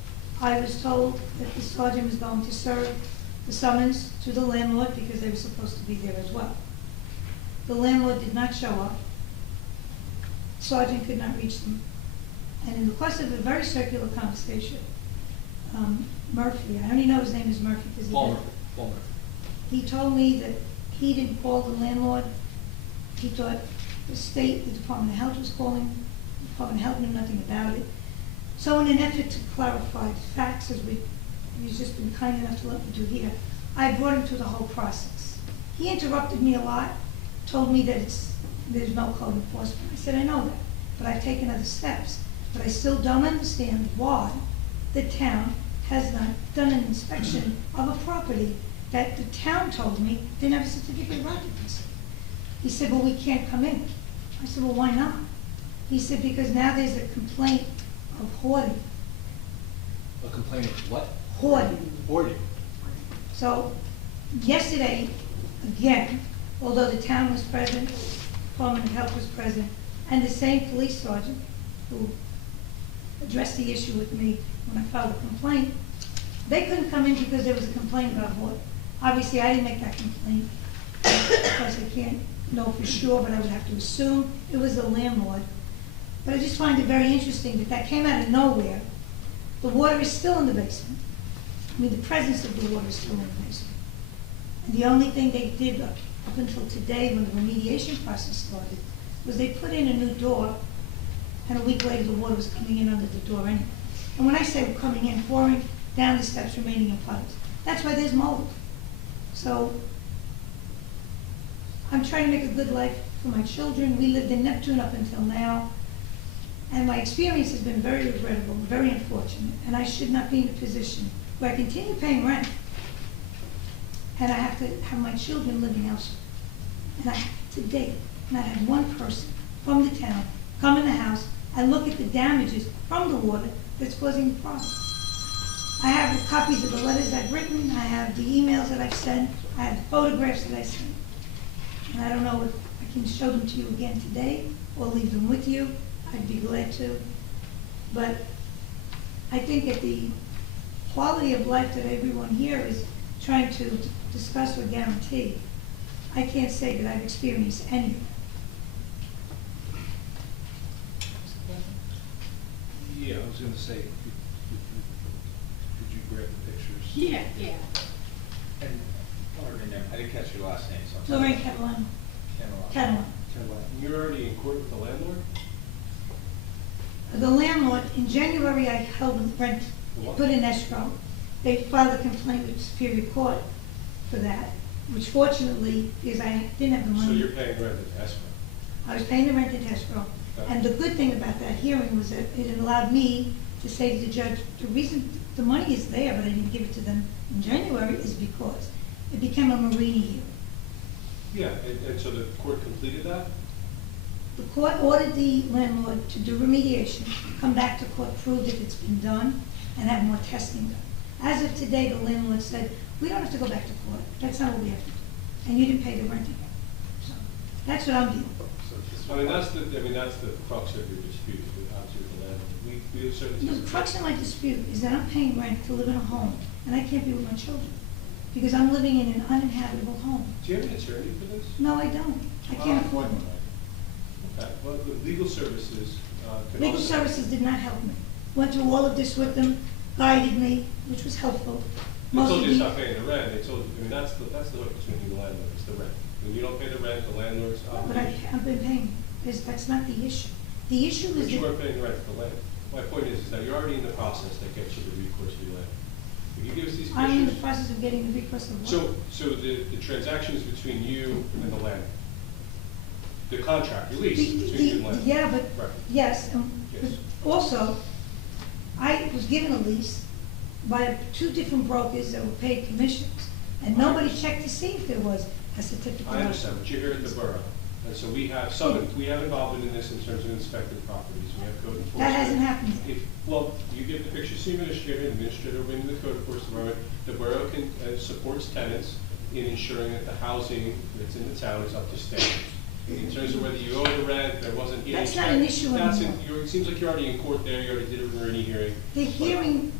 I was told that the sergeant was going to serve the summons to the landlord because they were supposed to be there as well. The landlord did not show up. Sergeant could not reach them. And in the course of a very circular conversation, Murphy, I only know his name is Murphy because Paul Murphy. He told me that he didn't call the landlord. He thought the state, the Department of Health was calling. The Department of Health knew nothing about it. So in an effort to clarify the facts, as he's just been kind enough to let me do here, I brought him through the whole process. He interrupted me a lot, told me that there's no code enforcement. I said, I know that, but I've taken other steps. But I still don't understand why the town has not done an inspection of a property that the town told me didn't have a certificate of occupancy. He said, well, we can't come in. I said, well, why not? He said, because now there's a complaint of hoarding. A complaint of what? Hoarding. Hoarding. So yesterday, again, although the town was present, Department of Health was present, and the same police sergeant who addressed the issue with me when I filed a complaint, they couldn't come in because there was a complaint about hoarding. Obviously, I didn't make that complaint because I can't know for sure, but I would have to assume it was the landlord. But I just find it very interesting that that came out of nowhere. The water is still in the basement. I mean, the presence of the water is still in the basement. And the only thing they did up until today, when the remediation process started, was they put in a new door, and a week later, the water was coming in under the door anyway. And when I say coming in, pouring down the steps, remaining in puddles. That's why there's mold. So I'm trying to make a good life for my children. We lived in Neptune up until now, and my experience has been very regrettable, very unfortunate, and I should not be in a position where I continue paying rent, and I have to have my children living elsewhere. And I have to date not had one person from the town come in the house and look at the damages from the water that's causing the problem. I have copies of the letters I've written, I have the emails that I've sent, I have the photographs that I sent. And I don't know if I can show them to you again today or leave them with you. I'd be glad to. But I think that the quality of life that everyone here is trying to discuss or guarantee, I can't say that I've experienced any of it. Yeah, I was gonna say, could you grab the pictures? Yeah. And, I didn't catch your last name, so I'm sorry. Lorraine Catalano. Catalano. You're already in court with the landlord? The landlord, in January, I held the rent, put in escrow. They filed a complaint with Superior Court for that, which fortunately, because I didn't have the money. So you're paying rent in escrow? I was paying the rent in escrow. And the good thing about that hearing was that it allowed me to say to the judge, the reason the money is there, but I didn't give it to them in January, is because it became a Marini hearing. Yeah, and so the court completed that? The court ordered the landlord to do remediation, come back to court, prove that it's been done, and have more testing done. As of today, the landlord said, we don't have to go back to court. That's not what we have to do. And you didn't pay the rent again. So that's what I'm dealing with. That's the crux of your dispute with the landlord. We have certain. The crux of my dispute is that I'm paying rent to live in a home, and I can't be with my children, because I'm living in an uninhabitable home. Do you have an attorney for this? No, I don't. I can't afford one. Okay, well, the legal services, could Legal also- services did not help me. Went through all of this with them, guided me, which was helpful. They told you to Mostly- stop paying the rent, they told you, that's the hook between you and the landlord, it's the rent. When you don't pay the rent, the landlord's But obligation. I've been paying. That's not the issue. The issue But is you that weren't paying the rent to the landlord. My point is that you're already in the process that gets you the recourse to your landlord. If you give us these I'm in the pictures. process of getting the recourse of what? So the transaction is between you and the landlord. The contract, your lease The- between you and the landlord. Yeah, but, Right. yes, Yes. also, I was given a lease by two different brokers that were paid commissions, and nobody checked to see if there was a certificate. I understand, but you're here at the borough, and so we have involvement in this in terms of inspecting properties, we have code enforcement. That hasn't happened yet. Well, you give the pictures to the administrator will bring the code enforcement department, the borough supports tenants in ensuring that the housing that's in the town is up to standards. In terms of whether you owe the rent, there wasn't any. That's not an issue anymore. It seems like you're already in court there, you already did a Marini hearing. The hearing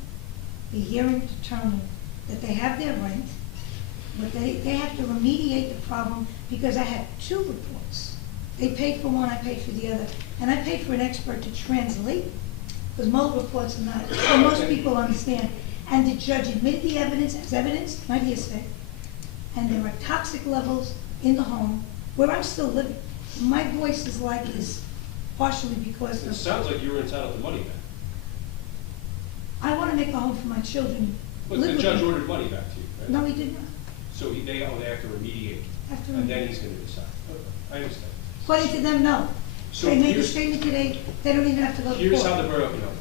determined that they have their rent, but they have to remediate the problem because I had two reports. They paid for one, I paid for the other, and I paid for an expert to translate, because most reports are not, or most people understand. And the judge admitted the evidence as evidence, not hearsay, and there are toxic levels in the home where I'm still living. My voice is like this partially because It of. sounds like you were entitled to money back. I want to make a home for my children. But live the with judge them. ordered money back to you, right? No, he did not. So they have to remediate, Have to and then remediate. he's gonna decide. Okay, I understand. According to them, no. So They made a here's- statement today, they don't even have to go to court. Here's how the borough can help.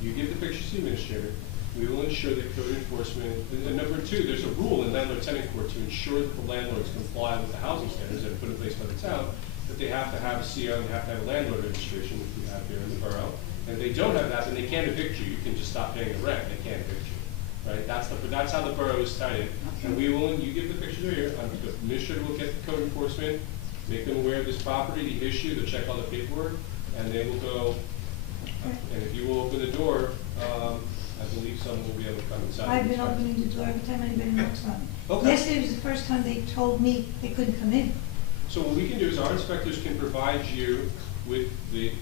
You give the pictures to the administrator, we will ensure that code enforcement, and number two, there's a rule in landlord-tenant court to ensure that the landlords comply with the housing standards that are put in place by the town, that they have to have a CO and have to have a landlord registration, which we have here in the borough. And if they don't have that, then they can't evict you, you can just stop paying the rent, they can't evict you, right? That's how the borough is tied. And we will, you give the pictures here, the administrator will get the code enforcement, make them aware of this property, the issue, they'll check all the paperwork, and they will go, and if you will open the door, I believe someone will be able to come inside. I've been opening the door every time anybody knocks on it. Okay. Yesterday was the first time they told me they couldn't come in. So what we can do is our inspectors can provide you with the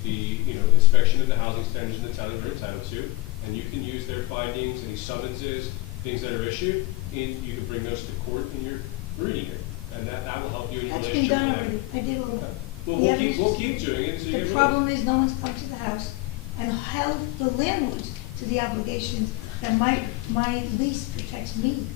inspection of the housing standards in the town that you're entitled to, and you can use their findings, any summonses, things that are issued, and you can bring those to court in your reading it, and that will help you in your That's been relationship done with already. them. I did a little. Well, The evidence- we'll keep doing it, so you The get rid problem of it. is, no one's come to the house and held the landlords to the obligations that my lease protects me.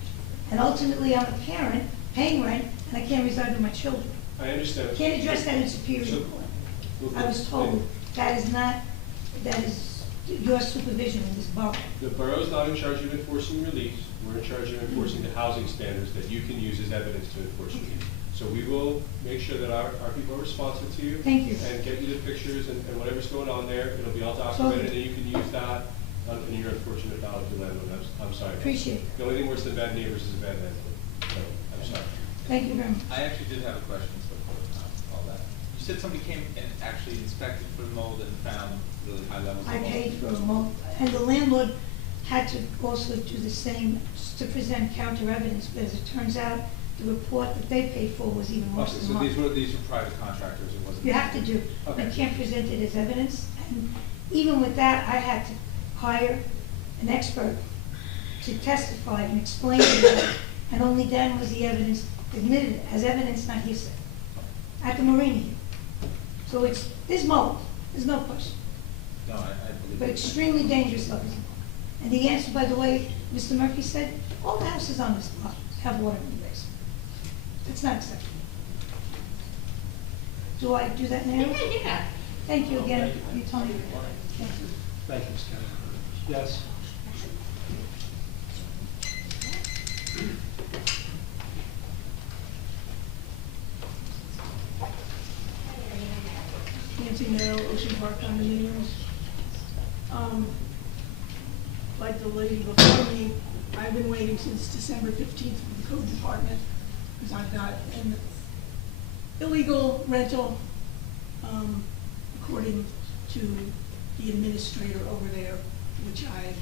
And ultimately, I'm a parent paying rent, and I can't reside with my children. I understand. Can't address that in Superior So- Court. I was told that is your supervision in this borough. The borough's not in charge of enforcing your lease, we're in charge of enforcing the housing standards that you can use as evidence to enforce your lease. So we will make sure that our people are responsive to you. Thank you. And get you the pictures and whatever's going on there, it'll be all documented, and you can use that in your unfortunate battle with your landlord. I'm sorry. Appreciate it. The only thing worse than bad neighbors is a bad landlord, so, I'm sorry. Thank you very much. I actually did have a question, so all that. You said somebody came and actually inspected for mold and found really high levels of I mold. paid for a month, and the landlord had to also do the same, just to present counter evidence, but as it turns out, the report that they paid for was even Okay, worse so than mine. these were private contractors, it wasn't? You have to do, Okay. you can't present it as evidence, and even with that, I had to hire an expert to testify and explain it, and only then was the evidence admitted as evidence, not hearsay, at the marina. So there's mold, there's no question, No, I believe. but it. extremely dangerous levels. And the answer, by the way, Mr. Murphy said, all the houses on this block have water in the basement. That's not acceptable. Do I do that now? Yeah. Thank you again, you told me. Thank you. Thank you, Ms. Kennedy. Yes? Nancy Merrill, Ocean Park condominiums. Like the lady before me, I've been waiting since December 15th for the code department, because I've got an illegal rental, according to the administrator over there, which I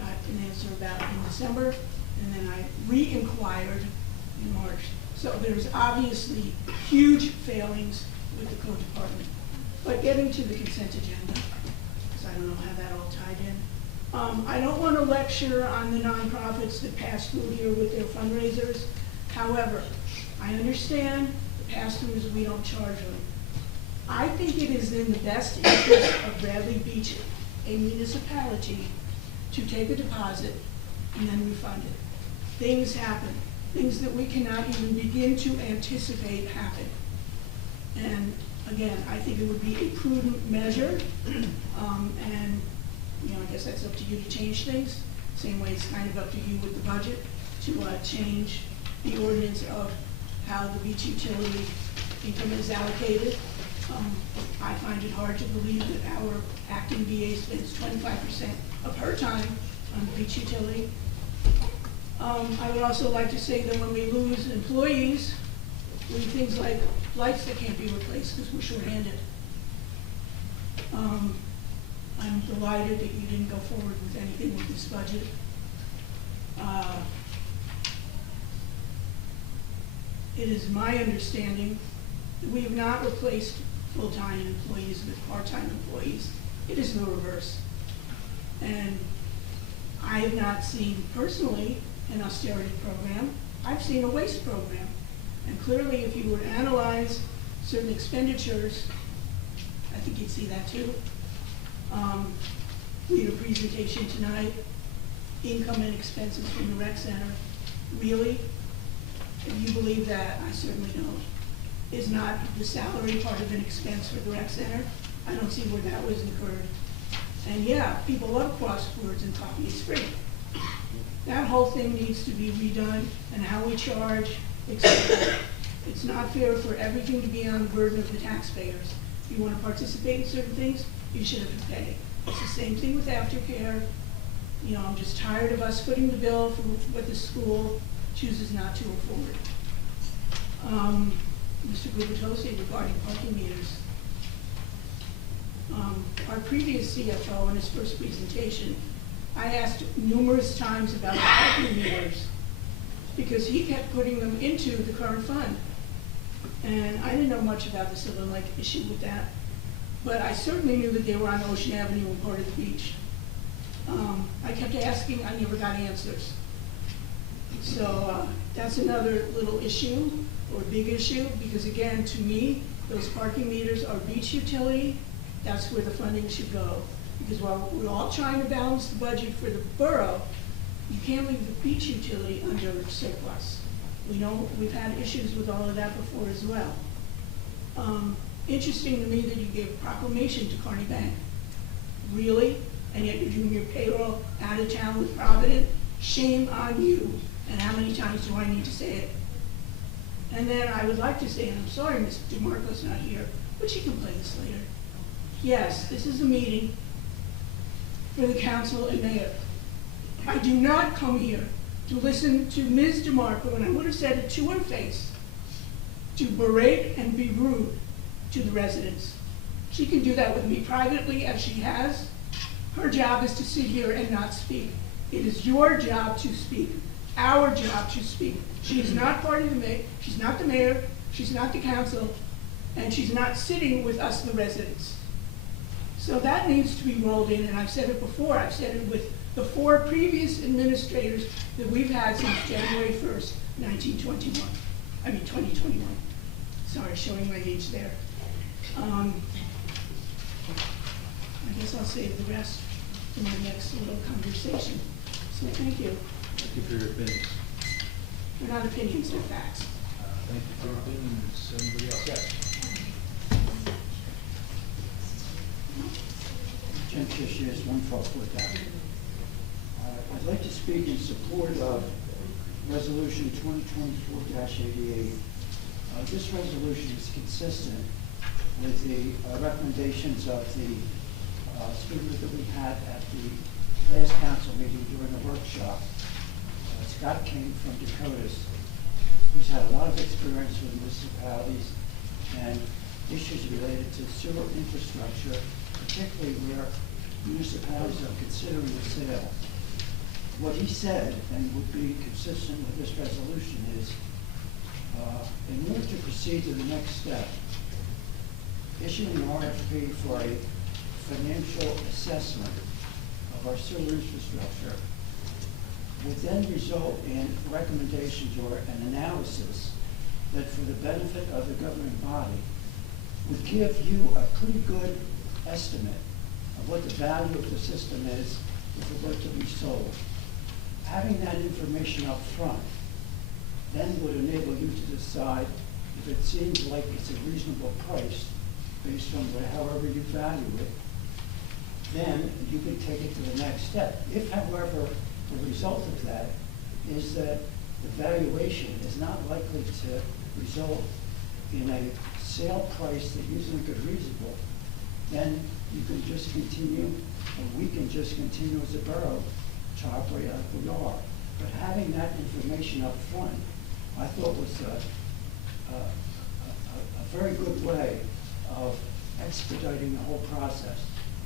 got an answer about in December, and then I re-inquired in March. So there's obviously huge failings with the code department. But getting to the consent agenda, because I don't know how that all tied in. I don't want to lecture on the nonprofits that pass through here with their fundraisers. However, I understand the pass-throughs, we don't charge them. I think it is in the best interest of Bradley Beach, a municipality, to take a deposit and then refund it. Things happen, things that we cannot even begin to anticipate happen. And again, I think it would be a prudent measure, and I guess that's up to you to change things. Same way it's kind of up to you with the budget to change the ordinance of how the beach utility income is allocated. I find it hard to believe that our acting BA spends 25% of her time on the beach utility. I would also like to say that when we lose employees, we have things like lights that can't be replaced because we're shorthanded. I'm delighted that you didn't go forward with anything with this budget. It is my understanding that we have not replaced full-time employees with part-time employees. It is the reverse. And I have not seen personally an austerity program. I've seen a waste program. And clearly, if you were to analyze certain expenditures, I think you'd see that too. We had a presentation tonight, income and expenses from the rec center. Really, if you believe that, I certainly don't, is not the salary part of an expense for the rec center. I don't see where that was incurred. And yeah, people love crosswords and copy is free. That whole thing needs to be redone, and how we charge, etc. It's not fair for everything to be on the burden of the taxpayers. If you want to participate in certain things, you should have to pay. It's the same thing with aftercare. I'm just tired of us footing the bill for what the school chooses not to afford. Mr. Gubitosi, regarding parking meters. Our previous CFO in his first presentation, I asked numerous times about parking meters because he kept putting them into the current fund. And I didn't know much about the Silver Lake issue with that, but I certainly knew that they were on Ocean Avenue and part of the beach. I kept asking, I never got answers. So that's another little issue, or big issue, because again, to me, those parking meters are beach utility. That's where the funding should go. Because while we're all trying to balance the budget for the borough, you can't leave the beach utility under surplus. We know we've had issues with all of that before as well. Interesting to me that you gave a proclamation to Carney Bank. Really? And yet you're doing your payroll out of town with Provident? Shame on you. And how many times do I need to say it? And then I would like to say, and I'm sorry Mr. DeMarco's not here, but she can play this later. Yes, this is a meeting for the council and mayor. I do not come here to listen to Ms. DeMarco, and I would have said it to her face, to berate and be rude to the residents. She can do that with me privately, as she has. Her job is to sit here and not speak. It is your job to speak, our job to speak. She is not part of the mayor, she's not the mayor, she's not the council, and she's not sitting with us, the residents. So that needs to be rolled in, and I've said it before, I've said it with the 4 previous administrators that we've had since January 1st, 2021. Sorry, showing my age there. I guess I'll save the rest for my next little conversation. So thank you. Thank you for your opinions. They're not opinions, they're facts. Thank you for your opinions. Anybody else? Yes. Jim Kishias, 112 Fourth Avenue. I'd like to speak in support of Resolution 2024-88. This resolution is consistent with the recommendations of the speaker that we had at the last council meeting during the workshop. Scott came from Dakotas, who's had a lot of experience with municipalities and issues related to sewer infrastructure, particularly where municipalities are considering a sale. What he said, and would be consistent with this resolution, is in order to proceed to the next step, issuing an RFP for a financial assessment of our sewer infrastructure would then result in recommendations or an analysis that, for the benefit of the governing body, would give you a pretty good estimate of what the value of the system is if it were to be sold. Having that information up front then would enable you to decide if it seems like it's a reasonable price based on however you value it. Then you can take it to the next step. If, however, the result of that is that the valuation is not likely to result in a sale price that you think is reasonable, then you can just continue, and we can just continue as a borough to operate like we are. But having that information up front, I thought was a very good way of expediting the whole process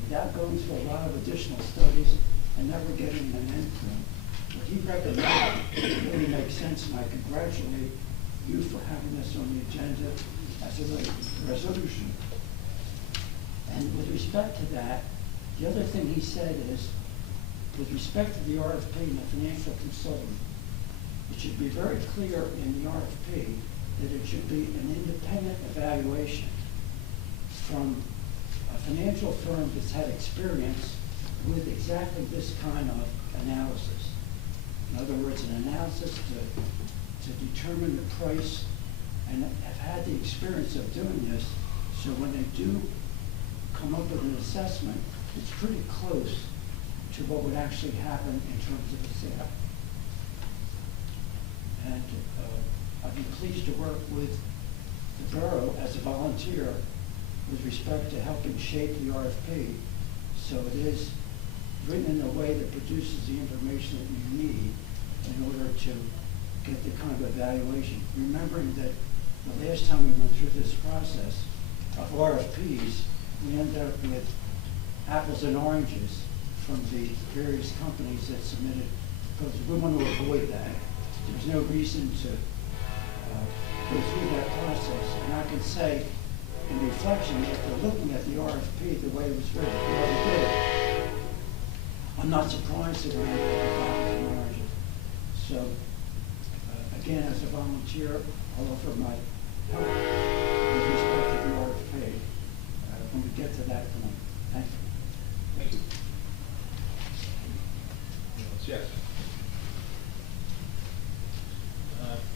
without going through a lot of additional studies and never getting an end point. What he recommended really makes sense, and I congratulate you for having this on the agenda as a resolution. And with respect to that, the other thing he said is, with respect to the RFP and the financial consultant, it should be very clear in the RFP that it should be an independent evaluation from a financial firm that's had experience with exactly this kind of analysis. In other words, an analysis to determine the price, and have had the experience of doing this, so when they do come up with an assessment, it's pretty close to what would actually happen in terms of a sale. And I'd be pleased to work with the borough as a volunteer with respect to helping shape the RFP so it is written in a way that produces the information that you need in order to get the kind of evaluation. Remembering that the last time we went through this process of RFPs, we ended up with apples and oranges from the various companies that submitted, because we want to avoid that. There's no reason to go through that process. And I can say, in reflection, after looking at the RFP, the way it was written, the way we did it, I'm not surprised that we ended up with apples and oranges. So again, as a volunteer, I'll offer my help with respect to the art of pay when we get to that point. Thank you. Thank you. Yes.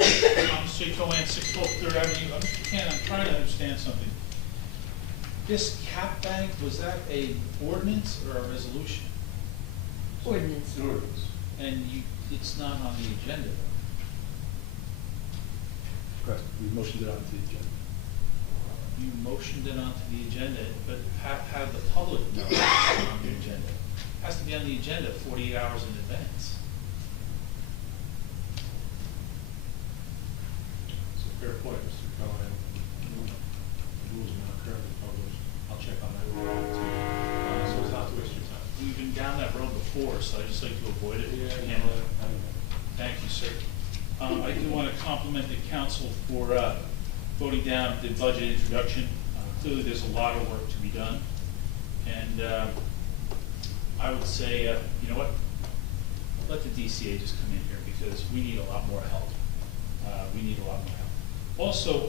I'm J. Cohen, 612 Third Avenue. I'm trying to understand something. This cap bank, was that a ordinance or a resolution? Ordinance. An ordinance. And it's not on the agenda, though. Correct, we motioned it onto the agenda. You motioned it onto the agenda, but have the public know it's on the agenda. It has to be on the agenda 48 hours in advance. It's a fair point, Mr. Cohen. The rules are not currently published. I'll check on that too. So it's not to waste your time. We've been down that road before, so I just like to avoid it. Yeah, Thank you, sir. I do want to compliment the council for voting down the budget introduction. Clearly, there's a lot of work to be done. And I would say, you know what? Let the DCA just come in here because we need a lot more help. We need a lot more help. Also,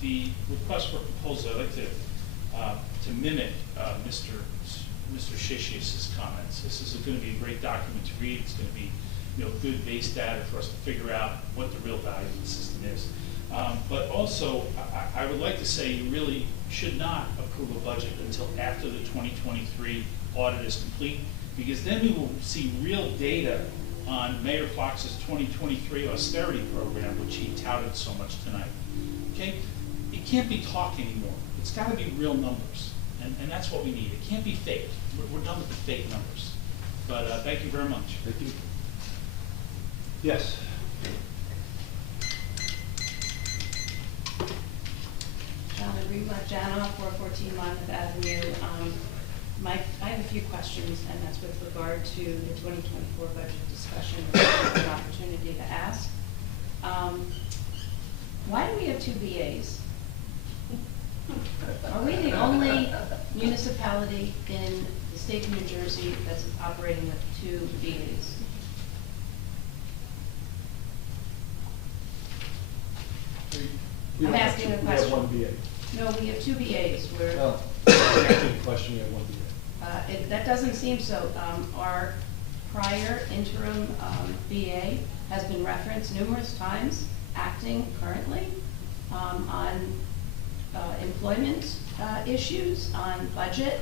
the request for proposal, I'd like to mimic Mr. Shishius's comments. This is going to be a great document to read. It's going to be, you know, good base data for us to figure out what the real value of the system is. But also, I would like to say you really should not approve a budget until after the 2023 audit is complete, because then we will see real data on Mayor Fox's 2023 austerity program, which he touted so much tonight. Okay? It can't be talk anymore. It's got to be real numbers, and that's what we need. It can't be fake. We're done with the fake numbers. But thank you very much. Thank you. Yes. Jana Greenblatt, Jana, 414 Monmouth Avenue. I have a few questions, and that's with regard to the 2024 budget discussion. It's an opportunity to ask. Why do we have two BAs? Are we the only municipality in the state of New Jersey that's operating with two BAs? I'm asking a We have one question. BA. No, we have two BAs. We're, Well, answering the question, we have one BA. That doesn't seem so. Our prior interim BA has been referenced numerous times, acting currently on employment issues, on budget.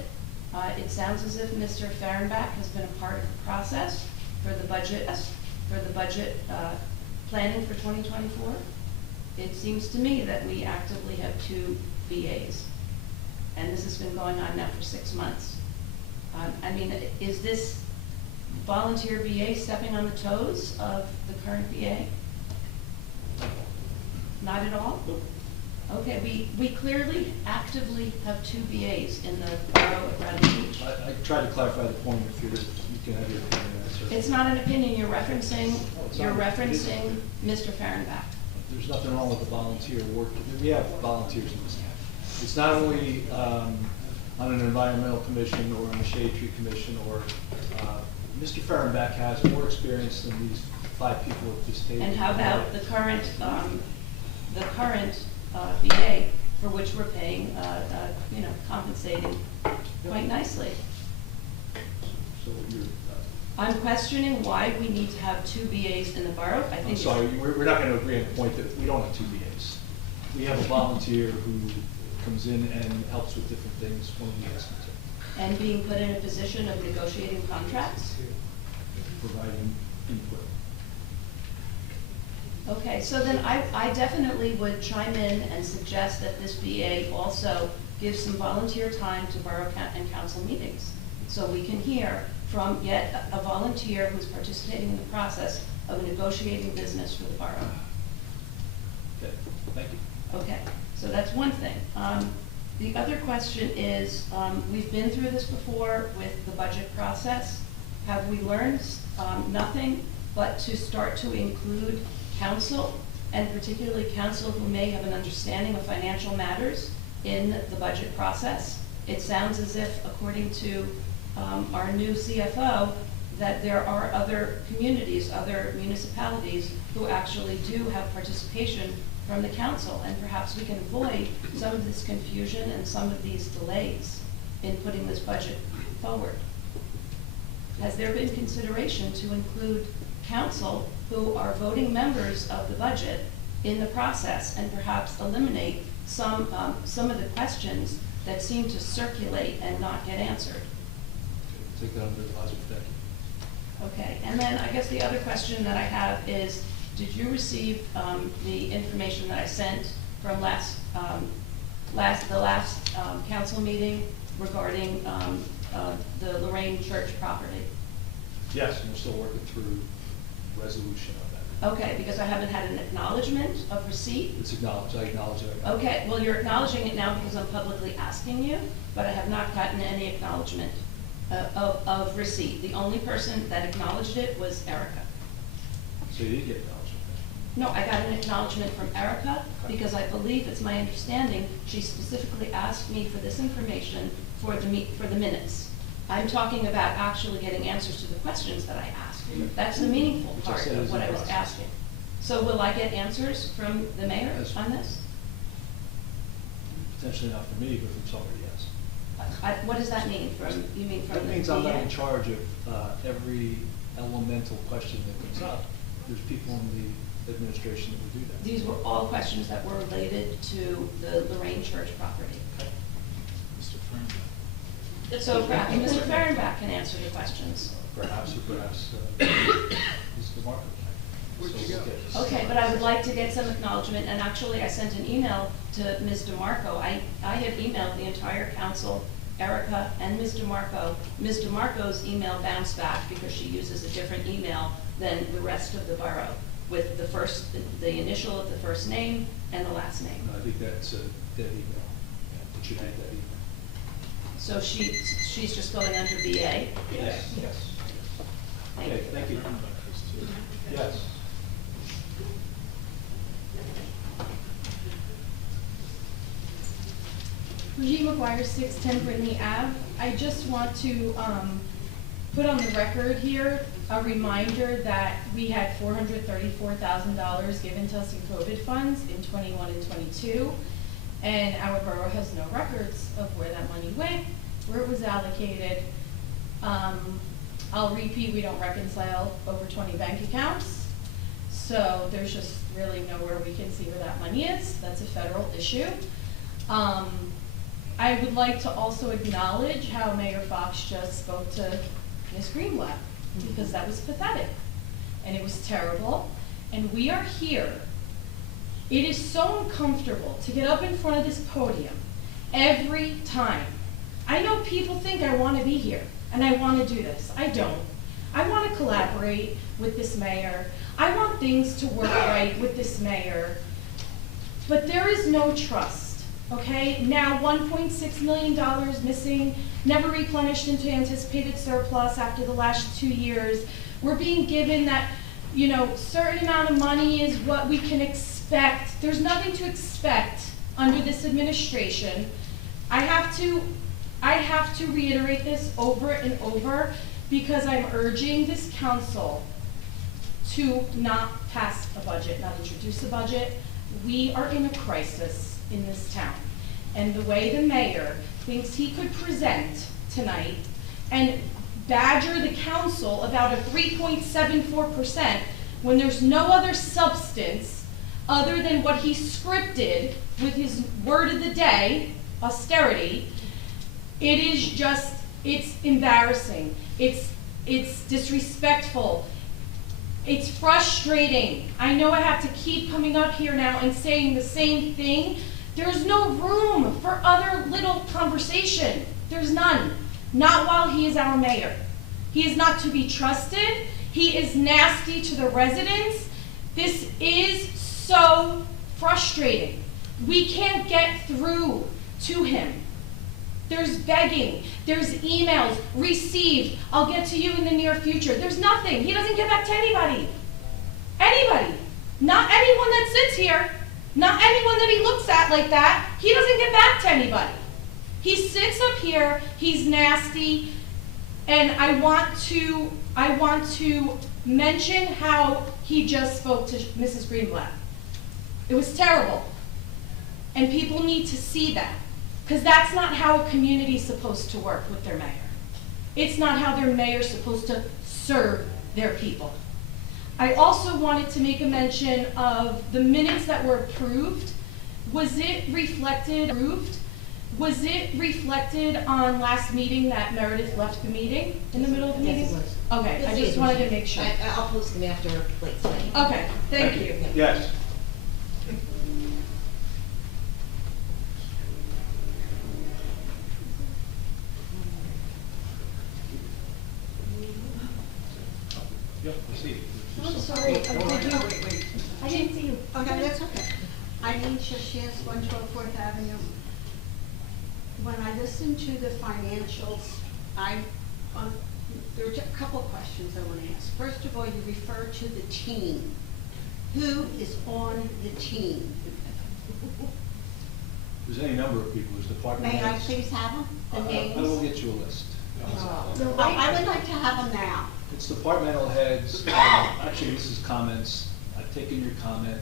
It sounds as if Mr. Fahrenbach has been a part of the process for the budget planning for 2024. It seems to me that we actively have two BAs, and this has been going on now for 6 months. I mean, is this volunteer BA stepping on the toes of the current BA? Not at all? Okay, we clearly actively have two BAs in the borough of Reading Beach. I tried to clarify the point if you can have your opinion on that, sir. It's not an opinion, you're referencing Mr. Fahrenbach. There's nothing wrong with the volunteer work. We have volunteers in this town. It's not only on an environmental commission or on the shade tree commission, or Mr. Fahrenbach has more experience than these 5 people at this table. And how about the current BA for which we're paying, compensating quite nicely? So you're, I'm questioning why we need to have two BAs in the borough. I think I'm it's- sorry, we're not going to agree on the point that we don't have 2 BAs. We have a volunteer who comes in and helps with different things when we ask him to. And being put in a position of negotiating contracts? Providing input. Okay, so then I definitely would chime in and suggest that this BA also give some volunteer time to borough and council meetings, so we can hear from yet a volunteer who's participating in the process of negotiating business for the borough. Okay, thank you. Okay, so that's one thing. The other question is, we've been through this before with the budget process. Have we learned nothing but to start to include council, and particularly council who may have an understanding of financial matters in the budget process? It sounds as if, according to our new CFO, that there are other communities, other municipalities who actually do have participation from the council, and perhaps we can avoid some of this confusion and some of these delays in putting this budget forward. Has there been consideration to include council who are voting members of the budget in the process and perhaps eliminate some of the questions that seem to circulate and not get answered? Take that under advisement, thank you. Okay, and then I guess the other question that I have is, did you receive the information that I sent from the last council meeting regarding the Lorraine Church property? Yes, and we're still working through resolution of that. Okay, because I haven't had an acknowledgement of receipt. It's acknowledged, I acknowledge it. Okay, well, you're acknowledging it now because I'm publicly asking you, but I have not gotten any acknowledgement of receipt. The only person that acknowledged it was Erica. So you did get acknowledgement? No, I got an acknowledgement from Erica because I believe, it's my understanding, she specifically asked me for this information for the minutes. I'm talking about actually getting answers to the questions that I asked. That's the meaningful Which I part said of is what in I was process. asking. So will I get answers from the mayor Yes. on this? Potentially not for me, but from somebody, yes. What does that mean you mean from the That means I'm not PA? in charge of every elemental question that comes up. There's people in the administration that will do that. These were all questions that were related to the Lorraine Church property. Mr. Frank. So perhaps Mr. Fehrenbach can answer the questions. Perhaps, or perhaps Mr. Marco. Where'd you go? Okay, but I would like to get some acknowledgement, and actually I sent an email to Ms. DeMarco. I have emailed the entire council, Erica and Ms. DeMarco. Ms. DeMarco's email bounced back because she uses a different email than the rest of the borough, with the initial of the first name and the last name. I think that's a dead email. It should be a dead email. So she's just going under VA? Yes. Yes. Thank Okay, you. thank you. Yes. Brigitte McGuire, 610 Brittany Ave. I just want to put on the record here a reminder that we had $434,000 given to us in COVID funds in 21 and 22, and our borough has no records of where that money went, where it was allocated. I'll repeat, we don't reconcile over 20 bank accounts, so there's just really nowhere we can see where that money is. That's a federal issue. I would like to also acknowledge how Mayor Fox just spoke to Ms. Greenblatt, because that was pathetic, and it was terrible, and we are here. It is so uncomfortable to get up in front of this podium every time. I know people think I want to be here, and I want to do this. I don't. I want to collaborate with this mayor. I want things to work right with this mayor, but there is no trust. Okay, now $1.6 million missing, never replenished into anticipated surplus after the last 2 years. We're being given that, certain amount of money is what we can expect. There's nothing to expect under this administration. I have to reiterate this over and over because I'm urging this council to not pass a budget, not introduce a budget. We are in a crisis in this town. And the way the mayor thinks he could present tonight and badger the council about a 3.74% when there's no other substance other than what he scripted with his word of the day, austerity, it's embarrassing. It's disrespectful. It's frustrating. I know I have to keep coming up here now and saying the same thing. There's no room for other little conversation. There's none. Not while he is our mayor. He is not to be trusted. He is nasty to the residents. This is so frustrating. We can't get through to him. There's begging. There's emails received. I'll get to you in the near future. There's nothing. He doesn't get back to anybody. Anybody. Not anyone that sits here. Not anyone that he looks at like that. He doesn't get back to anybody. He sits up here. He's nasty. And I want to mention how he just spoke to Mrs. Greenblatt. It was terrible. And people need to see that, because that's not how a community is supposed to work with their mayor. It's not how their mayor is supposed to serve their people. I also wanted to make a mention of the minutes that were approved. Was it reflected on last meeting that Meredith left the meeting, in the middle of the meeting? Yes, it was. Okay, I Yes, just it wanted was. to make sure. I'll post them after late tonight. Okay, thank you. Yes. Yep, I see. I'm sorry, Oh, no, did you? wait. I didn't see you. Okay, that's okay. Eileen Shashias, 112 Fourth Avenue. When I listened to the financials, there are a couple questions I want to ask. First of all, you refer to the team. Who is on the team? There's any number of people, there's department May I heads. please have them, the names? I will get you a list. No, I would like to have them now. It's departmental heads, actually, this is comments, I've taken your comment.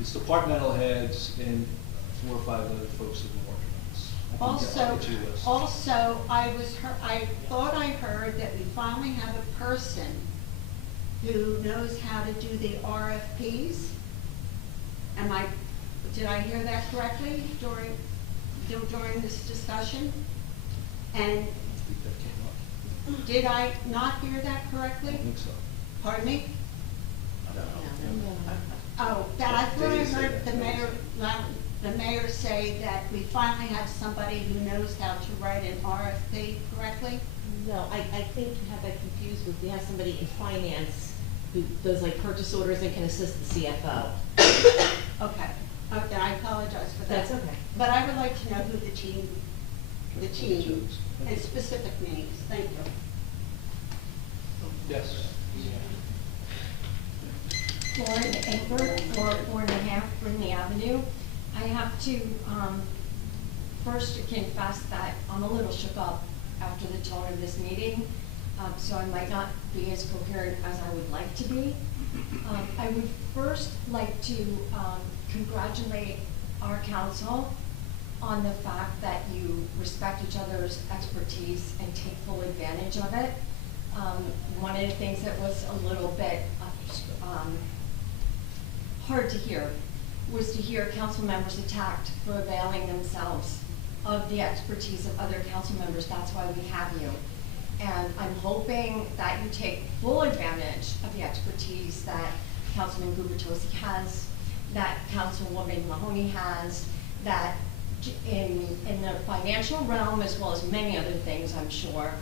It's departmental heads and 4 or 5 other folks that were working on this. I'll get you a list. Also, I thought I heard that we finally have a person who knows how to do the RFPs. Did I hear that correctly during this discussion? And I think that came up. did I not hear that I correctly? don't think so. Pardon me? I don't know. Oh, that I thought I Did he say heard that? the mayor say that we finally have somebody who knows how to write an RFP correctly? No, I think you have that confused with, we have somebody in finance who does like purchase orders and can assist the CFO. Okay, I apologize for that. That's okay. But I would like to know who the team, and specific names, thank you. Yes. Lauren Egbert, for 4.5 Brittany Avenue. I have to first confess that I'm a little shook up after the tone of this meeting, so I might not be as coherent as I would like to be. I would first like to congratulate our council on the fact that you respect each other's expertise and take full advantage of it. One of the things that was a little bit hard to hear was to hear council members attacked for availing themselves of the expertise of other council members. That's why we have you. And I'm hoping that you take full advantage of the expertise that Councilman Gubertosi has, that Councilwoman Mahoney has, that in the financial realm, as well as many other things, I'm sure,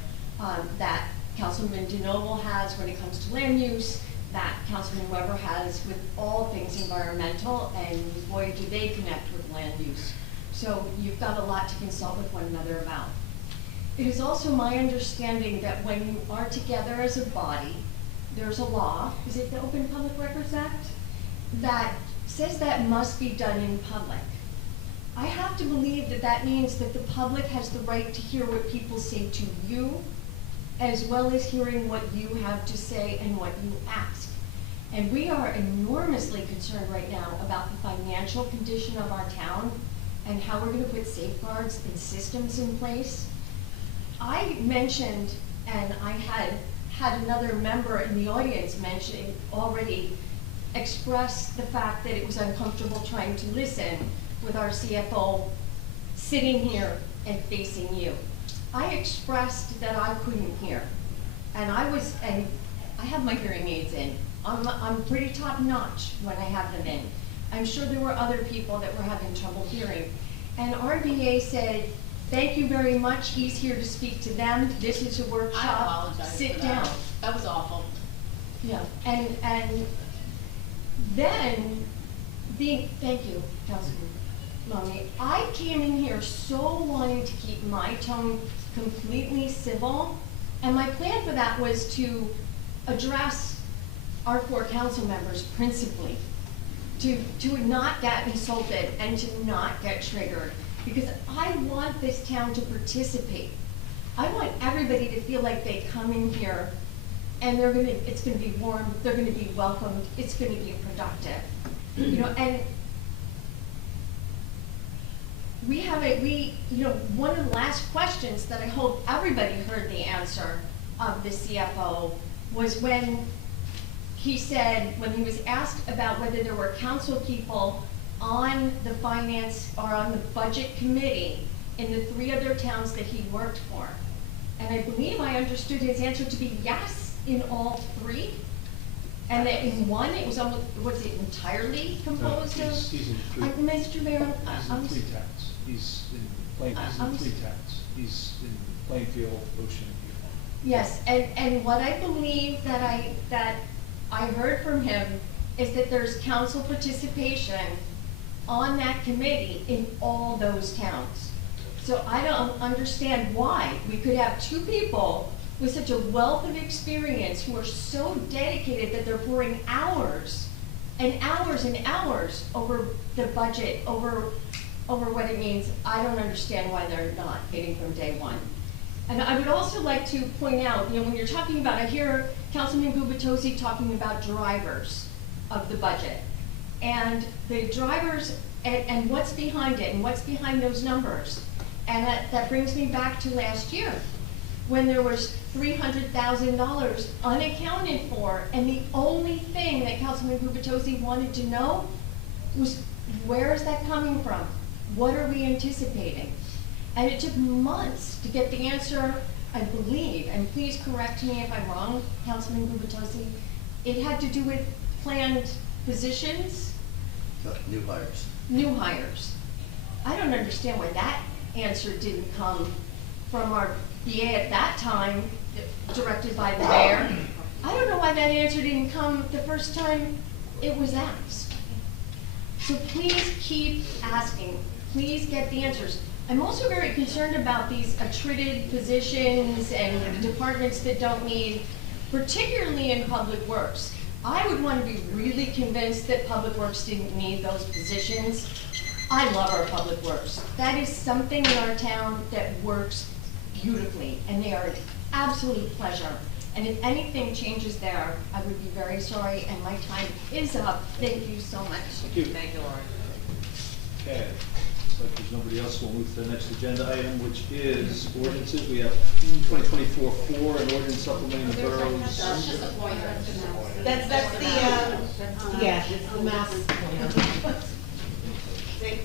that Councilman DeNoble has when it comes to land use, that Councilman Weber has with all things environmental, and boy, do they connect with land use. So you've got a lot to consult with one another about. It is also my understanding that when you are together as a body, there's a law, is it the Open Public Records Act, that says that must be done in public. I have to believe that that means that the public has the right to hear what people say to you, as well as hearing what you have to say and what you ask. And we are enormously concerned right now about the financial condition of our town and how we're gonna put safeguards and systems in place. I mentioned, and I had another member in the audience mention, already express the fact that it was uncomfortable trying to listen with our CFO sitting here and facing you. I expressed that I couldn't hear, and I have my hearing aids in. I'm pretty top notch when I have them in. I'm sure there were other people that were having trouble hearing. And RBA said, thank you very much, he's here to speak to them, this is a workshop, I apologize sit for that. down. That was awful. Yeah, and then, thank you, Councilman Mahoney. I came in here so wanting to keep my tone completely civil, and my plan for that was to address our 4 council members principally, to not get insulted and to not get triggered, because I want this town to participate. I want everybody to feel like they come in here and it's gonna be warm, they're gonna be welcomed, it's gonna be productive. You know, and one of the last questions that I hope everybody heard the answer of the CFO was when he said, when he was asked about whether there were council people on the finance or on the budget committee in the 3 other towns that he worked for. And I believe I understood his answer to be yes in all 3. And that in one, it was almost, was it entirely composed of? He's in 3. Mr. Mayor, He's in 3 towns. He's in 3 towns. He's in Plainfield, Ocean View. Yes, and what I believe that I heard from him is that there's council participation on that committee in all those towns. So I don't understand why we could have 2 people with such a wealth of experience who are so dedicated that they're pouring hours and hours and hours over the budget, over what it means. I don't understand why they're not hitting from day one. And I would also like to point out, when you're talking about, I hear Councilman Gubitosi talking about drivers of the budget. And the drivers, and what's behind it, and what's behind those numbers. And that brings me back to last year, when there was $300,000 unaccounted for, and the only thing that Councilman Gubitosi wanted to know was, where is that coming from? What are we anticipating? And it took months to get the answer, I believe, and please correct me if I'm wrong, Councilman Gubitosi. It had to do with planned positions? New hires. New hires. I don't understand why that answer didn't come from our BA at that time, directed by the mayor. I don't know why that answer didn't come the first time it was asked. So please keep asking. Please get the answers. I'm also very concerned about these attrited positions and departments that don't need, particularly in Public Works. I would want to be really convinced that Public Works didn't need those positions. I love our Public Works. That is something in our town that works beautifully, and they are an absolute pleasure. And if anything changes there, I would be very sorry, and my time is up. Thank you so much. Thank you. Thank you, Lauren. Okay. Looks like there's nobody else. We'll move to the next agenda item, which is ordinances. We have 2024-4, an ordinance supplementing the boroughs. That's just a pointer. That's the mouse pointer. See?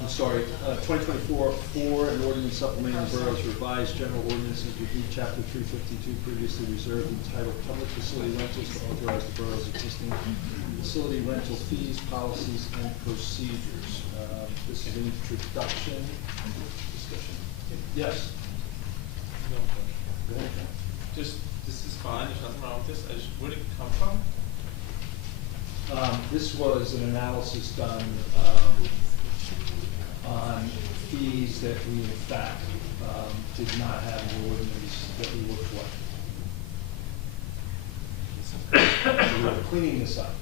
I'm sorry, 2024-4, an ordinance supplementing the boroughs revised general ordinances review chapter 352 previously reserved entitled Public Facility Rentals to authorize the borough's existing facility rental fees, policies, and procedures. This is an introduction. Discussion. Yes. Go ahead. This is fine, there's nothing wrong with this, where did it come from? This was an analysis done on fees that we in fact did not have in the ordinance that we were collecting. So we're cleaning this up.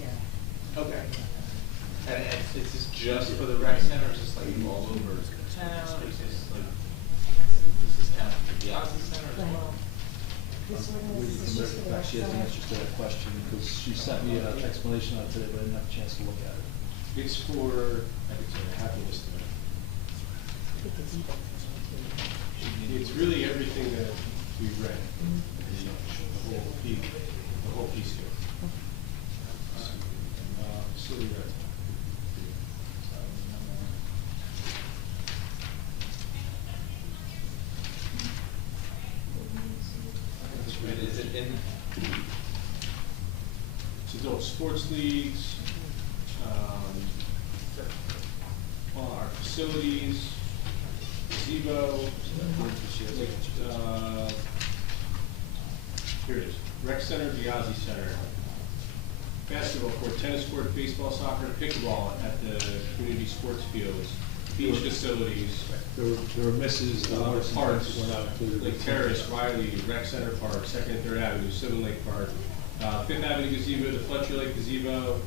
Yeah. Okay. And is this just for the rec center, or is this like all over town, or is this like, does this count for the Piazza Center as well? In fact, she has the answers to that question, because she sent me an explanation on it today, but I didn't have a chance to look at it. It's for, I could say, I have to list it. It's really everything that we read, the whole piece here. Facility rental. Is it in? It's adult sports leagues, all our facilities, gazebo, here it is, rec center, Biazzi Center, basketball court, tennis court, baseball, soccer, pickleball at the community sports fields, beach facilities. There were misses, Parks, were not included. Lake Terrace, Riley, Rec Center Park, 2nd and 3rd Avenue, Sylvan Lake Park, 5th Avenue gazebo, the Fletcher Lake gazebo,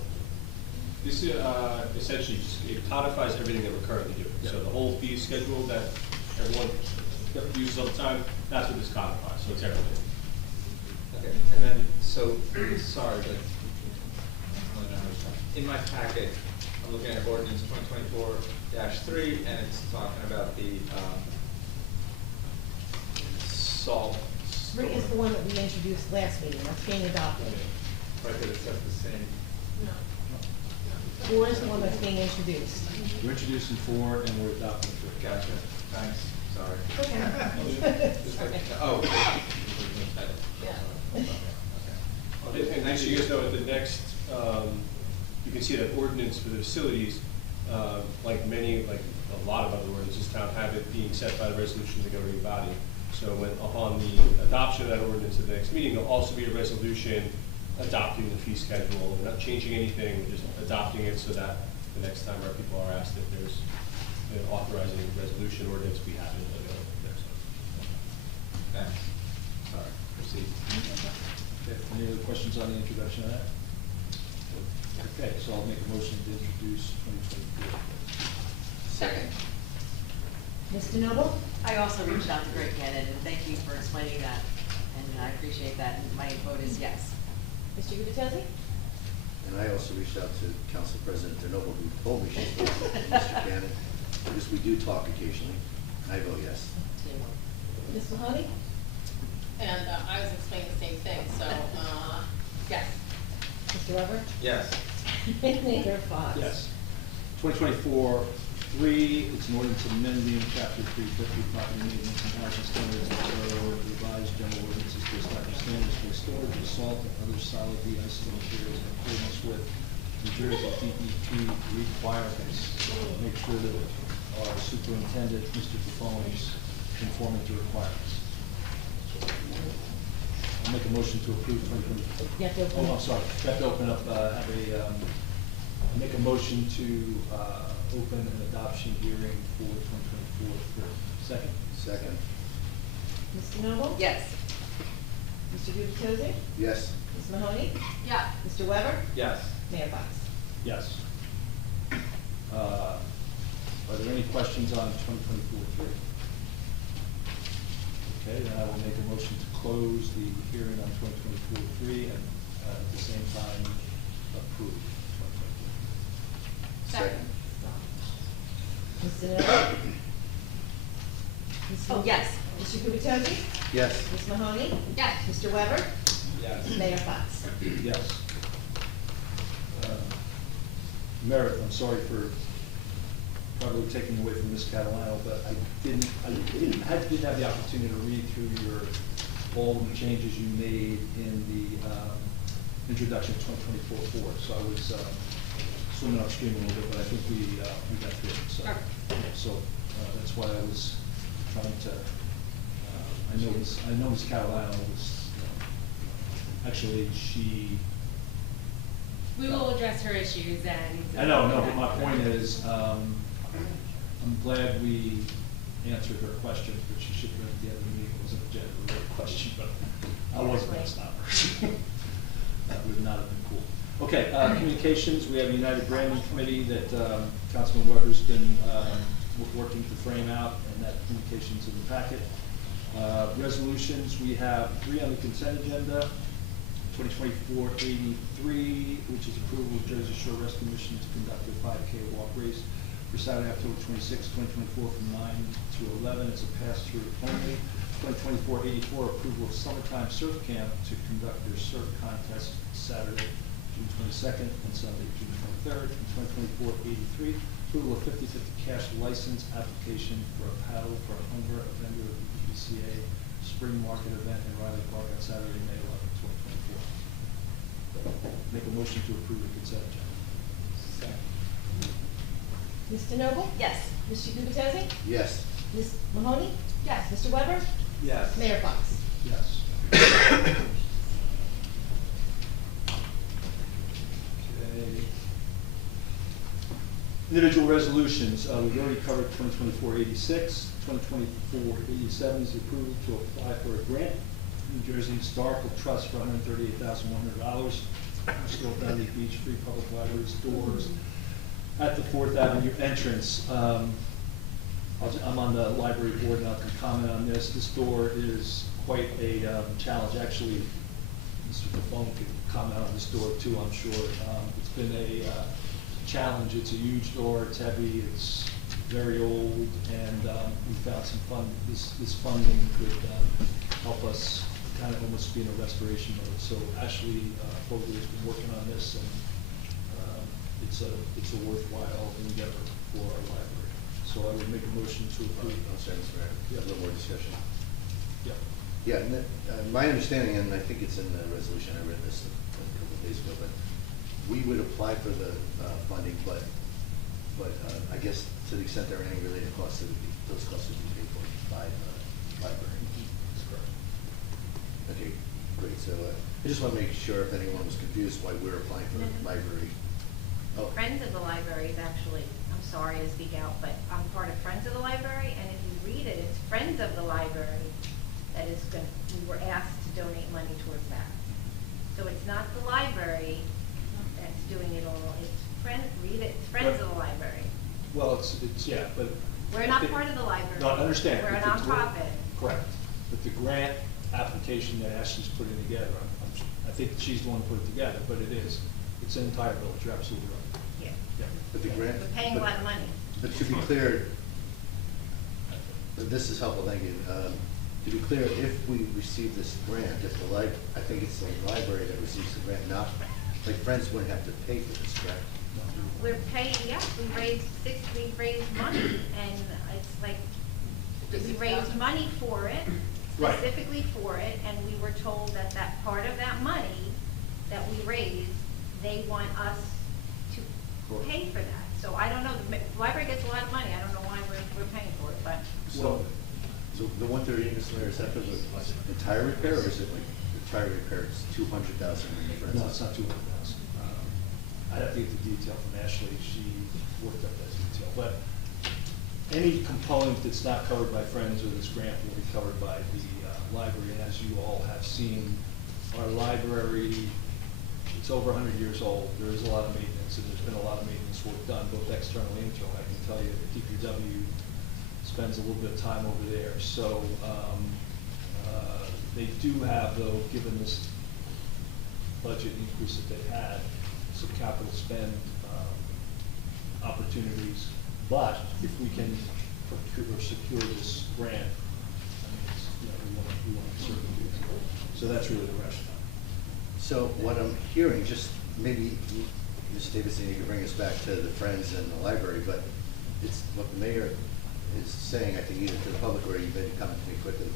This is essentially, it codifies everything that we're currently doing. So the whole fee schedule that everyone uses all the time, that's what this codifies, so it's everything. Okay, and then, so, sorry, but, I don't really know how to respond. In my packet, I'm looking at ordinance 2024-3, and it's talking about the, salt. Three is the one that we introduced last meeting, that's being adopted. Right, but it's at the same. Four is the one that's being introduced. We're introducing 4 and we're adopting 3. Gotcha, thanks, sorry. Okay. Oh. And actually, you guys know at the next, you can see that ordinance for the facilities, like a lot of other ordinances, town have it being set by the resolution of the governing body. So when, upon the adoption of that ordinance at the next meeting, there'll also be a resolution adopting the fee schedule. We're not changing anything, we're just adopting it so that the next time our people are asked if there's authorizing a resolution ordinance, we have it. Thanks, sorry, proceed. Okay, any other questions on the introduction of that? Okay, so I'll make a motion to introduce 2024. Second. Mr. Noble? I also reached out to Greg Gannon, and thank you for explaining that, and I appreciate that, and my vote is yes. Mr. Gubatose? And I also reached out to Council President DeNoble, who told me she's going to Mr. Cannon, because we do talk occasionally. I vote yes. Ms. Mahoney? And I was explaining the same thing, so, yes. Mr. Weber? Yes. Mayor Fox? Yes. 2024-3, it's an ordinance amending chapter 350 property maintenance and housing standards of the borough, revised general ordinances to establish standards for storage of salt and other solid de-icing materials in accordance with New Jersey DEP requirements. Make sure that our superintendent, Mr. Buffone, is conforming to requirements. I'll make a motion to approve 2024. You have to open Oh, up. I'm sorry, we have to open up, make a motion to open an adoption hearing for 2024. Second. Second. Mr. Noble? Yes. Mr. Gubatose? Yes. Ms. Mahoney? Yeah. Mr. Weber? Yes. Mayor Fox? Yes. Are there any questions on 2024-3? Okay, then I will make a motion to close the hearing on 2024-3 and at the same time approve 2024. Second. Mr. Noble? Oh, yes. Mr. Gubatose? Yes. Ms. Mahoney? Yes. Mr. Weber? Yes. Mayor Fox? Yes. Merit, I'm sorry for probably taking away from Ms. Catalano, but I didn't have the opportunity to read through all the changes you made in the introduction of 2024-4. So I was swimming upstream a little bit, but I think we got through it. So, that's why I was trying to. I know Ms. Catalano was actually she. We will address her issues and. I know, but my point is, I'm glad we answered her questions, but she should have been at the end of the meeting. It wasn't a general question, but I wasn't going to stop her. That would not have been cool. Okay, communications, we have a United Branding Committee that Councilman Weber's been working to frame out, and that communication's in the packet. Resolutions, we have 3 on the consent agenda. 2024-83, which is approval of Jersey Shore Rescue Mission to conduct a 5K walk race for Saturday, October 26, 2024 from 9 to 11. It's a pass-through only. 2024-84, approval of summertime surf camp to conduct their surf contest Saturday, June 22nd and Sunday, June 23rd. And 2024-83, approval of 50/50 cash license application for a paddle for a hunger, a vendor of the BCA spring market event in Riley Park on Saturday, May 11, 2024. Make a motion to approve the consent agenda. Mr. Noble? Yes. Mr. Gubatose? Yes. Ms. Mahoney? Yes. Mr. Weber? Yes. Mayor Fox? Yes. Okay. Individual resolutions, we've already covered 2024-86. 2024-87 is the approval to apply for a grant from New Jersey Historical Trust for $138,100 Still Valley Beach Free Public Library's doors at the 4th Avenue entrance. I'm on the library board and I can comment on this. This door is quite a challenge. Actually, Mr. Buffon could comment on this door too, I'm sure. It's been a challenge. It's a huge door, it's heavy, it's very old, and we found some this funding could help us kind of almost be in a restoration mode. So Ashley Fogarty has been working on this, and it's a worthwhile endeavor for our library. So I would make a motion to approve. I'm sorry, Mr. Mayor, we have a little more discussion. Yeah. Yeah, and my understanding, and I think it's in the resolution, I read this a couple of days ago, but we would apply for the funding, but I guess to the extent there are any related costs, those costs would be paid for by the library. That's correct. Okay, great. So I just want to make sure if anyone was confused why we're applying for the library. Oh, Friends of the Library is actually, I'm sorry to speak out, but I'm part of Friends of the Library, and if you read it, it's Friends of the Library that is going, we were asked to donate money towards that. So it's not the library that's doing it all, it's read it, it's Friends of the Library. Well, it's yeah, but We're not part of the library. No, I understand. We're a but the nonprofit. Correct. But the grant application that Ashley's putting together, I think she's the one to put it together, but it's an entire village, you're absolutely right. Yeah. Yeah. but the grant. We're paying a lot of money. But to be clear, this is helpful, thank you. To be clear, if we receive this grant, if the I think it's the library that receives the grant, not, like Friends wouldn't have to pay for this, correct? We're paying, yes, we raised money, and it's like, we raised money for it, Right. specifically for it, and we were told that that part of that money that we raised, they want us to pay for that. So I don't know, the library gets a lot of money, I don't know why we're paying for it, but. So the 130, Mr. Mayor, is that for the entire repair, or is it like the entire repair is 200,000? No, it's not 200,000. I'd have to get the detail from Ashley. She worked up that detail. But any component that's not covered by Friends or this grant will be covered by the library. And as you all have seen, our library, it's over 100 years old. There is a lot of maintenance, and there's been a lot of maintenance work done, both externally and internally. I can tell you that DPW spends a little bit of time over there. So they do have, though, given this budget increase that they had, some capital spend opportunities. But if we can procure or secure this grant, I mean, we want to certainly do that. So that's really the rationale. So what I'm hearing, just maybe, Ms. Davidson, you can bring us back to the Friends and the library, but it's what the mayor is saying, I think either to the public or you maybe comment to me quickly.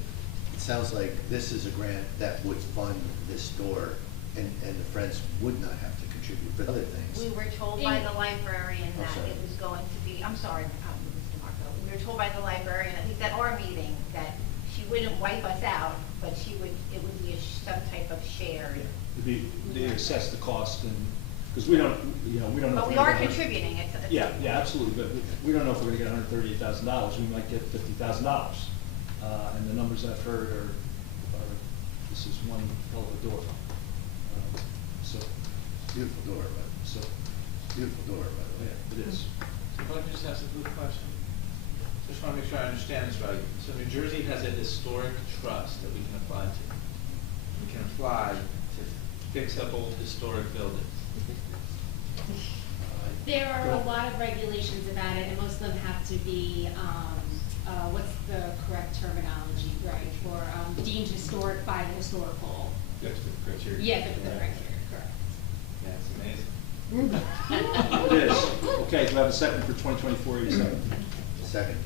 It sounds like this is a grant that would fund this door, and the Friends would not have to contribute for other things. We were told by the librarian I'm that sorry. it was going to be, I'm sorry, Mr. Marco, we were told by the librarian, I think at our meeting, that she wouldn't wipe us out, but it would be some type of shared. They assess the cost, and, because we don't know. But we are contributing. Yeah, absolutely, but we don't know if we're gonna get $138,000, we might get $50,000. And the numbers I've heard are this is one hell of a door. So. Beautiful door, but So. beautiful door, by the way. Yeah, it is. So if I could just ask a quick question. Just want to make sure I understand this right. So New Jersey has a historic trust that we can apply to. We can apply to fix up old historic buildings. There are a lot of regulations about it, and most of them have to be, what's the correct terminology, right, for deemed historic by the historical. That's the criteria. Yeah, the criteria, correct. Yeah, it's amazing. It is. Okay, do I have a second for 2024-87? Second.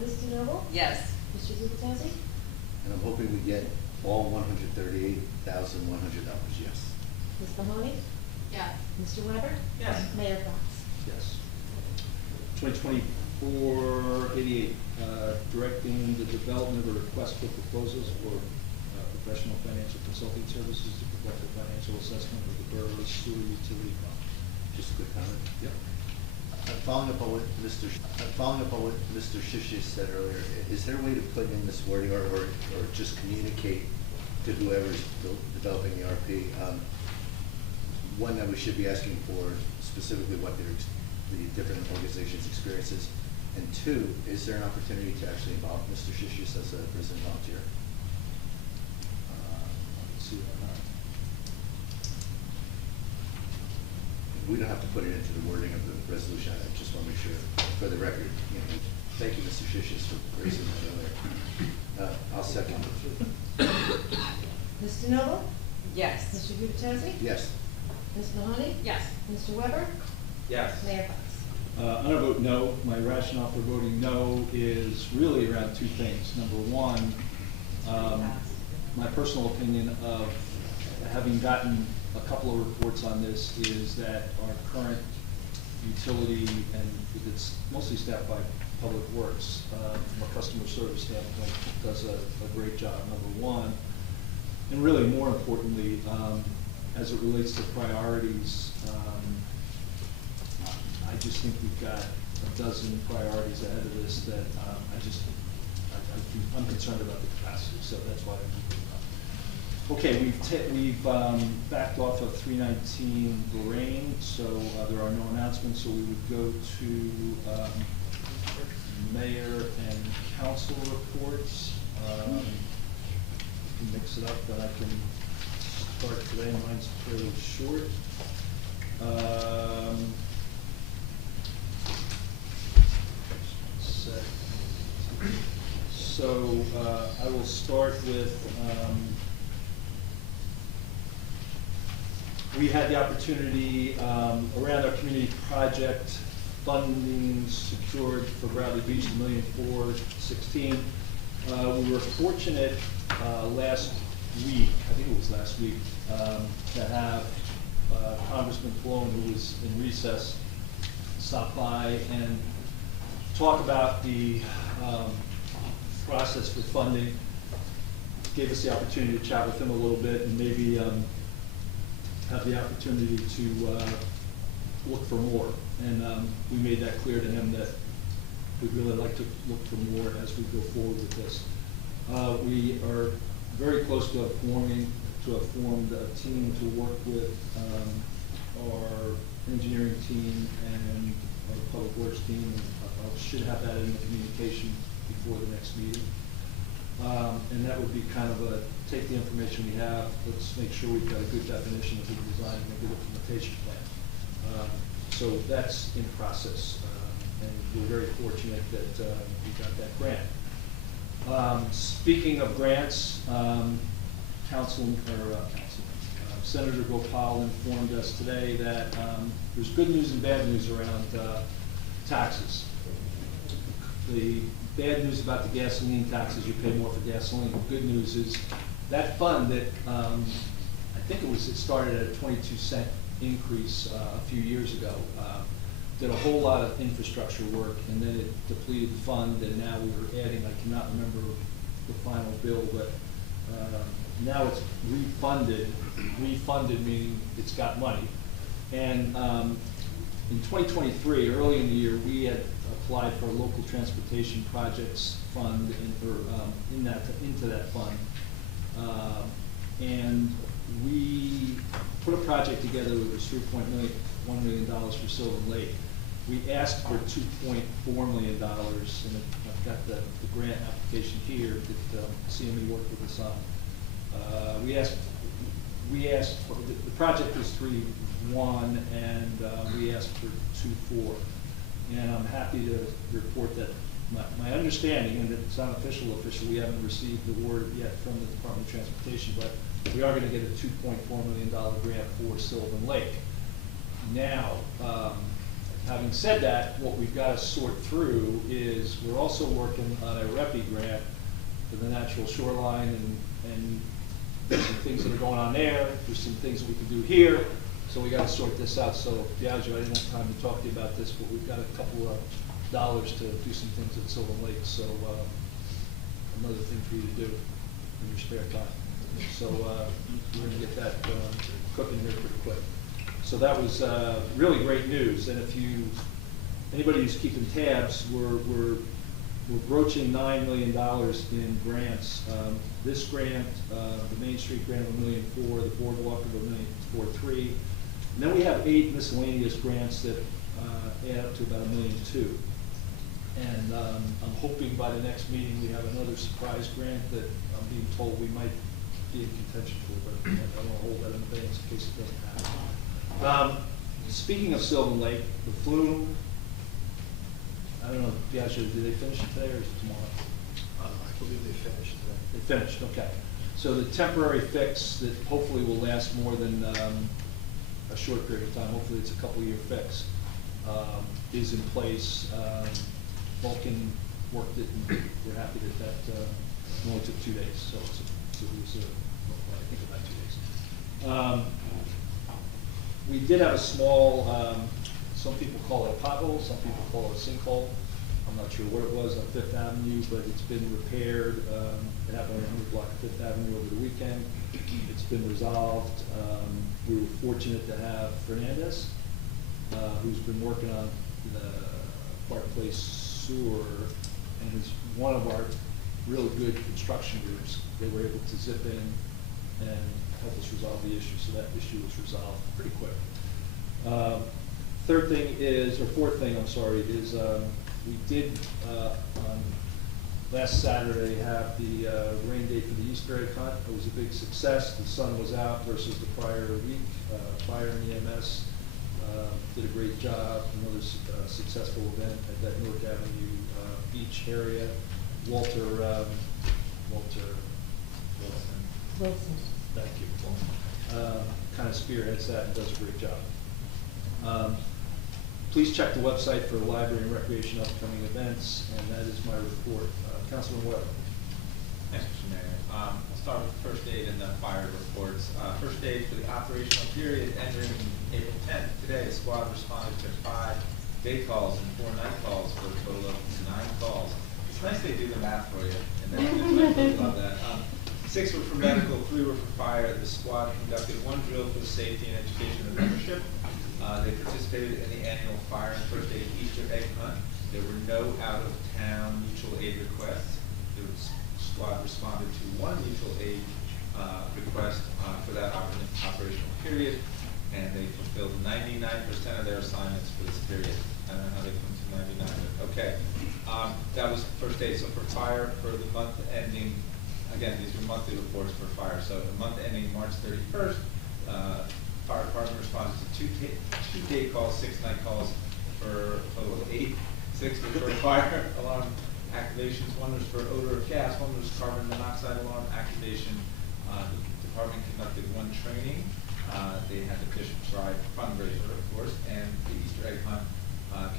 Ms. DeNoble? Yes. Mr. Gubatasi? And I'm hoping we get all $138,100, yes. Ms. Mahoney? Yes. Mr. Weber? Yes. Mayor Fox? Yes. 2024-88, directing the development of a request for proposals for professional financial consulting services to conduct a financial assessment of the borough's sewer utility fund. Just a quick comment. Yep. Following up on what Mr. Shishish said earlier, is there a way to put in this wording or just communicate to whoever's developing the RP? one, that we should be asking for specifically what the different organizations' experiences, and two, is there an opportunity to actually involve Mr. Shishis as a resident volunteer? Let's see or not. We don't have to put it into the wording of the resolution. I just want to make sure, for the record, thank you, Mr. Shishis, for raising that earlier. I'll second. Ms. DeNovo? Yes. Mr. Gubatesi? Yes. Ms. Mahoney? Yes. Mr. Weber? Yes. Mayor Fox? I'm going to vote no. My rationale for voting no is really around two things. Number one, my personal opinion of having gotten a couple of reports on this is that our current utility, and it's mostly staffed by Public Works, from a customer service standpoint, does a great job, number one. And really more importantly, as it relates to priorities, I just think we've got a dozen priorities ahead of this that I'm concerned about the capacity, so that's why I'm voting no. Okay, we've backed off of 319 Lorraine, so there are no announcements, so we would go to mayor and council reports. Mix it up, but I can start today. Mine's fairly short. So I will start with, we had the opportunity around our community project funding secured for Bradley Beach, $1,416,000. We were fortunate last week, I think it was last week, to have Congressman Pallone, who was in recess, stop by and talk about the process for funding. Gave us the opportunity to chat with him a little bit and maybe have the opportunity to look for more. And we made that clear to him that we'd really like to look for more as we go forward with this. We are very close to have formed a team to work with our engineering team and our public works team, and I should have that in the communication before the next meeting. And that would be kind of take the information we have, let's make sure we've got a good definition of the design and a good implementation plan. So that's in process, and we're very fortunate that we got that grant. Speaking of grants, Senator Gopal informed us today that there's good news and bad news around taxes. The bad news about the gasoline taxes, you pay more for gasoline. The good news is that fund that I think it started at a 22-cent increase a few years ago. Did a whole lot of infrastructure work, and then it depleted the fund, and now we were adding, I cannot remember the final bill, but now it's refunded meaning it's got money. And in 2023, early in the year, we had applied for a local transportation projects fund into that fund. And we put a project together that was $3.1 million for Sylvan Lake. We asked for $2.4 million, and I've got the grant application here that CME worked with us on. We asked for, the project was 3.1, and we asked for 2.4. And I'm happy to report that my understanding, and it's not official, we haven't received the word yet from the Department of Transportation, but we are going to get a $2.4 million grant for Sylvan Lake. Now, having said that, what we've got to sort through is we're also working on a REPI grant for the natural shoreline, and there's some things that are going on there. There's some things that we can do here. So we got to sort this out. So, Diageo, I didn't have time to talk to you about this, but we've got a couple of dollars to do some things at Sylvan Lake. So another thing for you to do in your spare time. So we're going to get that cooking here pretty quick. So that was really great news. And if anybody who's keeping tabs, we're broaching $9 million in grants. This grant, the Main Street grant of $1.4 million, the Boardwalk of $1.43 million, And then we have 8 miscellaneous grants that add up to about $1.2 million. And I'm hoping by the next meeting, we have another surprise grant that I'm being told we might be in contention for, but I don't want to hold that in advance in case it doesn't happen. Speaking of Sylvan Lake, the flume, I don't know, Biagio, did they finish it today or is it tomorrow? I believe they finished today. They finished, okay. So the temporary fix that hopefully will last more than a short period of time, hopefully it's a couple-year fix, is in place. Vulcan worked it, and we're happy that only took 2 days, so it was, I think, about 2 days. We did have a small, some people call it a pothole, some people call it a sinkhole. I'm not sure what it was on Fifth Avenue, but it's been repaired. It happened on 100 block of Fifth Avenue over the weekend. It's been resolved. We were fortunate to have Fernandez, who's been working on the Park Place sewer, and is one of our really good construction groups. They were able to zip in and help us resolve the issue, so that issue was resolved pretty quick. Fourth thing, I'm sorry, is we did on last Saturday have the rain date for the Easter egg hunt. It was a big success. The sun was out versus the prior week. Fire and EMS did a great job. Another successful event at that Newark Avenue beach area. Walter Wilson. Thank you. Kind of spearheads that and does a great job. Please check the website for library and recreation upcoming events, and that is my report. Councilman Webb. Thanks, Mr. Mayor. I'll start with first aid and the fire reports. First aid for the operational period ending April 10th. Today, the squad responded to 5 day calls and 4 night calls for a total of 9 calls. It's nice they do the math for you, and then I love that. 6 were for medical, 3 were for fire. The squad conducted 1 drill for the safety and education of the membership. They participated in the annual fire and first aid Easter egg hunt. There were no out-of-town mutual aid requests. The squad responded to 1 mutual aid request for that operational period, and they fulfilled 99% of their assignments for this period. I don't know how they come to 99, but okay. That was first aid. So for fire, for the month ending, again, these are monthly reports for fire. So the month ending March 31st, fire department responded to 2 day calls, 6 night calls for a total of 8. 6 were for fire alarm activations, 1 was for odor of gas, 1 was carbon monoxide alarm activation. The department conducted 1 training. They had the Bishop's Drive fundraiser, of course, and the Easter egg hunt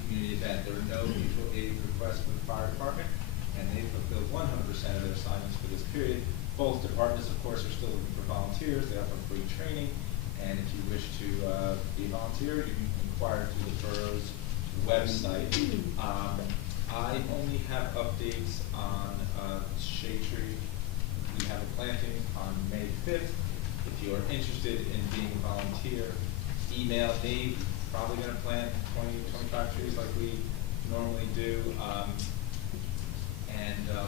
community event. There were no mutual aid requests from the fire department, and they fulfilled 100% of their assignments for this period. Both departments, of course, are still looking for volunteers. They offer free training. And if you wish to be a volunteer, you can inquire through the borough's website. I only have updates on shade tree. We have a planting on May 5th. If you are interested in being a volunteer, email me. Probably going to plant 20, 25 trees like we normally do.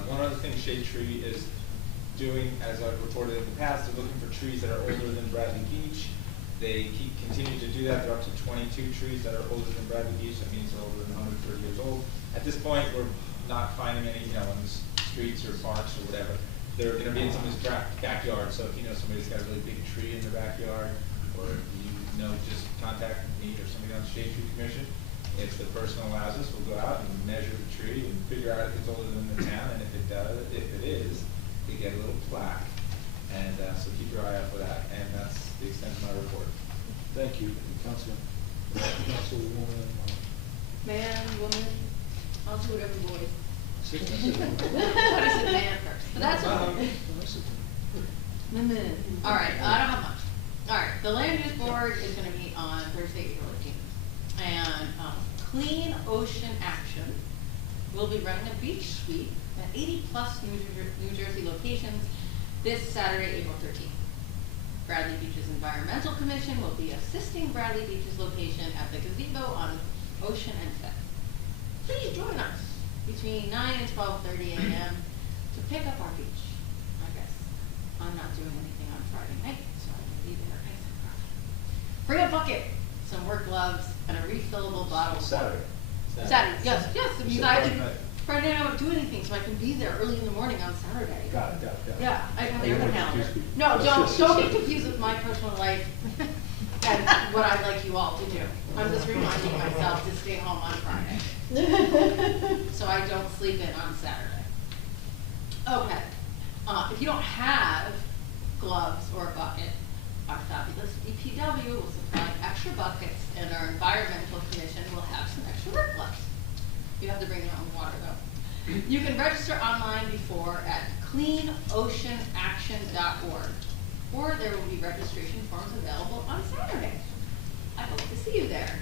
One other thing Shade Tree is doing, as I've reported in the past, they're looking for trees that are older than Bradley Beach. They continue to do that. They're up to 22 trees that are older than Bradley Beach. That means they're older than 130 years old. At this point, we're not finding any, in the streets or parks or whatever. They're going to be in somebody's backyard. So if you know somebody's got a really big tree in their backyard, or just contact me or somebody on the Shade Tree Commission. If the person allows us, we'll go out and measure the tree and figure out if it's older than the town. And if it is, they get a little plaque. And so keep your eye out for that. And that's the extent of my report. Thank you, Councilman. Councilwoman. Man, woman, I'll do whatever boys. I I said man first, but that's okay. All right, I don't have much. All right, the land use board is going to meet on Thursday, April 18th. And Clean Ocean Action will be running a beach sweep at 80+ New Jersey locations this Saturday, April 13th. Bradley Beach's Environmental Commission will be assisting Bradley Beach's location at the gazebo on Ocean and Fifth. Please join us between 9 and 12:30 a.m. to pick up our beach. I guess I'm not doing anything on Friday night, so I will be there nice and bring a bucket, some work gloves, and a refillable bottle of water. Saturday. Saturday, yes, yes, I mean, I Friday night. Friday night I don't do anything, so I can be there early in the morning on Saturday. Got it. Yeah, I have You it don't on the wanna calendar. confuse people. No, Yes, don't yes, get confused with my personal life and what I'd like you all to do. I'm just reminding myself to stay home on Friday. So I don't sleep in on Saturday. Okay, if you don't have gloves or a bucket, our fabulous DPW will supply extra buckets and our environmental commission will have some extra work gloves. You have to bring your own water though. You can register online before at cleanoceanaction.org, or there will be registration forms available on Saturday. I hope to see you there.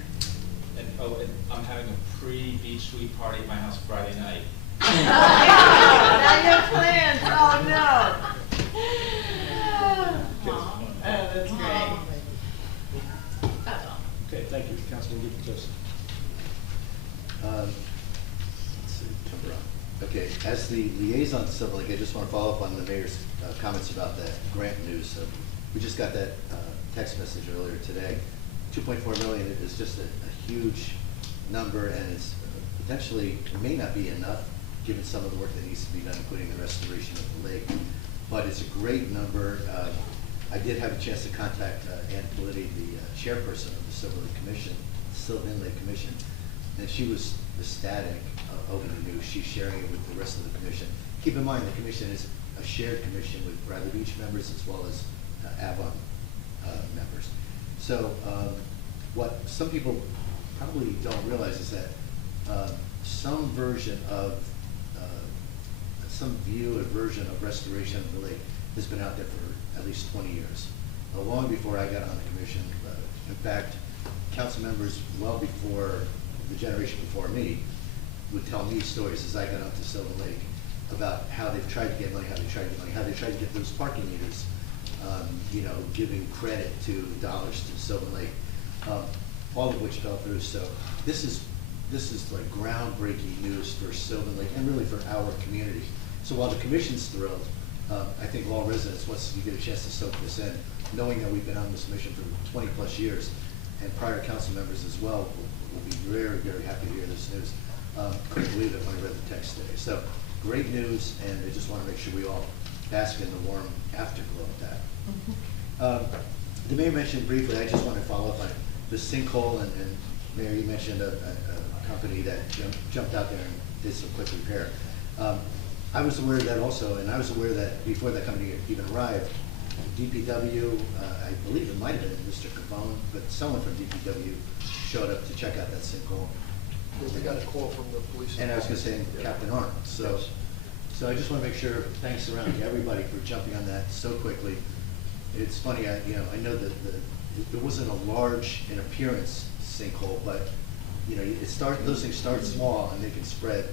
And, and I'm having a pre-beach sweep party at my house Friday night. Now you have plans, oh no. Aw. That's great. That's all. Okay, thank you, Councilman Gutierrez. Let's see, jump around. Okay, as the liaison to Silver Lake, I just want to follow up on the mayor's comments about the grant news. So we just got that text message earlier today. 2.4 million is just a huge number, and it's potentially, it may not be enough given some of the work that needs to be done, including the restoration of the lake. But it's a great number. I did have a chance to contact Ann Politi, the chairperson of the Silver Lake Commission, Sylvan Lake Commission, and she was ecstatic over the news. She's sharing it with the rest of the commission. Keep in mind, the commission is a shared commission with Bradley Beach members as well as Avon members. So what some people probably don't realize is that some version of, some view or version of restoration of the lake has been out there for at least 20 years, long before I got on the commission. In fact, council members well before the generation before me would tell me stories as I got up to Silver Lake about how they've tried to get money, how they tried to get money, how they tried to get those parking meters, you know, giving credit to dollars to Silver Lake, all of which fell through. So this is like groundbreaking news for Sylvan Lake and really for our community. So while the commission's thrilled, I think all residents, once you get a chance to soak this in, knowing that we've been on this mission for 20 plus years, and prior council members as well, will be very, very happy to hear this news. Couldn't believe it when I read the text today. So great news, and I just want to make sure we all bask in the warm afterglow of that. The mayor mentioned briefly, I just want to follow up on the sinkhole, and Mayor, you mentioned a company that jumped out there and did some quick repair. I was aware of that also, and I was aware that before that company even arrived, DPW, I believe it might have been Mr. Capone, but someone from DPW showed up to check out that sinkhole. We got a call from the police. And I was going to say Captain Arnold. So, so I just want to make sure, thanks around to everybody for jumping on that so quickly. It's funny, I know that there wasn't a large in appearance sinkhole, but those things start small and they can spread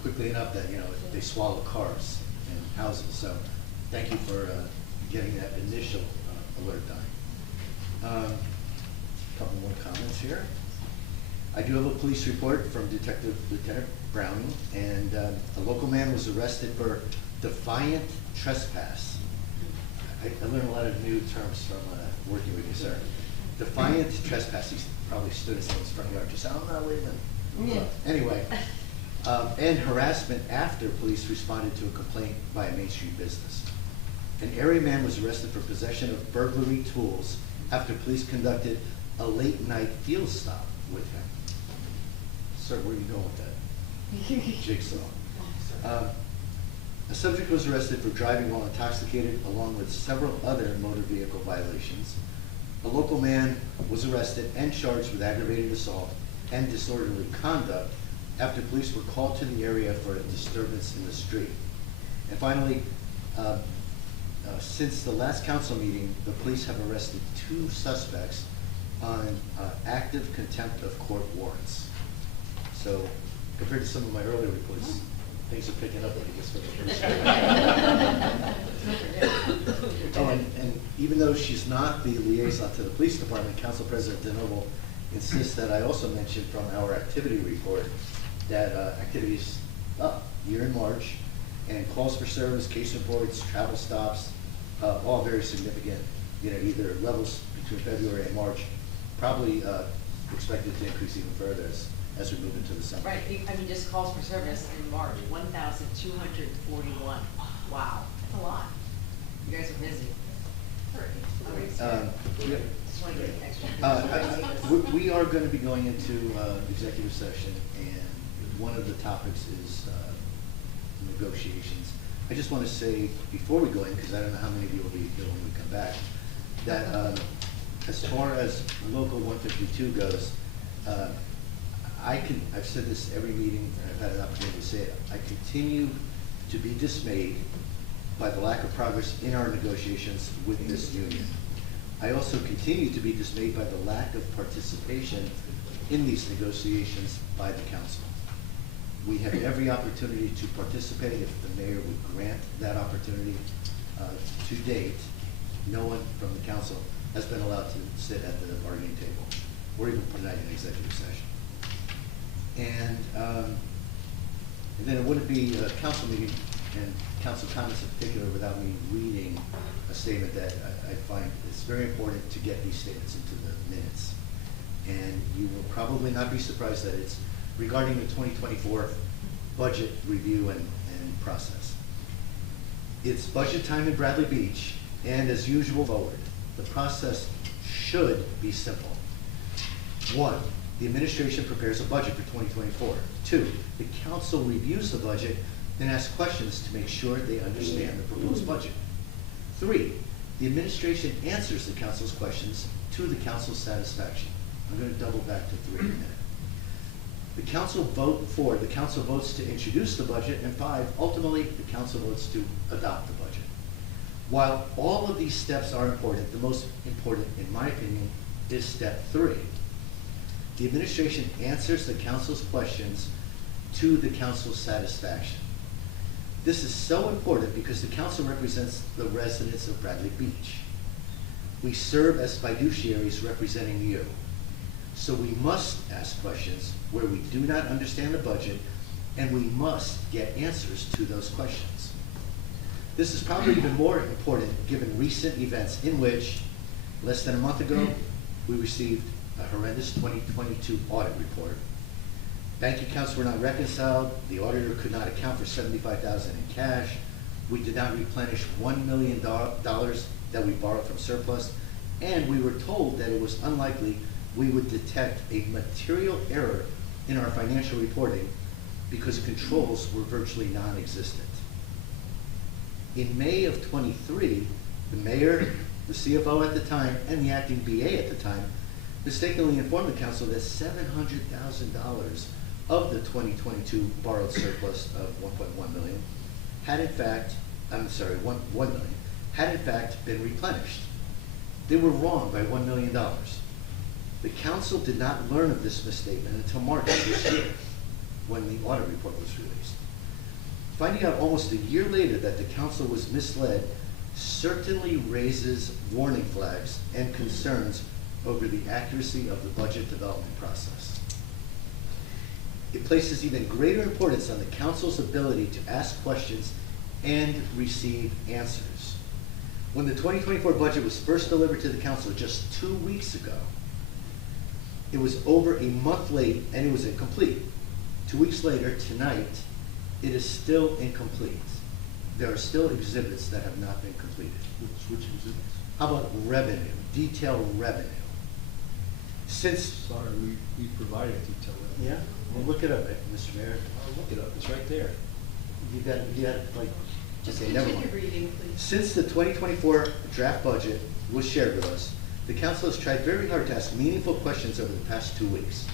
quickly enough that they swallow cars and houses. So thank you for getting that initial alert done. Couple more comments here. I do have a police report from Detective Lieutenant Browning, and a local man was arrested for defiant trespass. I learned a lot of new terms from working with you, sir. Defiant trespass. He probably stood in someone's front yard just, I'm not leaving. Yeah. Anyway, and harassment after police responded to a complaint by a Main Street business. An area man was arrested for possession of burglary tools after police conducted a late night field stop with him. Sir, where are you going with that? Jigsaw. A subject was arrested for driving while intoxicated, along with several other motor vehicle violations. A local man was arrested and charged with aggravated assault and disorderly conduct after police were called to the area for a disturbance in the street. And finally, since the last council meeting, the police have arrested 2 suspects on active contempt of court warrants. So compared to some of my earlier reports, things are picking up, I guess, for the first time. And even though she's not the liaison to the police department, Council President DeNoble insists that I also mention from our activity report that activities up year in March, and calls for service, case reports, travel stops, all very significant either levels between February and March, probably expected to increase even further as we move into the summer. Right, I mean, just calls for service in March, 1,241. Wow, that's a lot. You guys are busy. Yeah. Just want to get extra. We are going to be going into executive session, and one of the topics is negotiations. I just want to say, before we go in, because I don't know how many of you will be here when we come back, that as far as Local 152 goes, I've said this every meeting, and I've had an opportunity to say it, I continue to be dismayed by the lack of progress in our negotiations with this union. I also continue to be dismayed by the lack of participation in these negotiations by the council. We have every opportunity to participate if the mayor would grant that opportunity. To date, no one from the council has been allowed to sit at the bargaining table or even put it in executive session. And then it wouldn't be a council meeting and council comments in particular without me reading a statement that I find it's very important to get these statements into the minutes. And you will probably not be surprised that it's regarding the 2024 budget review and process. It's budget time in Bradley Beach, and as usual forward, the process should be simple. 1, the administration prepares a budget for 2024. 2, the council reviews the budget and asks questions to make sure they understand the proposed budget. 3, the administration answers the council's questions to the council's satisfaction. I'm going to double back to 3 in a minute. The council votes to introduce the budget, and 5, ultimately, the council votes to adopt the budget. While all of these steps are important, the most important, in my opinion, is step 3. The administration answers the council's questions to the council's satisfaction. This is so important because the council represents the residents of Bradley Beach. We serve as fiduciaries representing you. So we must ask questions where we do not understand the budget, and we must get answers to those questions. This is probably even more important given recent events in which, less than a month ago, we received a horrendous 2022 audit report. Bank accounts were not reconciled. The auditor could not account for $75,000 in cash. We did not replenish $1 million that we borrowed from surplus, and we were told that it was unlikely we would detect a material error in our financial reporting because controls were virtually non-existent. In May of 23, the mayor, the CFO at the time, and the acting BA at the time mistakenly informed the council that $700,000 of the 2022 borrowed surplus of $1.1 million had in fact, $1 million, had in fact been replenished. They were wrong by $1 million. The council did not learn of this misstatement until March of this year, when the audit report was released. Finding out almost a year later that the council was misled certainly raises warning flags and concerns over the accuracy of the budget development process. It places even greater importance on the council's ability to ask questions and receive answers. When the 2024 budget was first delivered to the council just 2 weeks ago, it was over a month late and it was incomplete. 2 weeks later, tonight, it is still incomplete. There are still exhibits that have not been completed. Which exhibits? How about revenue, detailed revenue? Sorry, we provided detail revenue. Yeah, well, look it up, Mr. Mayor. I'll look it up, it's right there. You got like, Just okay, never continue mind. reading, please. Since the 2024 draft budget was shared with us, the council has tried very hard to ask meaningful questions over the past 2 weeks.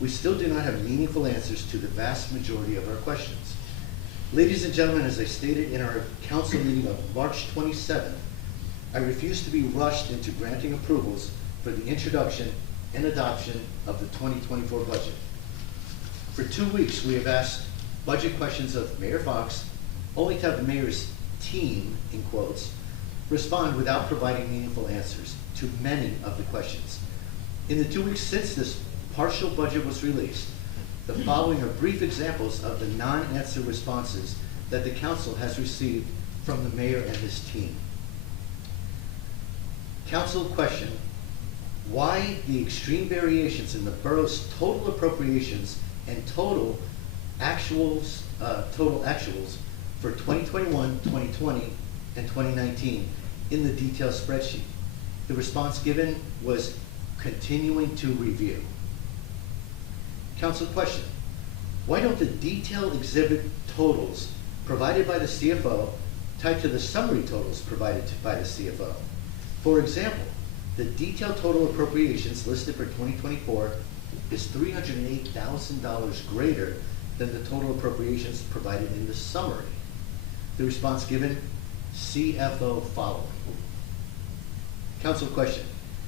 We still do not have meaningful answers to the vast majority of our questions. Ladies and gentlemen, as I stated in our council meeting of March 27th, I refuse to be rushed into granting approvals for the introduction and adoption of the 2024 budget. For 2 weeks, we have asked budget questions of Mayor Fox, only to have the mayor's team, in quotes, respond without providing meaningful answers to many of the questions. In the 2 weeks since this partial budget was released, the following are brief examples of the non-answer responses that the council has received from the mayor and his team. Council question, why the extreme variations in the borough's total appropriations and total actuals for 2021, 2020, and 2019 in the detailed spreadsheet? The response given was continuing to review. Council question, why don't the detailed exhibit totals provided by the CFO tied to the summary totals provided by the CFO? For example, the detailed total appropriations listed for 2024 is $308,000 greater than the total appropriations provided in the summary. The response given, CFO following. Council question,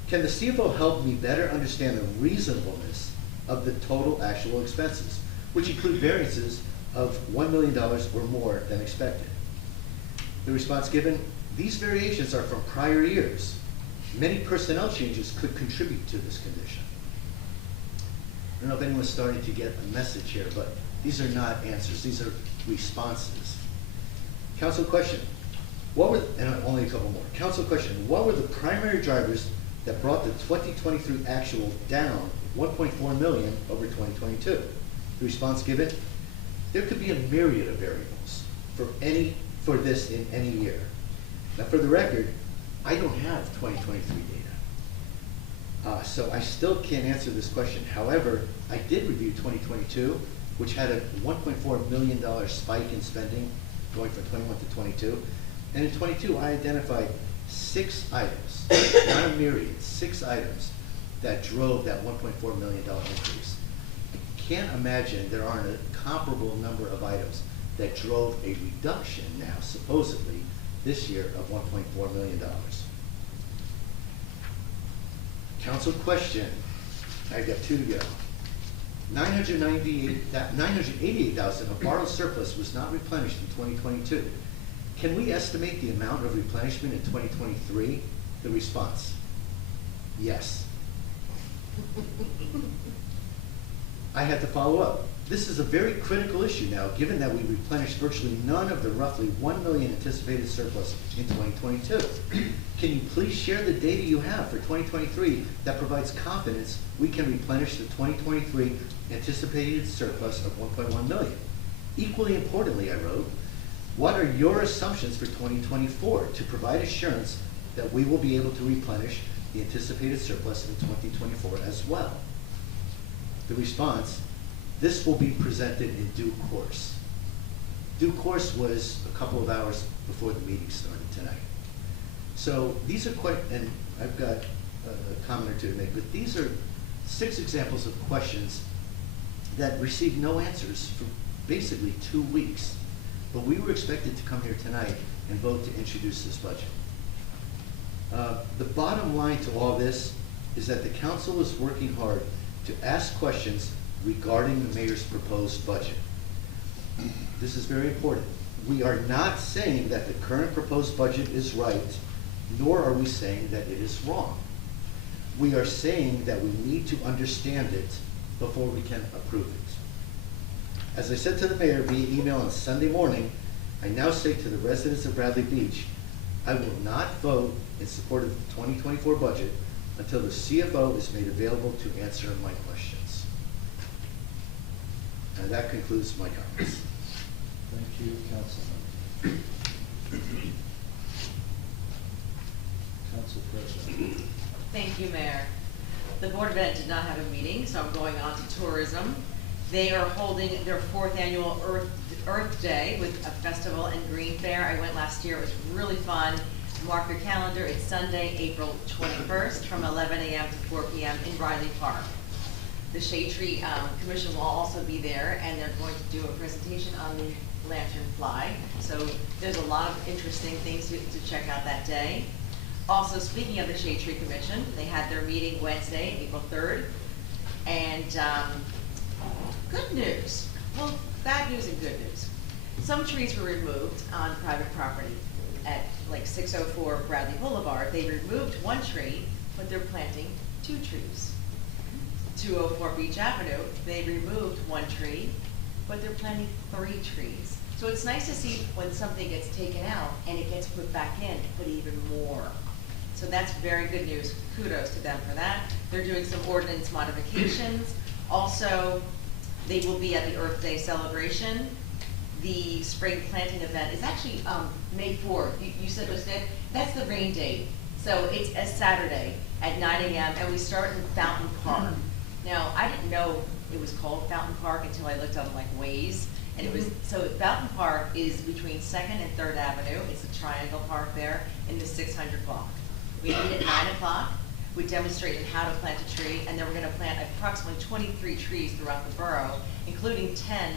can the CFO help me better understand the reasonableness of the total actual expenses, which include variances of $1 million or more than expected? The response given, these variations are from prior years. Many personnel changes could contribute to this condition. I don't know if anyone's starting to get a message here, but these are not answers, these are responses. Council question, and only a couple more. Council question, what were the primary drivers that brought the 2023 actual down 1.4 million over 2022? The response given, there could be a myriad of variables for this in any year. Now for the record, I don't have 2023 data. So I still can't answer this question. However, I did review 2022, which had a $1.4 million spike in spending going from 21 to 22. And in 22, I identified 6 items, not a myriad, 6 items that drove that $1.4 million increase. I can't imagine there aren't a comparable number of items that drove a reduction now, supposedly, this year of $1.4 million. Council question, I've got 2 to go. 988,000 of borrowed surplus was not replenished in 2022. Can we estimate the amount of replenishment in 2023? The response, yes. I had to follow up. This is a very critical issue now, given that we replenished virtually none of the roughly 1 million anticipated surplus in 2022. Can you please share the data you have for 2023 that provides confidence we can replenish the 2023 anticipated surplus of 1.1 million? Equally importantly, I wrote, what are your assumptions for 2024 to provide assurance that we will be able to replenish the anticipated surplus in 2024 as well? The response, this will be presented in due course. Due course was a couple of hours before the meeting started tonight. So these are quite, and I've got a comment or two to make, but these are 6 examples of questions that received no answers for basically 2 weeks. But we were expected to come here tonight and vote to introduce this budget. The bottom line to all this is that the council is working hard to ask questions regarding the mayor's proposed budget. This is very important. We are not saying that the current proposed budget is right, nor are we saying that it is wrong. We are saying that we need to understand it before we can approve it. As I said to the mayor via email on Sunday morning, I now say to the residents of Bradley Beach, I will not vote in support of the 2024 budget until the CFO is made available to answer my questions. And that concludes my comments. Thank you, Councilman. Council President. Thank you, Mayor. The Board of Ed did not have a meeting, so I'm going on to tourism. They are holding their 4th annual Earth Day with a festival and green fair. I went last year, it was really fun. Mark your calendar, it's Sunday, April 21st from 11 a.m. to 4 p.m. in Riley Park. The Shade Tree Commission will also be there, and they're going to do a presentation on the lantern fly. So there's a lot of interesting things to check out that day. Also, speaking of the Shade Tree Commission, they had their meeting Wednesday, April 3rd, and good news. Well, bad news and good news. Some trees were removed on private property at like 604 Bradley Boulevard. They removed 1 tree, but they're planting 2 trees. 204 Beach Avenue, they removed 1 tree, but they're planting 3 trees. So it's nice to see when something gets taken out and it gets put back in, put even more So that's very good news. Kudos to them for that. They're doing some ordinance modifications. Also, they will be at the Earth Day celebration. The spring planting event is actually May 4th. You said it was Nick? That's the rain date. So it's a Saturday at 9 a.m. and we start in Fountain Park. Now, I didn't know it was called Fountain Park until I looked on like Waze. And it was, so Fountain Park is between 2nd and 3rd Avenue. It's a triangle park there in the 600 block. We meet at 9 o'clock. We demonstrate how to plant a tree, and then we're gonna plant approximately 23 trees throughout the borough, including 10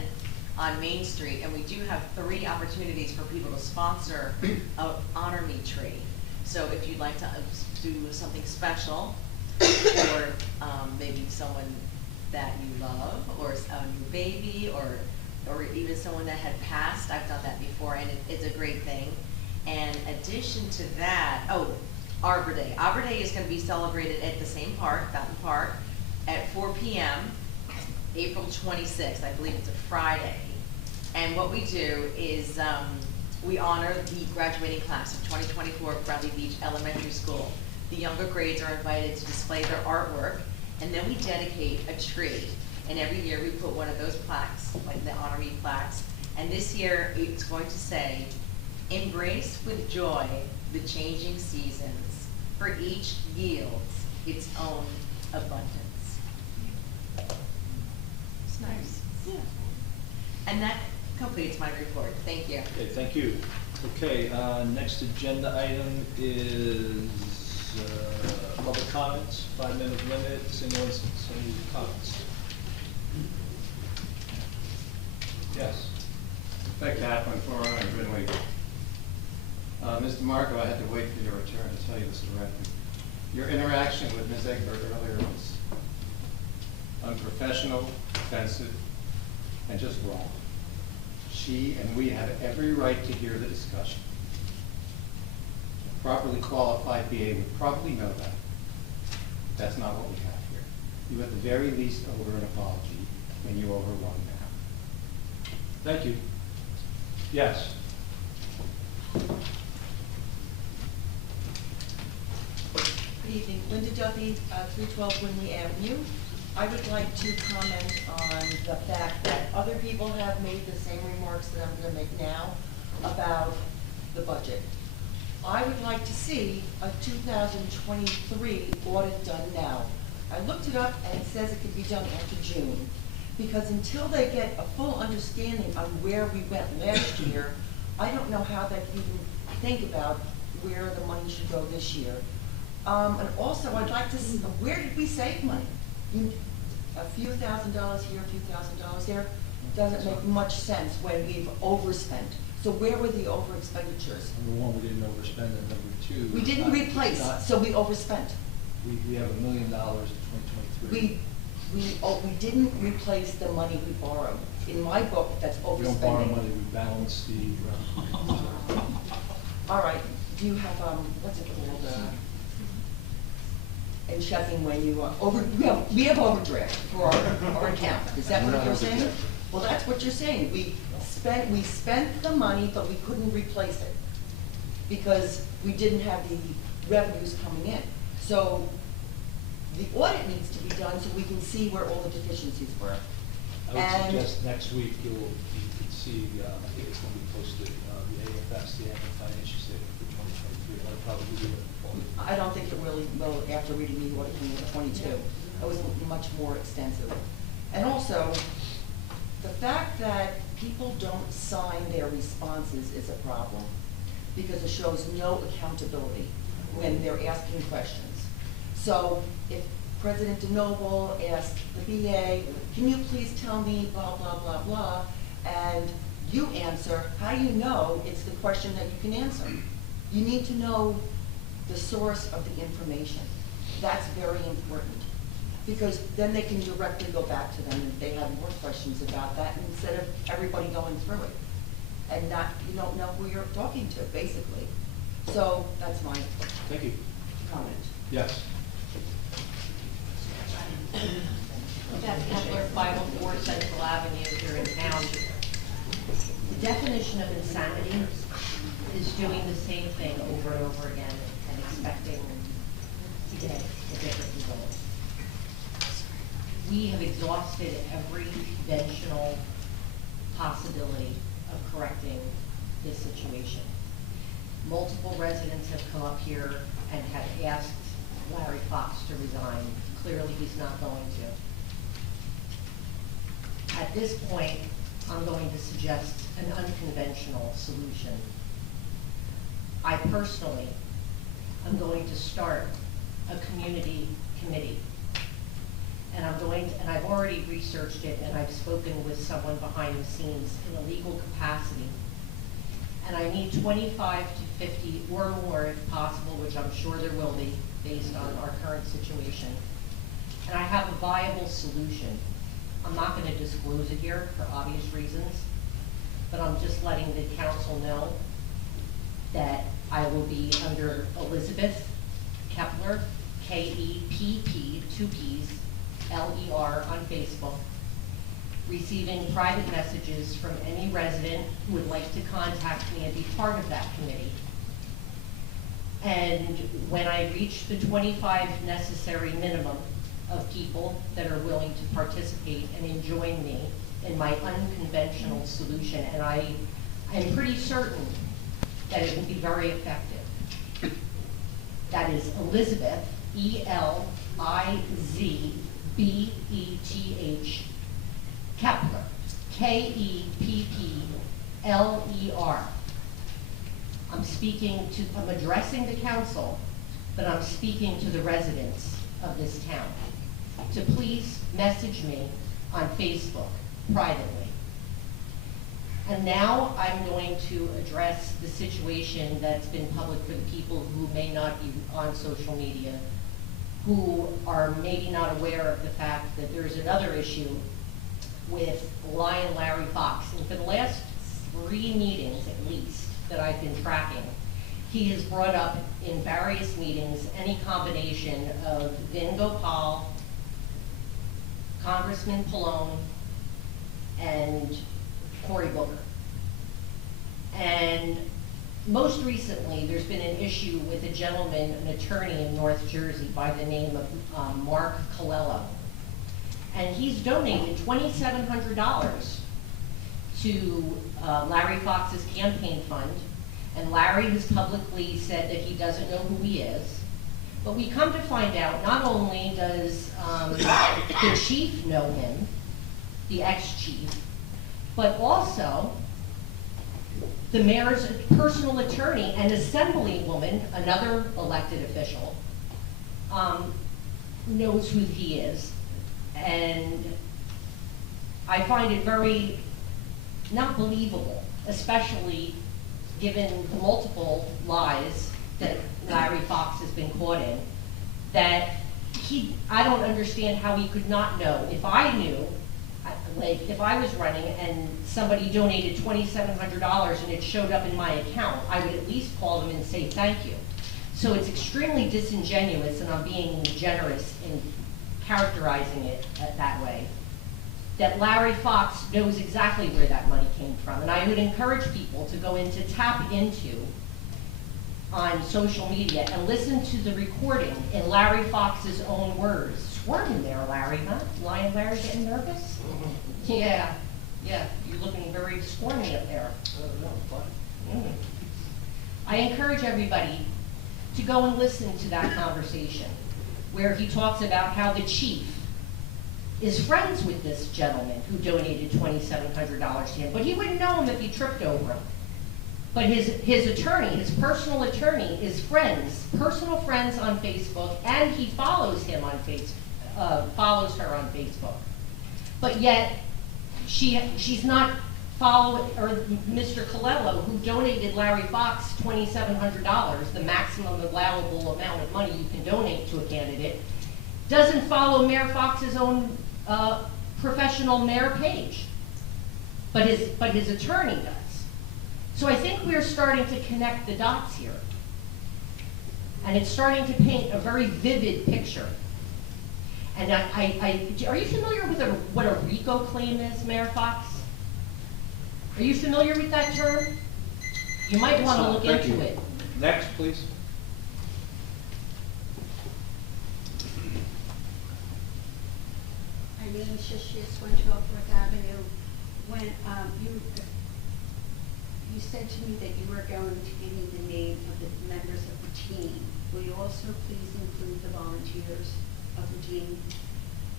on Main Street. And we do have 3 opportunities for people to sponsor a Honor Me tree. So if you'd like to do something special, or maybe someone that you love, or a new baby, or even someone that had passed, I've done that before, and it's a great thing. And addition to that, Arbor Day. Arbor Day is gonna be celebrated at the same park, Fountain Park, at 4 p.m., April 26th. I believe it's a Friday. And what we do is we honor the graduating class of 2024 Bradley Beach Elementary School. The younger grades are invited to display their artwork, and then we dedicate a tree. And every year we put one of those plaques, like the Honor Me plaques. And this year it's going to say, embrace with joy the changing seasons, for each yields its own abundance. It's nice. Yeah. And that completes my report. Thank you. Okay, thank you. Okay, next agenda item is public comments, 5-minute limit. Anyone, any comments? Yes. Thank Catherine for running Grinley. Mr. Marco, I had to wait for your return to tell you this directly. Your interaction with Ms. Egbert earlier was unprofessional, offensive, and just wrong. She and we had every right to hear the discussion. A properly qualified BA would probably know that. That's not what we have here. You at the very least owe her an apology, and you owe her one now. Thank you. Yes. Good evening, Linda Duffy, 312 Winley Avenue. I would like to comment on the fact that other people have made the same remarks that I'm going to make now about the budget. I would like to see a 2023 audit done now. I looked it up and it says it could be done after June, because until they get a full understanding on where we went last year, I don't know how they can even think about where the money should go this year. And also, I'd like to see, where did we save money? A few $1,000s here, a few $1,000s there, doesn't make much sense when we've overspent. So where were the over expenditures? Number one, we didn't overspend, and number two. We didn't replace, so we overspent. We have $1 million in 2023. We didn't replace the money we borrowed. In my book, that's overspending. We don't borrow money, we balance the. All right, do you have, what's it called, in checking when you, we have overdraft for our account. Is that what you're saying? Well, that's what you're saying. We spent the money, but we couldn't replace it because we didn't have the revenues coming in. So the audit needs to be done so we can see where all the deficiencies were. I would suggest next week you can see, I think it's going to be posted, the AFS, the annual financial statement for 2023. I'll probably do it. I don't think it really will after reading the audit from 22. It was much more extensive. And also, the fact that people don't sign their responses is a problem because it shows no accountability when they're asking questions. So if President DeNoble asked the BA, can you please tell me blah, blah, blah, blah, and you answer, how do you know it's the question that you can answer? You need to know the source of the information. That's very important because then they can directly go back to them if they have more questions about that instead of everybody going through it and you don't know who you're talking to, basically. So that's my comment. Yes. Beth Kepler, 504 Central Avenue here in town. The definition of insanity is doing the same thing over and over again and expecting we have exhausted every conventional possibility of correcting this situation. Multiple residents have come up here and have asked Larry Fox to resign. Clearly, he's not going to. At this point, I'm going to suggest an unconventional solution. I personally am going to start a community committee. And I've already researched it, and I've spoken with someone behind the scenes in a legal capacity. And I need 25 to 50 or more if possible, which I'm sure there will be based on our current situation. And I have a viable solution. I'm not going to disclose it here for obvious reasons, but I'm just letting the council know that I will be under Elizabeth Kepler, K-E-P-P, 2 P's, L-E-R on Facebook, receiving private messages from any resident who would like to contact me and be part of that committee. And when I reach the 25 necessary minimum of people that are willing to participate and join me in my unconventional solution, and I am pretty certain that it will be very effective. That is Elizabeth, E-L-I-Z-B-E-T-H, Kepler, K-E-P-P-L-E-R. I'm addressing the council, but I'm speaking to the residents of this town to please message me on Facebook privately. And now I'm going to address the situation that's been public for the people who may not be on social media, who are maybe not aware of the fact that there's another issue with Lion Larry Fox. And for the last 3 meetings at least that I've been tracking, he has brought up in various meetings any combination of Vin Gopal, Congressman Pallone, and Cory Booker. And most recently, there's been an issue with a gentleman, an attorney in North Jersey by the name of Mark Colello. And he's donated $2,700 to Larry Fox's campaign fund. And Larry has publicly said that he doesn't know who he is. But we come to find out, not only does the chief know him, the ex-chief, but also the mayor's personal attorney and assemblywoman, another elected official, knows who he is. And I find it very not believable, especially given the multiple lies that Larry Fox has been caught in, that I don't understand how he could not know. If I knew, like if I was running and somebody donated $2,700 and it showed up in my account, I would at least call them and say thank you. So it's extremely disingenuous, and I'm being generous in characterizing it that way, that Larry Fox knows exactly where that money came from. And I would encourage people to go tap into on social media and listen to the recording in Larry Fox's own words. Squirming there, Larry, huh? Lion Larry getting nervous? Yeah, you're looking very squirmy up there. I encourage everybody to go and listen to that conversation where he talks about how the chief is friends with this gentleman who donated $2,700 to him, but he wouldn't know him if he tripped over him. But his attorney, his personal attorney, is personal friends on Facebook, and he follows him on follows her on Facebook. But yet, she's not following, or Mr. Colello, who donated Larry Fox $2,700, the maximum allowable amount of money you can donate to a candidate, doesn't follow Mayor Fox's own professional mayor page, but his attorney does. So I think we're starting to connect the dots here, and it's starting to paint a very vivid picture. And are you familiar with what a RICO claim is, Mayor Fox? Are you familiar with that term? You might want to look into it. Next, please. I Shishis, 112 Fourth Avenue. When you said to me that you were going to give me the name of the members of the team, will you also please include the volunteers of the team?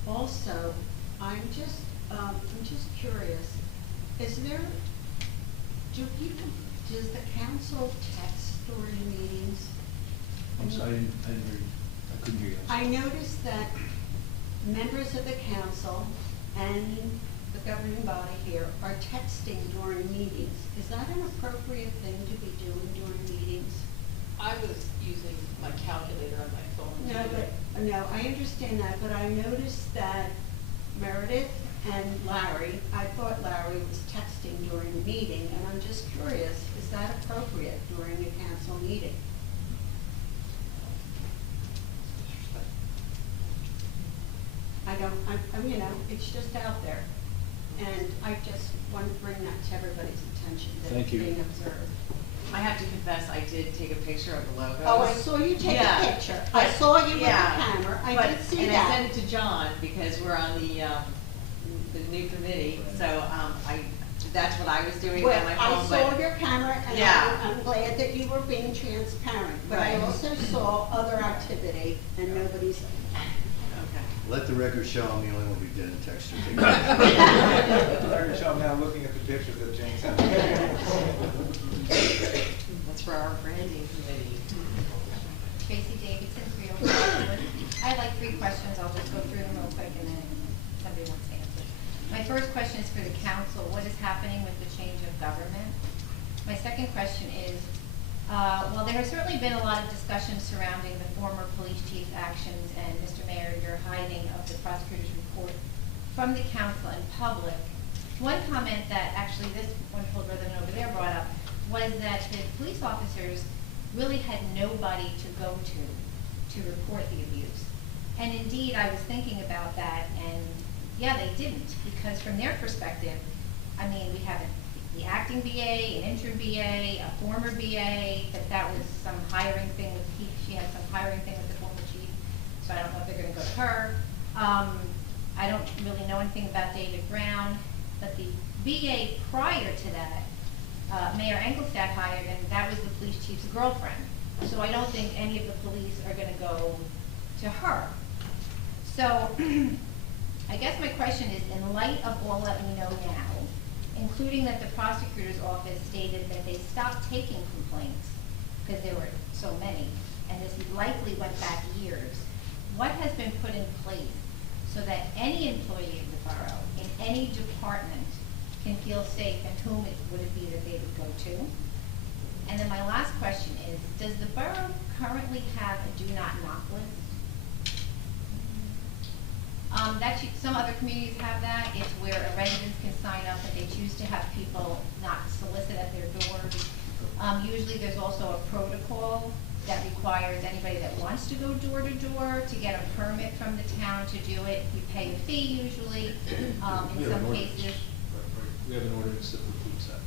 Also, I'm just curious, does the council text during meetings? I'm sorry, I couldn't hear you. I noticed that members of the council and the governing body here are texting during meetings. Is that an appropriate thing to be doing during meetings? I was using my calculator on my phone. No, I understand that, but I noticed that Meredith and Larry, I thought Larry was texting during the meeting, and I'm just curious, is that appropriate during a council meeting? It's just out there. And I just want to bring that to everybody's attention, that Thank it's you. being observed. I have to confess, I did take a picture of the logo. Oh, I saw you take a picture. I saw you with the camera. I did see and that. I sent it to John because we're on the new committee, so that's what I was doing Well, on my I phone. saw but- your camera, and Yeah. I'm glad that you were being transparent. But I Right. also saw other activity, and nobody's. Let the record show I'm the only one who didn't text her. So I'm now looking at the pictures that Jane sent. That's for our branding committee. Tracy Davidson, 305. I have like 3 questions. I'll just go through them real quick and then somebody wants to answer. My first question is for the council. What is happening with the change of government? My second question is, well, there has certainly been a lot of discussion surrounding the former police chief's actions and, Mr. Mayor, your hiding of the prosecutor's report from the council and public. One comment that actually this wonderful brother over there brought up was that the police officers really had nobody to go to report the abuse. And indeed, I was thinking about that, and yeah, they didn't, because from their perspective, I mean, we have the acting BA, an interim BA, a former BA, that was some hiring thing with, she had some hiring thing with the former chief, so I don't know if they're gonna go to her. I don't really know anything about David Brown, but the BA prior to that, Mayor Engelstad hired, and that was the police chief's girlfriend. So I don't think any of the police are gonna go to her. So, I guess my question is, in light of all that we know now, including that the prosecutor's office stated that they stopped taking complaints because there were so many, and this likely went back years, what has been put in place so that any employee of the borough in any department can feel safe, and whom would it be that they would go to? And then my last question is, does the borough currently have a do not knock list? Some other communities have that. It's where residents can sign up if they choose to have people not solicit at their doors. Usually there's also a protocol that requires anybody that wants to go door to door to get a permit from the town to do it. You pay a fee usually, in some cases. We have an ordinance that includes that.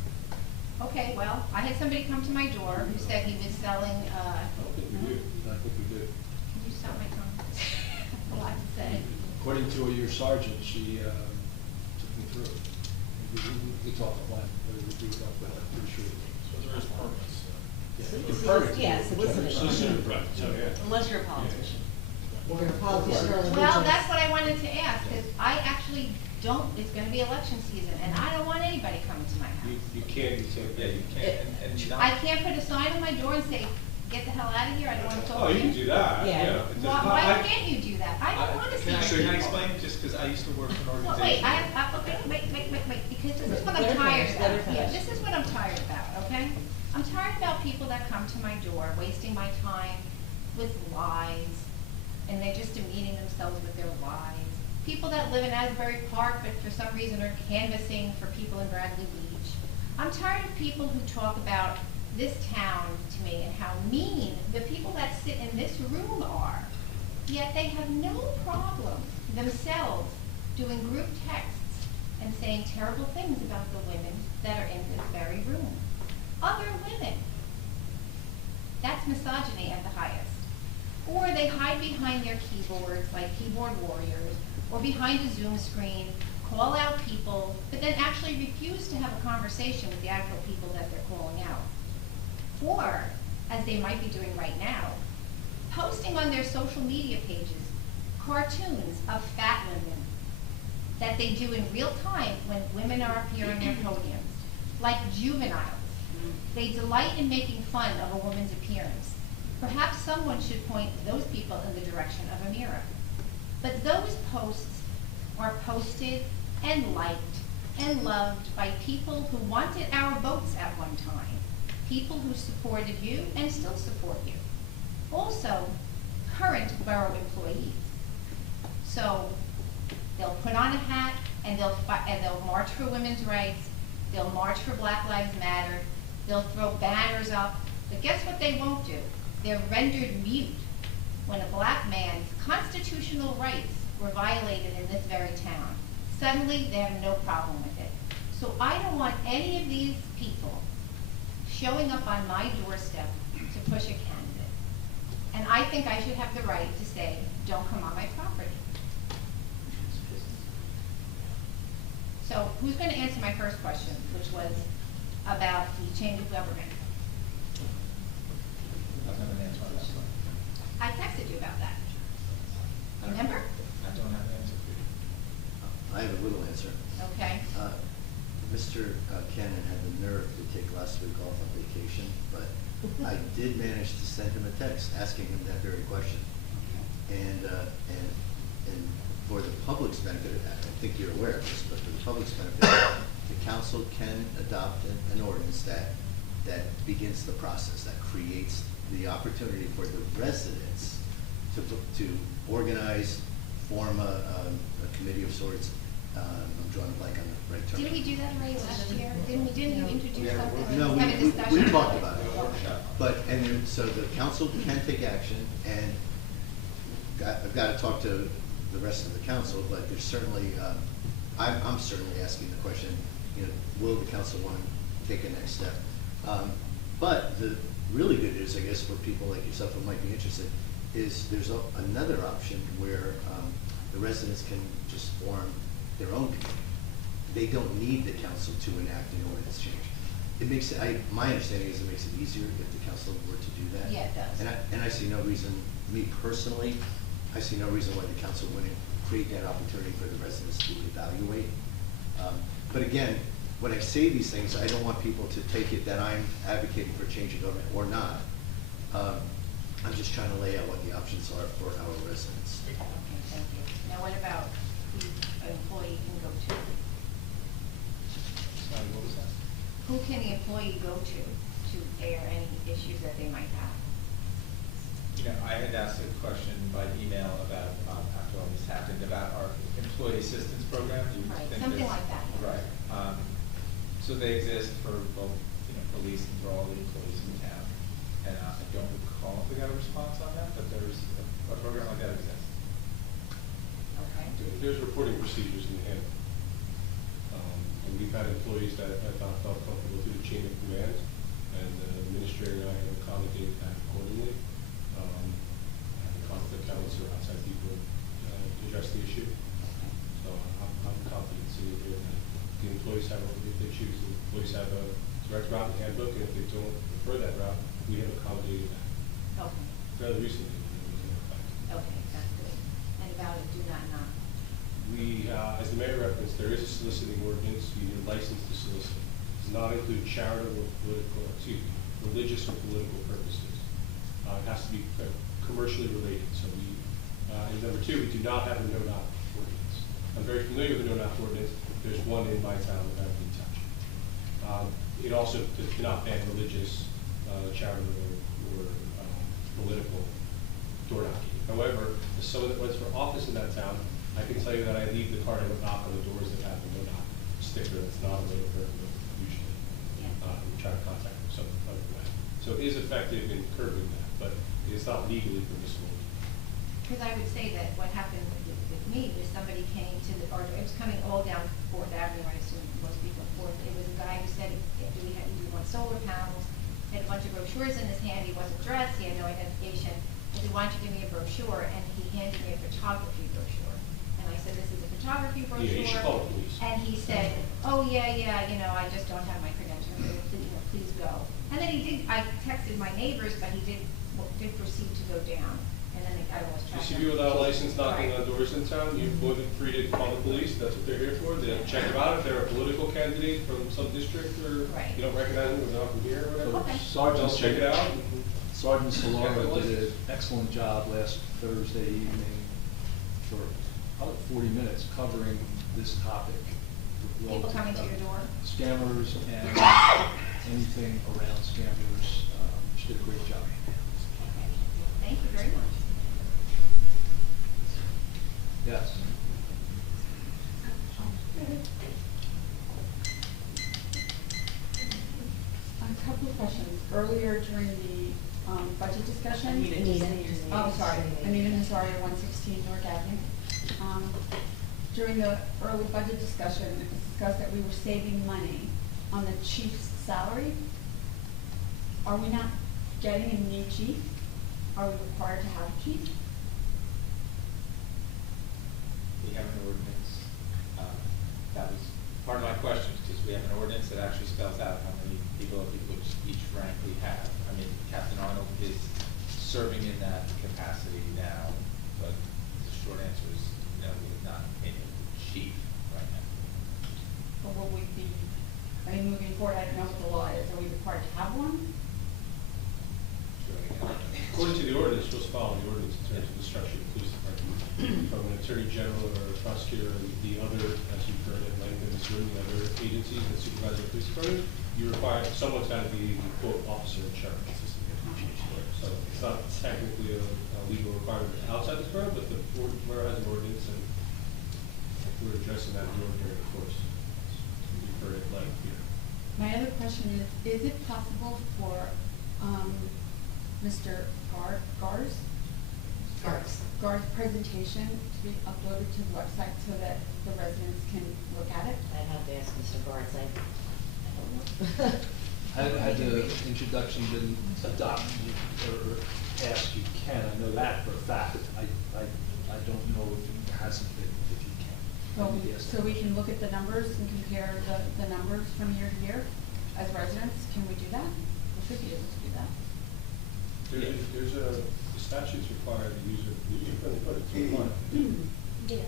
Okay, well, I had somebody come to my door who said he was selling, I don't think we do. I think we do. can you stop my comment? A lot to say. According to your sergeant, she took me through it. We talked offline, but we do talk about it, I'm pretty sure. So there is permits. Yes, Solicitor permits, unless you're a politician. Or a politician. Well, that's what I wanted to ask, because I actually don't, it's gonna be election season, and I don't want anybody coming to my house. You can't, you say, yeah, you can't, and not. I can't put a sign on my door and say, get the hell out of here, I don't wanna talk Oh, to you you. can do that, Yeah. yeah. Why can't you do that? I don't wanna see Can I you. explain, just because I used to work for an Well, organization. wait, because this is what I'm Let her tired finish, let her about. Yeah, finish. this is what I'm tired about, okay? I'm tired about people that come to my door, wasting my time with lies, and they're just demeaning themselves with their lies. People that live in Asbury Park, but for some reason are canvassing for people in Bradley Beach. I'm tired of people who talk about this town to me and how mean the people that sit in this room are. Yet they have no problem themselves doing group texts and saying terrible things about the women that are in this very room. Other women. That's misogyny at the highest. Or they hide behind their keyboards like keyboard warriors, or behind a Zoom screen, call out people, but then actually refuse to have a conversation with the actual people that they're calling out. Or, as they might be doing right now, posting on their social media pages cartoons of fat women that they do in real time when women are appearing at podiums, like juveniles. They delight in making fun of a woman's appearance. Perhaps someone should point those people in the direction of a mirror. But those posts are posted and liked and loved by people who wanted our votes at one time, people who supported you and still support you. Also, current borough employees. So they'll put on a hat and they'll march for women's rights, they'll march for Black Lives Matter, they'll throw banners up, but guess what they won't do? They're rendered mute when a black man's constitutional rights were violated in this very town. Suddenly, they have no problem with it. So I don't want any of these people showing up on my doorstep to push a candidate. And I think I should have the right to say, don't come on my property. So who's going to answer my first question, which was about the change of government? I don't have an answer on that one. I texted you about that. Remember? I don't have an answer for you. I have a little answer. Okay. Mr. Cannon had the nerve to take last week off on vacation, but I did manage to send him a text asking him that very question. And for the public's benefit, I think you're aware of this, but for the public's benefit, the council can adopt an ordinance that begins the process, that creates the opportunity for the residents to organize, form a committee of sorts. I'm drawing a blank on the right term. Didn't we do that already last year? Didn't you introduce something? No, Have a discussion? we talked about it. So the council can take action, and I've got to talk to the rest of the council, but there's certainly, I'm certainly asking the question, will the council want to take a next step? But the really good news, I guess, for people like yourself who might be interested, is there's another option where the residents can just form their own committee. They don't need the council to enact an ordinance change. It makes my understanding is it makes it easier if the council were to do that. Yeah, it does. And I see no reason, me personally, I see no reason why the council wouldn't create that opportunity for the residents to evaluate. But again, when I say these things, I don't want people to take it that I'm advocating for change of government or not. I'm just trying to lay out what the options are for our residents. Okay, thank you. Now what about who an employee can go to? Sorry, what was that? Who can the employee go to air any issues that they might have? I had asked a question by email about, after all this happened, about our employee assistance program. You Right, think something that's- like that. Right. So they exist for both, police and for all the employees in town. And I don't recall if we got a response on that, but there's a program like that exists. Okay. There's reporting procedures in the handbook. And we've had employees that have not felt comfortable through the chain of command, and the administrator and I have accommodated that accordingly. The conflict counsel or outside people address the issue. So I'm confident in the employees have, if they choose, the employees have a direct route in the handbook, and if they don't prefer that route, we have accommodated that. Okay. Fairly recently. Okay, that's good. And about a do not knock. We, as the mayor referenced, there is a soliciting ordinance. You need a license to solicit. It does not include charitable, religious or political purposes. It has to be commercially related. So we, and number two, we do not have a no-knock ordinance. I'm very familiar with the no-knock ordinance. There's one in my town, the Beverly Township. It also does not ban religious, charitable, or political door knocking. However, as someone that runs for office in that town, I can tell you that I leave the card and would knock on the doors that have the no-knock sticker that's not a little curve usually. We try to contact them, something like that. So it is effective in curbing that, but it's not legally permissible. Because I would say that what happened with me was somebody came to the, or it was coming all down Fourth Avenue, I assume most people Fourth. It was a guy who said, we want solar panels, he had a bunch of brochures in his hand, he wasn't dressed, he had no identification. I said, why don't you give me a brochure? And he handed me a photography brochure. And I said, this is a photography brochure. Yeah, you should call the police. And he said, oh, yeah, I just don't have my credentials, please go. And then he did, I texted my neighbors, but he did proceed to go down. And then I lost track. You see people without a license knocking Right. on doors in town, you're more than free to call the police, that's what they're here for. They'll check them out if they're a political candidate from some district or Right. you don't recognize them, they're not from here or whatever. Okay. Sergeant, They'll check it out. Sergeant Check the Solaro did license. an excellent job last Thursday evening for about 40 minutes covering this topic. People coming to your door? Scammers and anything around scammers. She did a great job. Thank you very much. Yes. A couple of questions. Earlier during the budget discussion. Anita. Oh, sorry. Anita Nazario, 116 North Avenue. During the early budget discussion, it was discussed that we were saving money on the chief's salary. Are we not getting a new chief? Are we required to have a chief? We have an ordinance, that was part of my question, because we have an ordinance that actually spells out how many people each rank we have. I mean, Captain Arnold is serving in that capacity now, but the short answer is no, we're not in a chief right now. Or will we be, I mean, moving forward, I don't know what the law is. Are we required to have one? According to the ordinance, you're supposed to follow the ordinance in terms of the structure of the police department. From an attorney general or a prosecutor, and the other, as you've heard at length in this room, the other agencies that supervise the police department, you require, someone's got to be the quote officer in charge. So it's not technically a legal requirement outside this borough, but the board has an ordinance, and we're addressing that in the ordinary course. You've heard it length here. My other question is it possible for Mr. Gar's presentation to be uploaded to the website so that the residents can look at it? I'd have to ask Mr. Gartz, I don't know. Had the introduction been adopted or passed, you can. I know that for a fact. I don't know if it hasn't been, if you can. Well, so we can look at the numbers and compare the numbers from year to year as residents? Can we do that? We should be able to do that. There's the statutes require the user friendly code to apply. Yeah.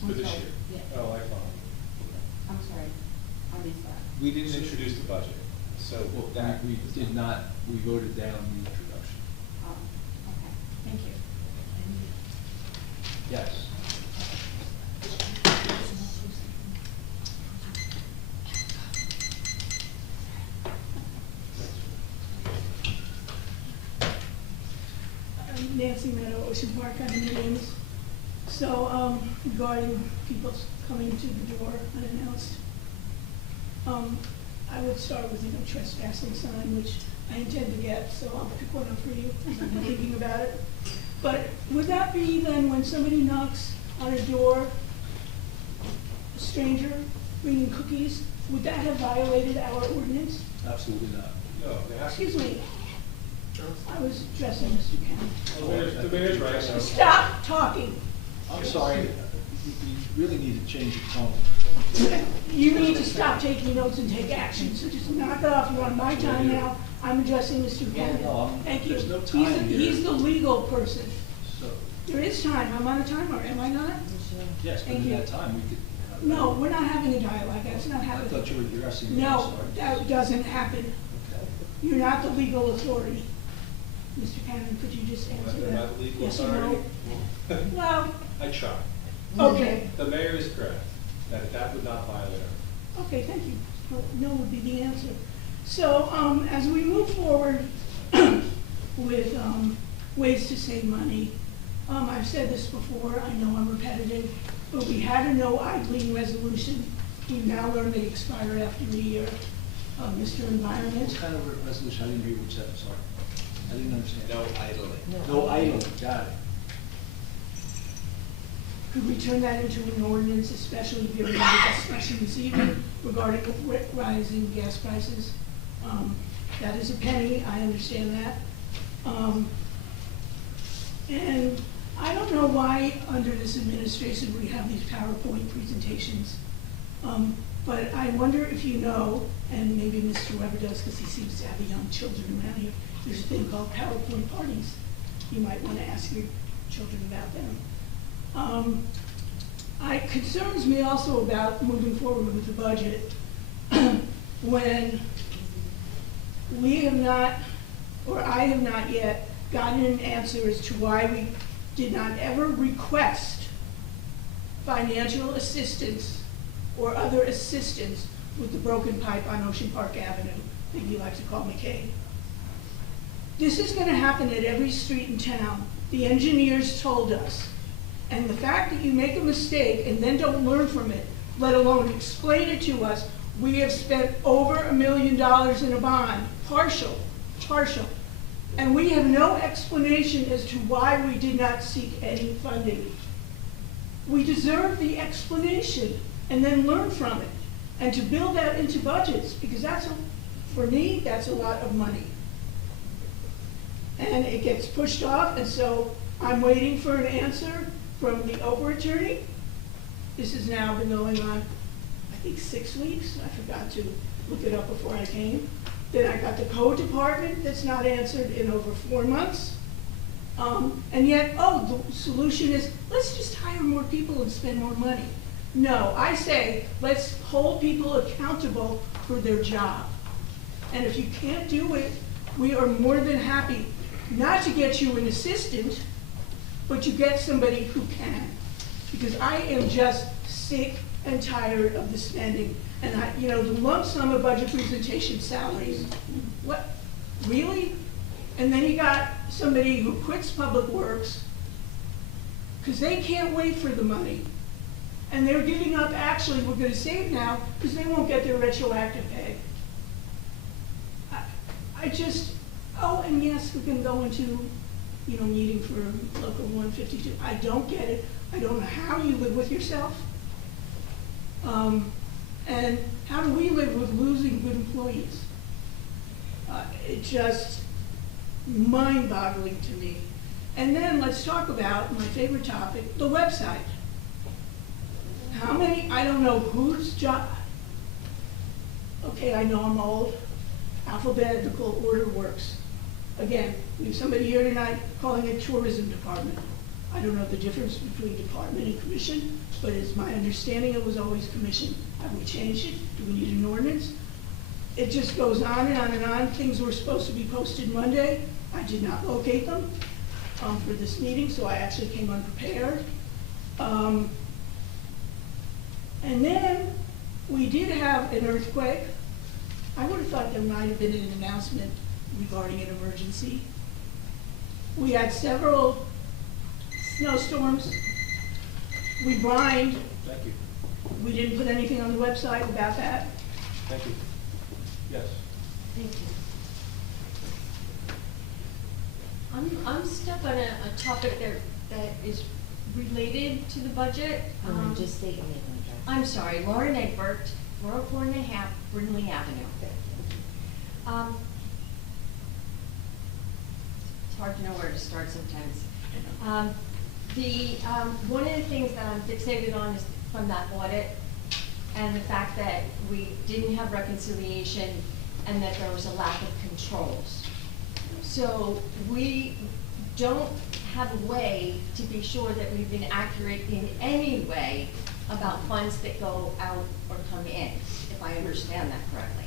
For this sorry. year. Yeah. Oh, I follow. I'm sorry, I missed that. We didn't introduce the budget, so Well, that. we did not, we voted down the introduction. Oh, okay, thank you. Yes. Nancy Meadow, Ocean Park condominiums. So, regarding people coming to the door unannounced, I would start with, no trespassing sign, which I intend to get, so I'll pick one up for you, I've been thinking about it. But would that be then when somebody knocks on a door, a stranger bringing cookies, would that have violated our ordinance? Absolutely not. No, they have to. Excuse me, I was addressing Mr. Kennedy. The mayor's right, so. Stop talking. I'm sorry, you really need to change your tone. You need to stop taking notes and take action, so just knock it off. You're on my time now. I'm addressing Mr. Kennedy. No, Thank you. there's no time here. He's the legal person. So, There is time. I'm on a timer, am I not? yes, but Thank in you. that time, we could. No, we're not having a dialogue. That's not I happening. thought you were addressing me. I'm No, sorry. that doesn't happen. Okay. You're not the legal authority. Mr. Cannon, could you just answer that? Am I the legal Yes or authority? no? Well, I try. okay. The mayor is correct, that would not violate our. Okay, thank you. Well, no would be the answer. So, as we move forward with ways to save money, I've said this before, I know I'm repetitive, but we had a no idling resolution. We've now learned they expire after a year. Mr. Environment. What kind of resolution? I didn't hear what you said, I'm sorry. I didn't understand. No idling. No idling, got it. Could we turn that into an ordinance, especially given the discussion this evening regarding rising gas prices? That is a penny, I understand that. And I don't know why, under this administration, we have these PowerPoint presentations. But I wonder if you know, and maybe Mr. Weber does, because he seems to have the young children around here, there's a thing called PowerPoint parties. You might want to ask your children about them. It concerns me also about moving forward with the budget when we have not, or I have not yet gotten an answer as to why we did not ever request financial assistance or other assistance with the broken pipe on Ocean Park Avenue that you like to call McCabe. This is going to happen at every street in town. The engineers told us. And the fact that you make a mistake and then don't learn from it, let alone explain it to us, we have spent over $1 million in a bond, partial. And we have no explanation as to why we did not seek any funding. We deserve the explanation and then learn from it and to build that into budgets, because for me, that's a lot of money. And it gets pushed off, and so I'm waiting for an answer from the Oprah attorney. This has now been going on, I think, 6 weeks. I forgot to look it up before I came. Then I got the code department that's not answered in over 4 months. And yet, the solution is, let's just hire more people and spend more money. No, I say, let's hold people accountable for their job. And if you can't do it, we are more than happy not to get you an assistant, but to get somebody who can. Because I am just sick and tired of the spending. And the lump sum of budget presentation salaries, what, really? And then you got somebody who quits Public Works because they can't wait for the money. And they're giving up, actually, we're going to save now because they won't get their retroactive pay. And yes, we can go into, meeting for Local 152. I don't get it. I don't know how you live with yourself. And how do we live with losing good employees? It's just mind-boggling to me. And then let's talk about my favorite topic, the website. How many, I don't know whose job, okay, I know I'm old, alphabetical order works. Again, we have somebody here tonight calling it tourism department. I don't know the difference between department and commission, but it's my understanding it was always commission. Have we changed it? Do we need an ordinance? It just goes on and on and on. Things were supposed to be posted Monday. I did not locate them for this meeting, so I actually came unprepared. And then we did have an earthquake. I would have thought there might have been an announcement regarding an emergency. We had several snowstorms. We brined. Thank you. We didn't put anything on the website about that. Thank you. Yes. Thank you. I'm stuck on a topic that is related to the budget. Just state your name and address. I'm sorry, Lauren Egbert, 404.5 Brindley Avenue. It's hard to know where to start sometimes. One of the things that I'm fixated on is from that audit and the fact that we didn't have reconciliation and that there was a lack of controls. So we don't have a way to be sure that we've been accurate in any way about funds that go out or come in, if I understand that correctly.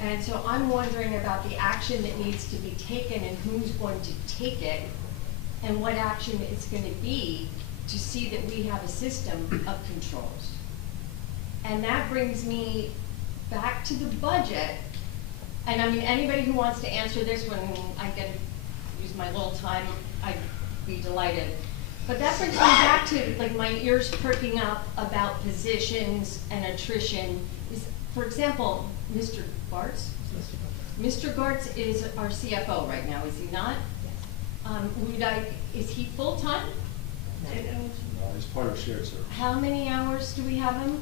And so I'm wondering about the action that needs to be taken and who's going to take it and what action it's going to be to see that we have a system of controls. And that brings me back to the budget. And I mean, anybody who wants to answer this when I get to use my little time, I'd be delighted. But that brings me back to like my ears perking up about positions and attrition. For example, Mr. Gartz? Mr. Gartz is our CFO right now, is he not? Yes. Is he full-time? He's part of shared service. How many hours do we have him?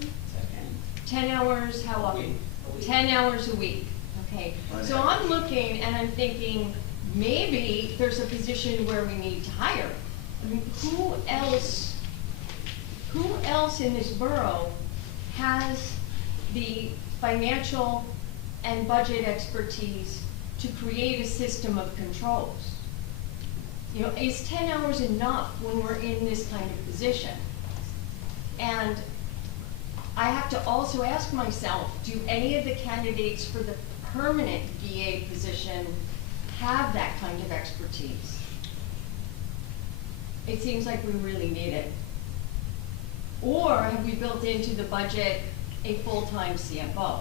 10 hours, how often? 10 hours a week. Okay, On so average. I'm looking and I'm thinking, maybe there's a position where we need to hire. I mean, who else in this borough has the financial and budget expertise to create a system of controls? You know, is 10 hours enough when we're in this kind of position? And I have to also ask myself, do any of the candidates for the permanent VA position have that kind of expertise? It seems like we really need it. Or have we built into the budget a full-time CFO?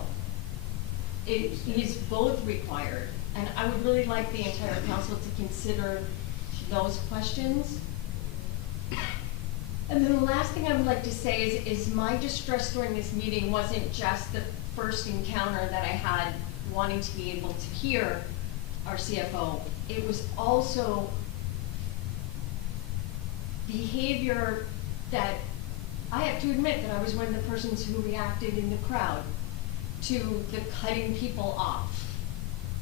It is both required, and I would really like the entire council to consider those questions. And then the last thing I would like to say is my distress during this meeting wasn't just the first encounter that I had wanting to be able to hear our CFO. It was also behavior that I have to admit that I was one of the persons who reacted in the crowd to the cutting people off.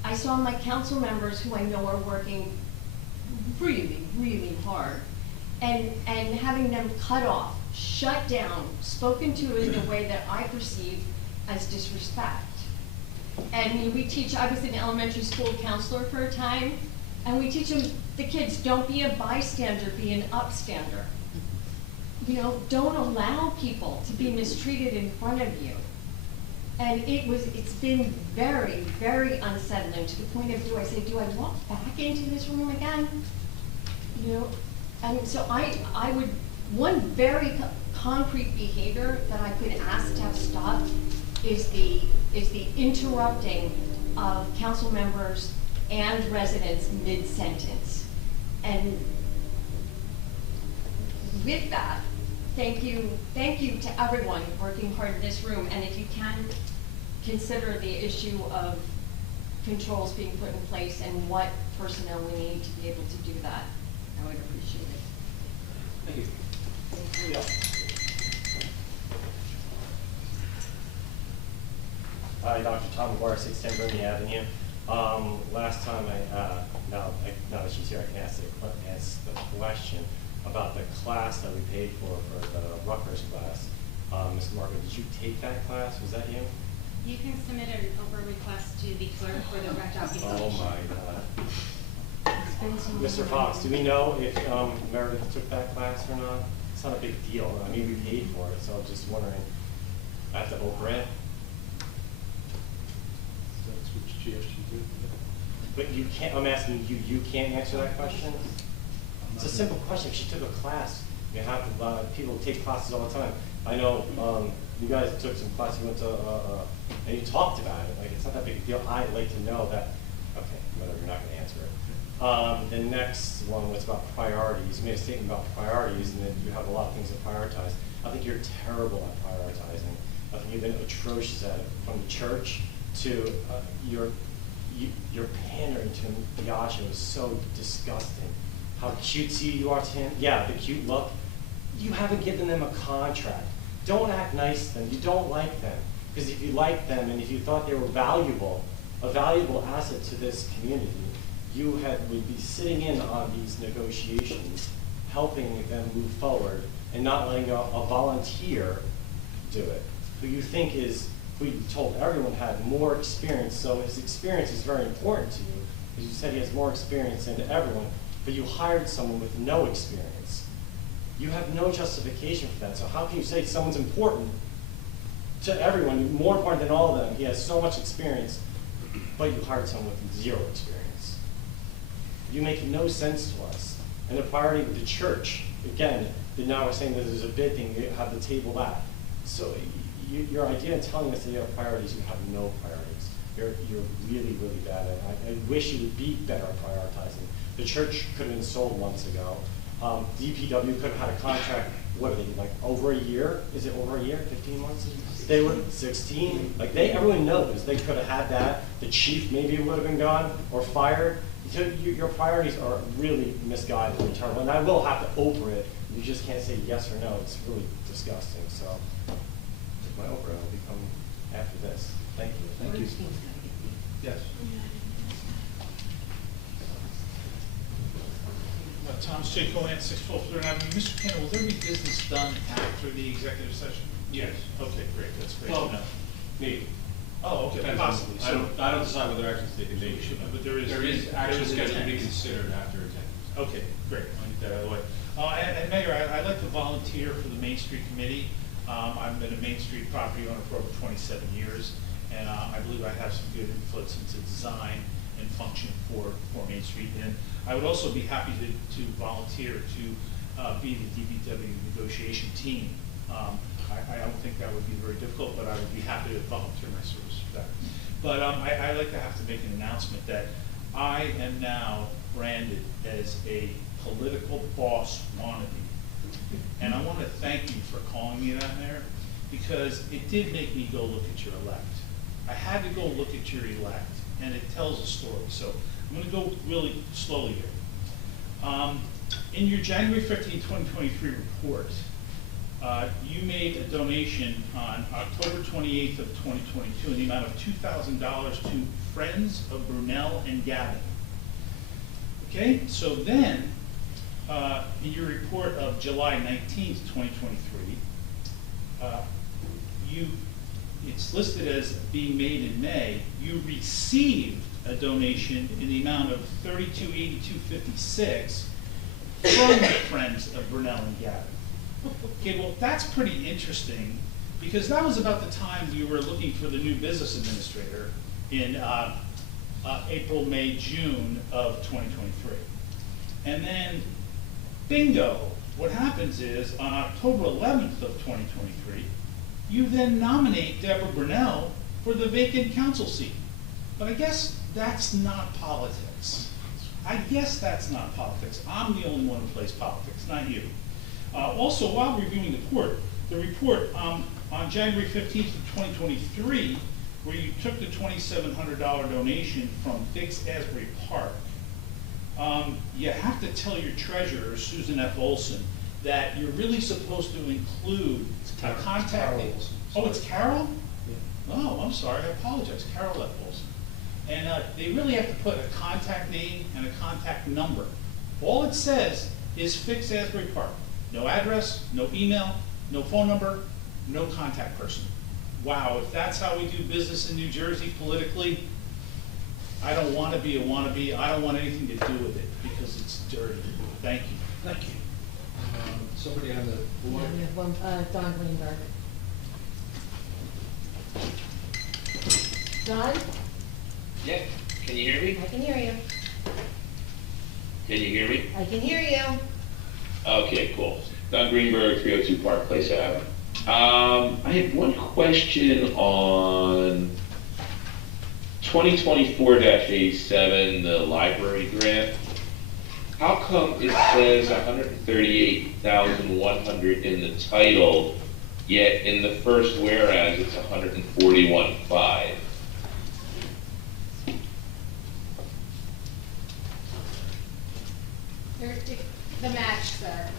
I saw my council members who I know are working really, really hard, and having them cut off, shut down, spoken to in a way that I perceive as disrespect. And we teach, I was an elementary school counselor for a time, and we teach them, the kids, don't be a bystander, be an upstander. You know, don't allow people to be mistreated in front of you. And it's been very, very unsettling to the point of, do I walk back into this room again? You know, and so I would, one very concrete behavior that I could ask to have stopped is the interrupting of council members and residents mid-sentence. And with that, thank you to everyone working hard in this room, and if you can consider the issue of controls being put in place and what personnel we need to be able to do that, I would appreciate it. Thank you. Yeah. Hi, Dr. Tom McGuire, 610 Brittany Avenue. Last time now that she's here, I can ask the question about the class that we paid for the Rutgers class. Mr. Marco, did you take that class? Was that you? You can submit an open request to the clerk for the correct documentation. Oh my God. Mr. Fox, do we know if Meredith took that class or not? It's not a big deal. I mean, we paid for it, so I'm just wondering. I have to open it. That's what GFG did. But you can't, I'm asking you, you can't answer that question? It's a simple question. If she took a class, you have people take classes all the time. I know you guys took some class, you went to, and you talked about it. Like, it's not that big a deal. I'd like to know that. Okay, whatever, you're not going to answer it. The next one was about priorities. You made a statement about priorities, and then you have a lot of things to prioritize. I think you're terrible at prioritizing. I think you've been atrocious at it, from the church to your pandering to Biagio is so disgusting. How cutesy you are to him. Yeah, the cute look. You haven't given them a contract. Don't act nice to them. You don't like them. Because if you liked them and if you thought they were valuable, a valuable asset to this community, you would be sitting in on these negotiations, helping them move forward, and not letting a volunteer do it, who you think is, who you told everyone had more experience. So his experience is very important to you, because you said he has more experience than everyone, but you hired someone with no experience. You have no justification for that. So how can you say someone's important to everyone, more important than all of them? He has so much experience, but you hired someone with zero experience. You make no sense to us. And the priority with the church, again, now we're saying that there's a bid thing, you have to table that. So your idea of telling us that you have priorities, you have no priorities. You're really, really bad at it. I wish you would be better at prioritizing. The church could have been sold months ago. DPW could have had a contract, what are they, like over a year? Is it over a year, 15 months? They were 16, like everyone knows they could have had that. The chief maybe would have been gone or fired. So your priorities are really misguided and terrible. And I will have to open it. You just can't say yes or no. It's really disgusting. So my Oprah will become after this. Thank you. Thank you. Yes. Thomas J. Cohen, 612 Third Avenue. Mr. Kenna, will there be business done after the executive session? Yes. Okay, great, that's great Well, to know. maybe. Oh, okay, Depends on- possibly. I don't decide whether actions taken maybe. But there is. There is action scheduled to be intent. considered after executive. Okay, great, I'll get that out of the way. And Mayor, I'd like to volunteer for the Main Street Committee. I've been a Main Street property owner for over 27 years, and I believe I have some good inputs into design and function for Main Street. And I would also be happy to volunteer to be the DBW negotiation team. I don't think that would be very difficult, but I would be happy to volunteer my service for that. But I like to have to make an announcement that I am now branded as a political boss wannabe. And I want to thank you for calling me that, Mayor, because it did make me go look at your elect. I had to go look at your elect, and it tells a story. So I'm going to go really slowly here. In your January 15, 2023 report, you made a donation on October 28th of 2022 in the amount of $2,000 to Friends of Brunel and Gavin. Okay, so then, in your report of July 19th, 2023, it's listed as being made in May. You received a donation in the amount of $3282.56 from the Friends of Brunel and Gavin. Okay, well, that's pretty interesting, because that was about the time we were looking for the new business administrator in April, May, June of 2023. And then, bingo, what happens is on October 11th of 2023, you then nominate Deborah Brunel for the vacant council seat. But I guess that's not politics. I guess that's not politics. I'm the only one who plays politics, not you. Also, while reviewing the report on January 15th of 2023, where you took the $2,700 donation from Fix Asbury Park, you have to tell your treasurer, Susan F. Olson, that you're really supposed to include a contact. Carol Olson. Oh, it's Carol? Yeah. Oh, I'm sorry, I apologize, Carol F. Olson. And they really have to put a contact name and a contact number. All it says is Fix Asbury Park. No address, no email, no phone number, no contact person. Wow, if that's how we do business in New Jersey politically, I don't want to be a wannabe. I don't want anything to do with it because it's dirty. Thank you. Thank you. Somebody on the board? We have one, Don Greenberg. Don? Yeah, can you hear me? I can hear you. Can you hear me? I can hear you. Okay, cool. Don Greenberg, 302 Park Place Ave. I have one question on 2024-87, the library grant. How come it says 138,100 in the title, yet in the first whereas it's 141,500? The match, sir.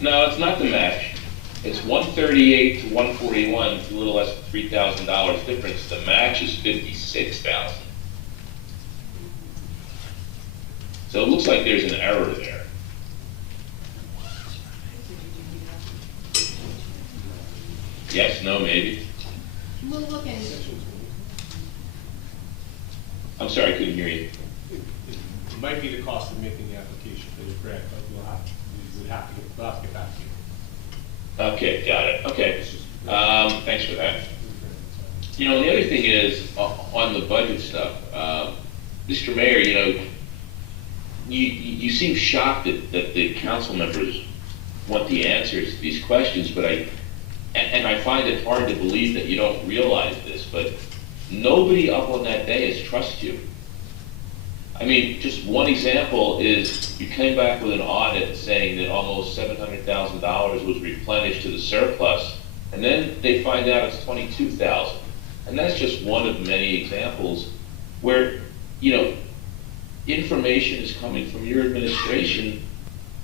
No, it's not the match. It's 138 to 141, it's a little less than $3,000 difference. The match is 56,000. So it looks like there's an error there. Yes, no, maybe. We'll look into it. I'm sorry, I couldn't hear you. It might be the cost of making the application for the grant, but we'll have to get back to you. Okay, got it, okay. Thanks for that. You know, the other thing is, on the budget stuff, Mr. Mayor, you know, you seem shocked that the council members want the answers to these questions, but I find it hard to believe that you don't realize this, but nobody up on that day has trusted you. I mean, just one example is you came back with an audit saying that almost $700,000 was replenished to the surplus, and then they find out it's $22,000. And that's just one of many examples where, you know, information is coming from your administration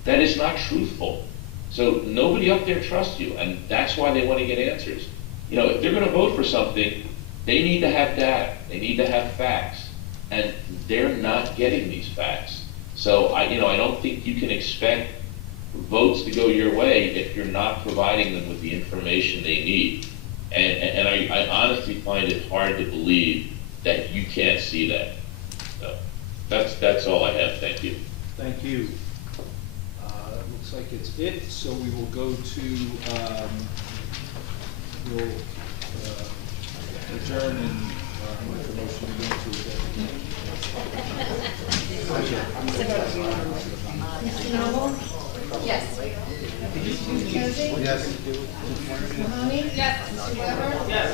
that is not truthful. So nobody up there trusts you, and that's why they want to get answers. You know, if they're going to vote for something, They need to have data, they need to have facts, and they're not getting these facts. So I don't think you can expect votes to go your way if you're not providing them with the information they need. And I honestly find it hard to believe that you can't see that. So that's all I have. Thank you. Thank you. Looks like it's it, so we will go to, we'll adjourn and make a motion to go into executive. Mr. Noble? Yes. Mr. Cozy? Yes. Mr. Mahoney? Yes. Mr. Weber? Yes.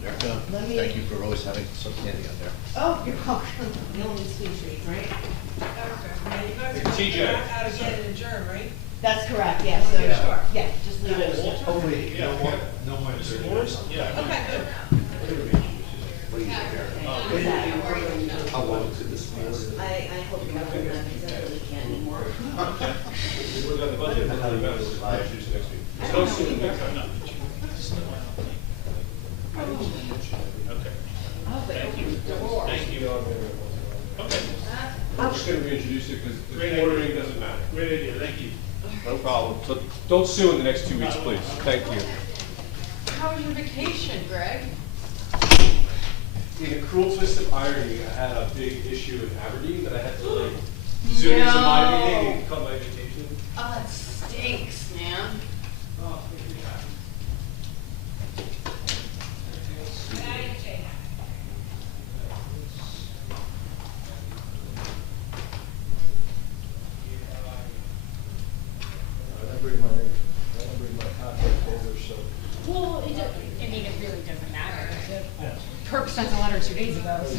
Mayor Fox? Thank you for always having some candy on there. Oh, you're welcome. You only need sweet treats, right? TJ. That's correct, yes, so, yeah, just leave it. Oh, wait, no more, no more. Yeah. Okay, good. How long could this last? I hope you don't remember, because I really can't anymore. We're on the budget, we're on the budget, we'll next week. It's no sooner than next time. Okay. Thank you. Thank you. Okay. I'm just gonna reintroduce it because the ordering doesn't matter. Great idea, thank you. No problem. So don't sue in the next 2 weeks, please. Thank you. How was your vacation, Greg? In a cruel twist of irony, I had a big issue in Aberdeen that I had to like zoom into my meeting and cut my vacation. Oh, that stinks, man. Oh, makes me happy. I didn't bring my contact folder, so. Well, I mean, it really doesn't matter. Kirk sent a letter 2 days ago. So.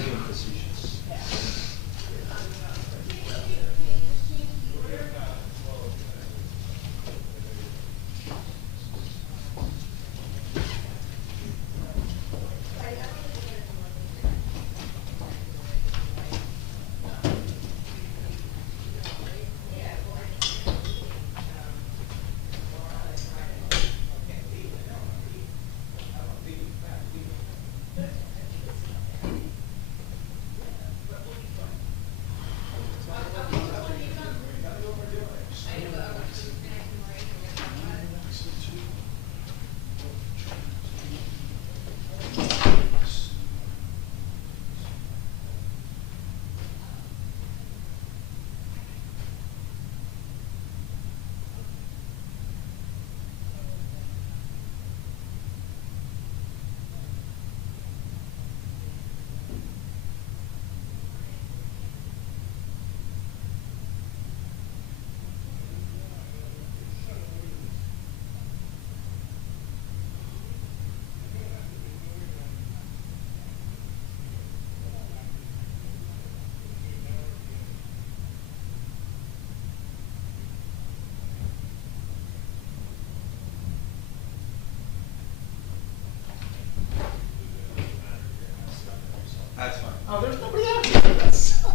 That's fine. Oh, there's nobody out here with us.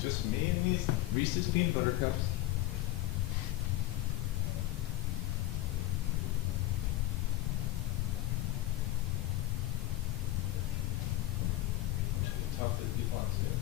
Just me and these Reese's peanut butter cups. Talk to the people on Zoom.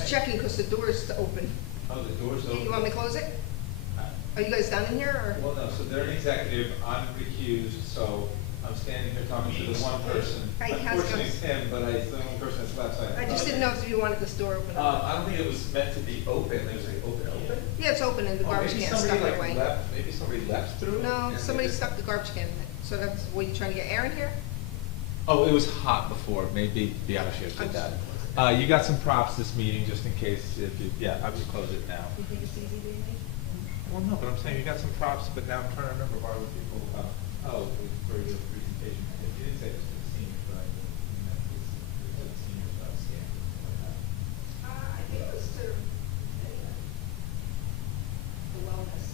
just checking because the door is open. Oh, the door's open? You want me to close it? Are you guys done in here, or? Well, no, so they're an executive, I'm recused, so I'm standing here talking to the one person. Right, how's it Unfortunately, it's going? him, but it's the only person that's left, so I just didn't know if you wanted this door open. I don't think it was meant to be open, it was like open? Yeah, it's open and the Oh, garbage maybe can somebody, stuck like, away. left- Maybe somebody left through it? No, and somebody they just- stuck the garbage can in it. So that's, were you trying to get air in here? Oh, it was hot before, maybe the other shift did that. You got some props this meeting, just in case, if you, yeah, I would close it now. You think it's easy, baby? Well, no, but I'm saying you got some props, but now I'm trying to remember why would people, for your presentation. You didn't say it was for the seniors, but I meant it's for the seniors, scan, like that. I think it was to, the wellness,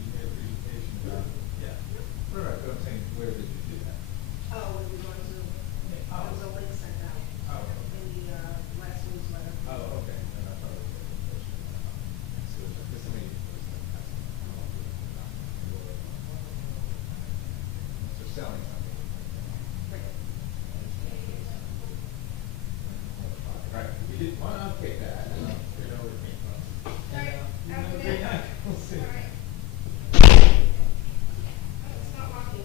You made a presentation about, yeah. Right, but I'm saying, where did you do that? Oh, when we were on Zoom. There was a link sent out Oh. in the, last newsletter. Oh, okay, then I thought it was the presentation. So, because somebody was so selling something. Right, we did, well, okay, that, I know where it came from. Have a great night. We'll see. It's not walking.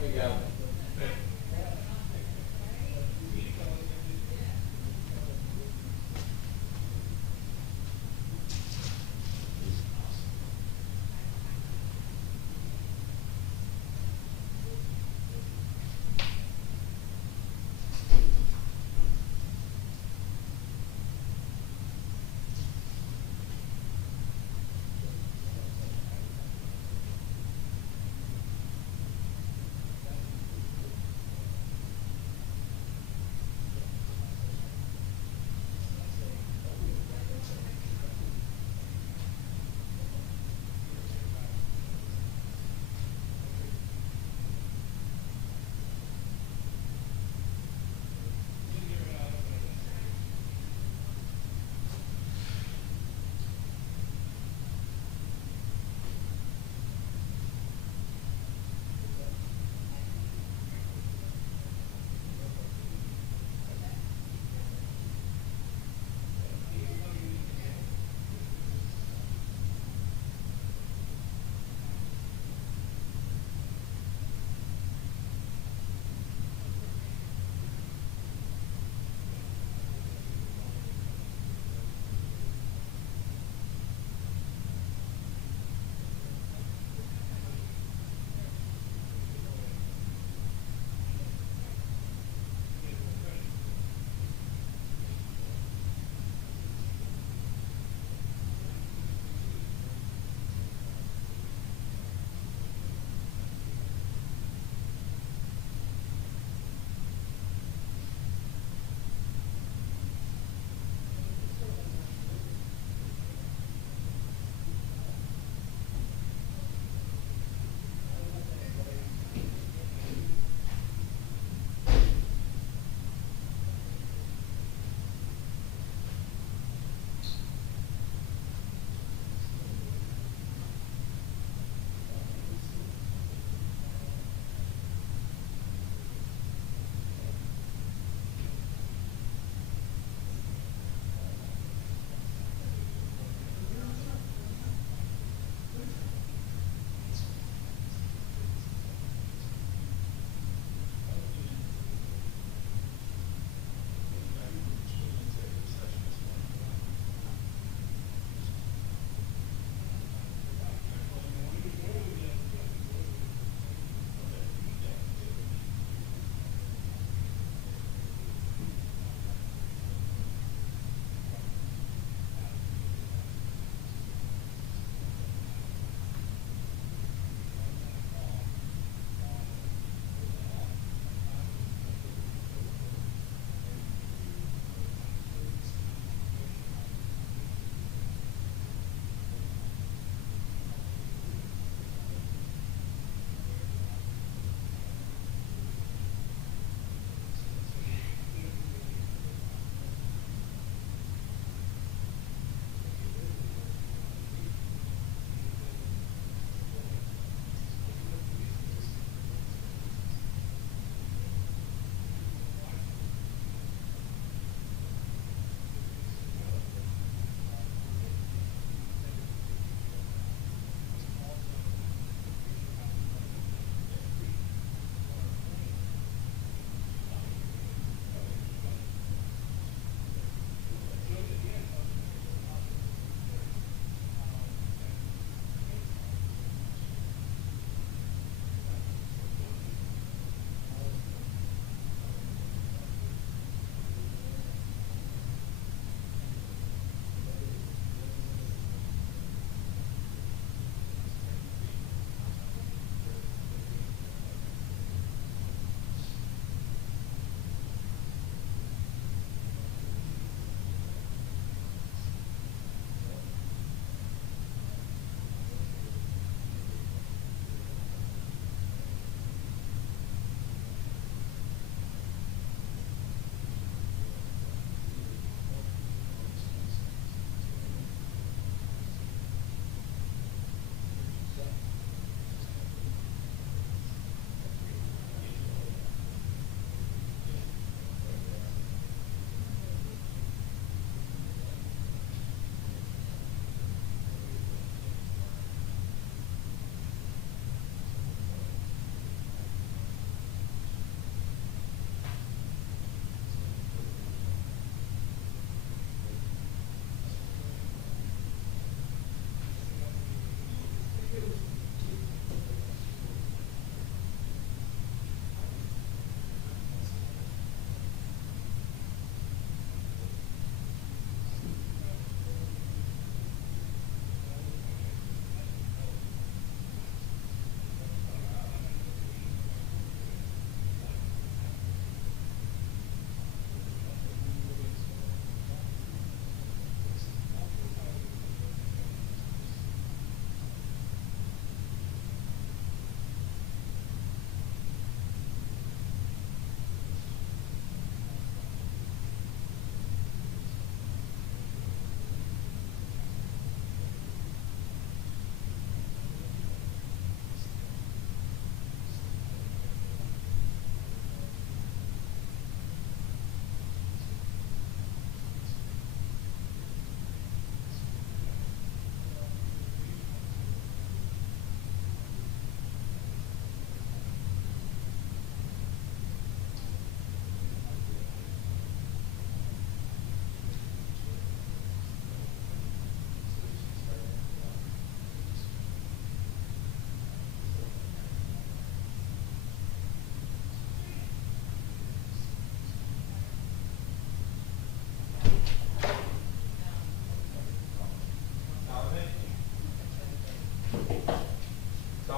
There you go.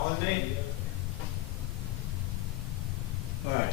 Following me? All right.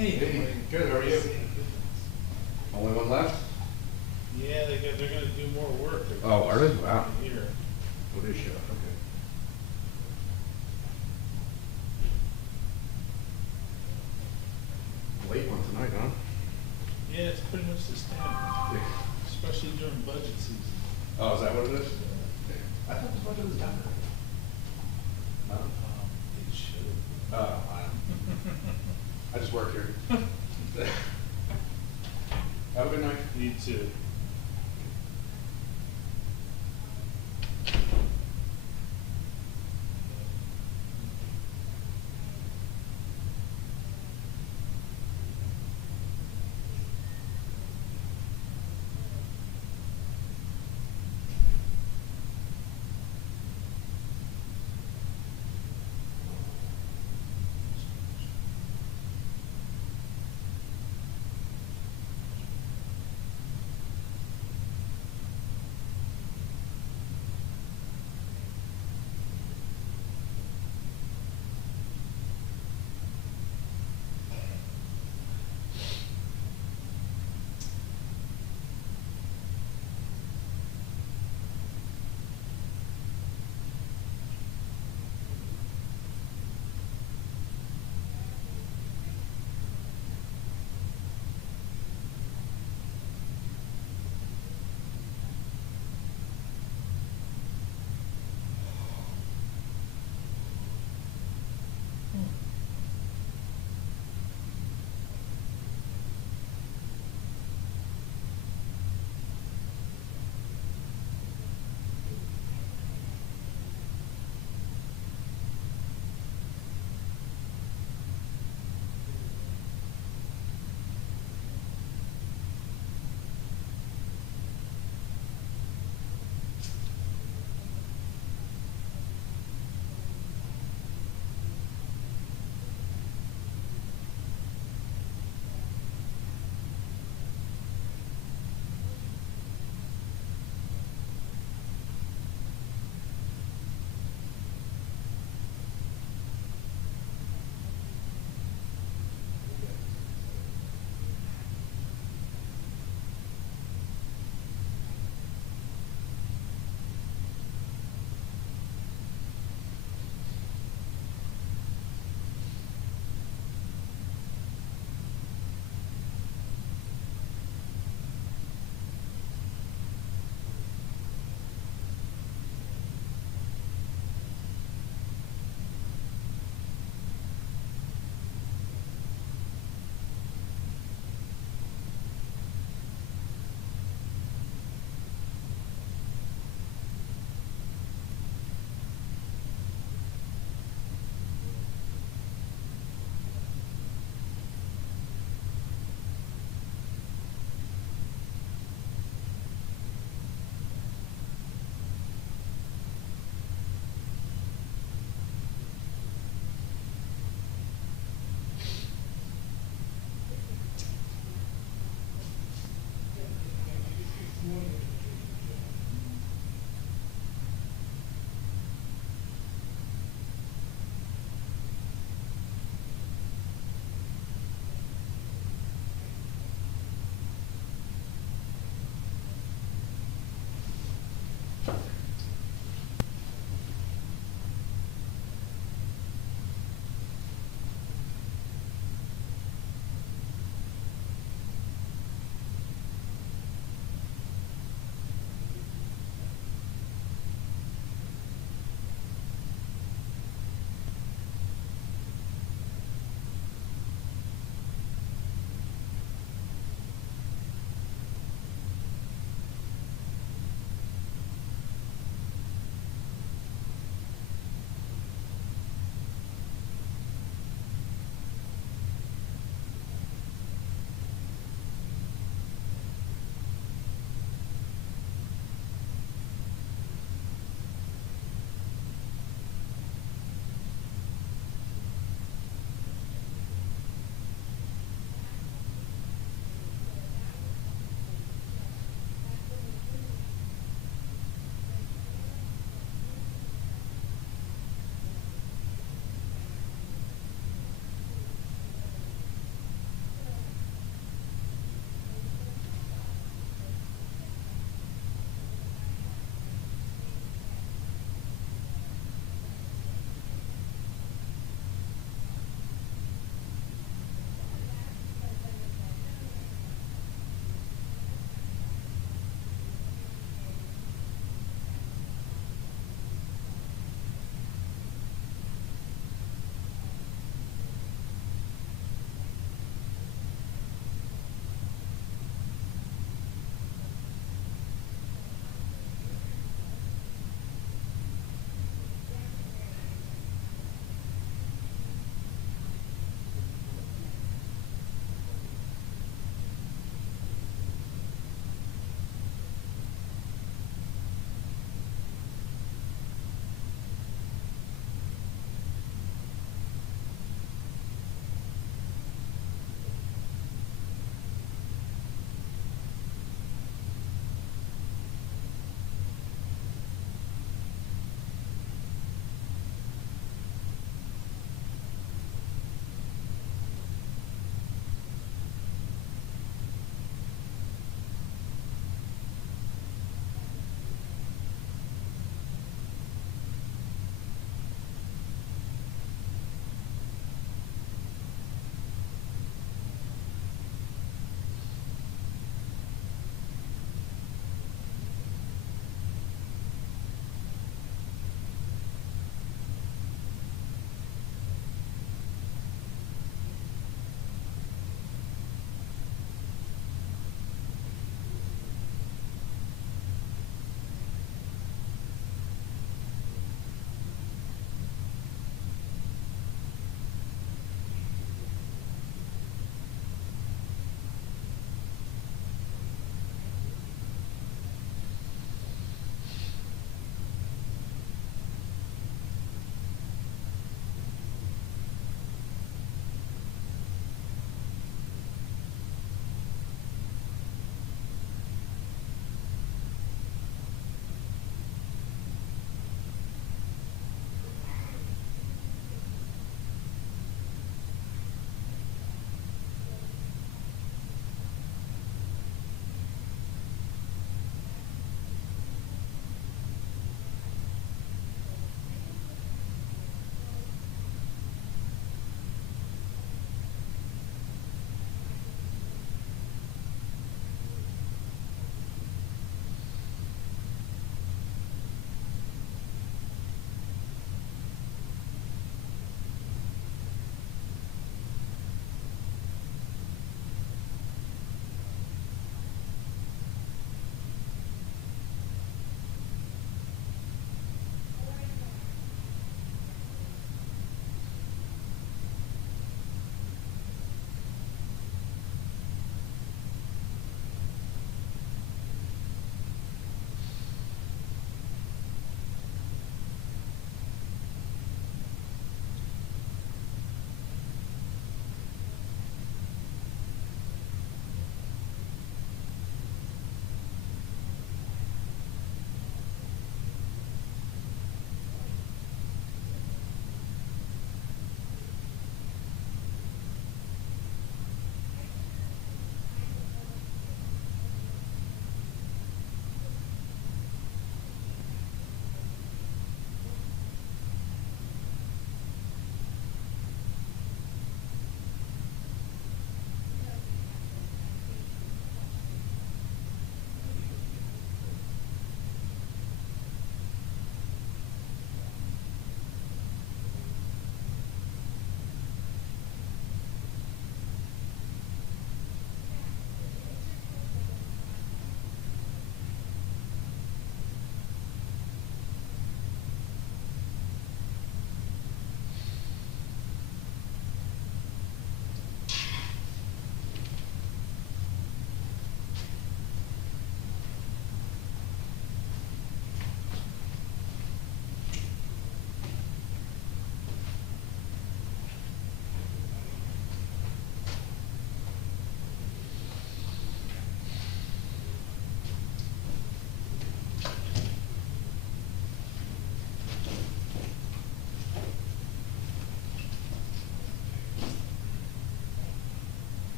Hey. Good, how are you? Only one left? Yeah, they're gonna do more work. Oh, are they? Wow. Here. What is shut, okay. Late one tonight, huh? Yeah, it's pretty much the standard, especially during budget season. Oh, is that what it is? I thought the budget was done. No? It should. Oh, I just work here. Have a good night. You too.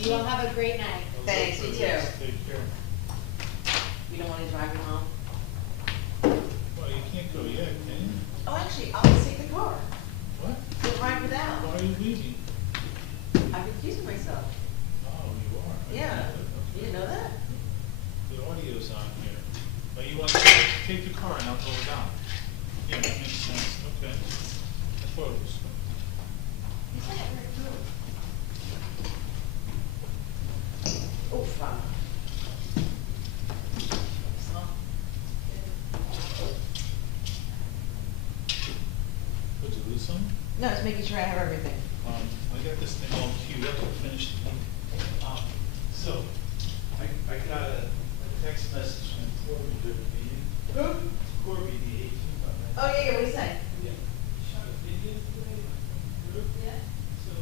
You all have a great night. Thanks, you too. Take care. You don't wanna drive me home? Well, you can't go yet, can you? Oh, actually, I'll just take the car. What? We'll ride without. Why are you leaving? I'm recusing myself. Oh, you are? I Yeah. didn't know that. You didn't know that? The audio's on here. But you want to take the car and I'll go without. Yeah, that makes sense. Okay. I thought it was. Oof. Would you lose some? No, just making sure I have everything. I got this thing all queued up to finish. So, I got a text message from Corby, the meeting. Who? Corby, the 18th. Oh, yeah, what do you say? Yeah. Shot a video today, like, group. Yeah. So.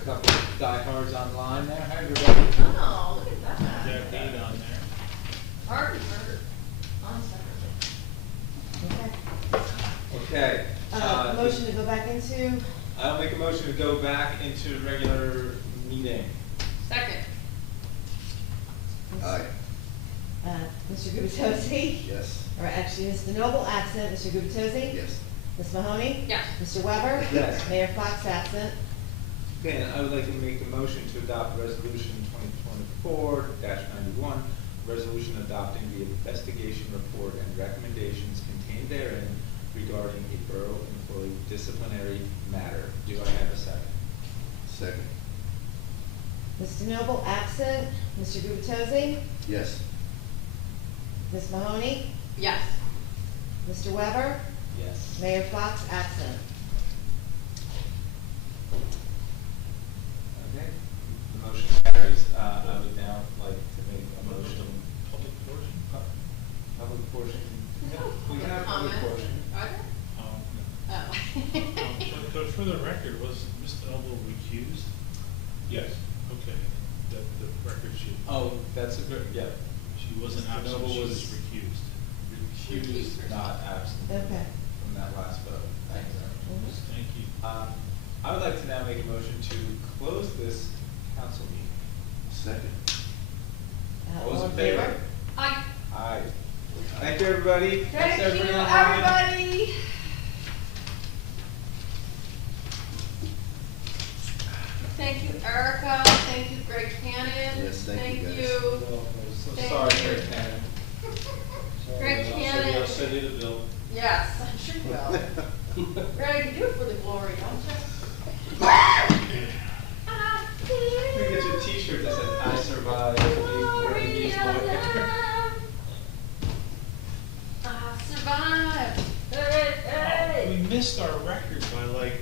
a couple of diehards online there. Hi, everybody. Oh, look at that. Jack Dean on there. Hard murder. On Saturday. Okay. Motion to go back into, I'll make a motion to go back into regular meeting. Second. Aye. Mr. Gubatose? Yes. Or actually, Mr. Noble, absent. Mr. Gubatose? Yes. Ms. Mahoney? Yes. Mr. Weber? Yes. Mayor Fox, absent. Okay, and I would like to make a motion to adopt resolution 2024-91, resolution adopting the investigation report and recommendations contained therein regarding a borough employee disciplinary matter. Do I have a second? Second. Mr. Noble, absent. Mr. Gubatose? Yes. Ms. Mahoney? Yes. Mr. Weber? Yes. Mayor Fox, absent. Okay, the motion carries. I would now like to make a motion. Public portion? Public portion. Yeah, we can have Comment. public portion. Are there? Oh. But for the record, was Mr. Noble recused? Yes. Okay, that the record should. Oh, that's a good, yeah. She wasn't Mr. absent, Noble she was was recused. Recused, not absent. Okay. From that last vote. Thank you very much. Thank you. I would like to now make a motion to close this council meeting. Second. All those in favor? Aye. Aye. Thank you, everybody. Thank Thanks, you, everybody online. everybody. Thank you, Erica. Thank you, Greg Cannon. Yes, thank you, guys. So Thank sorry, you. Greg Cannon. Greg Cannon. I'll send you the bill. Yes, I'm sure you will. Greg, you do it for the glory, don't you? You can get your t-shirt that says, I survived the Portuguese lawyer. Survive. We missed our record by like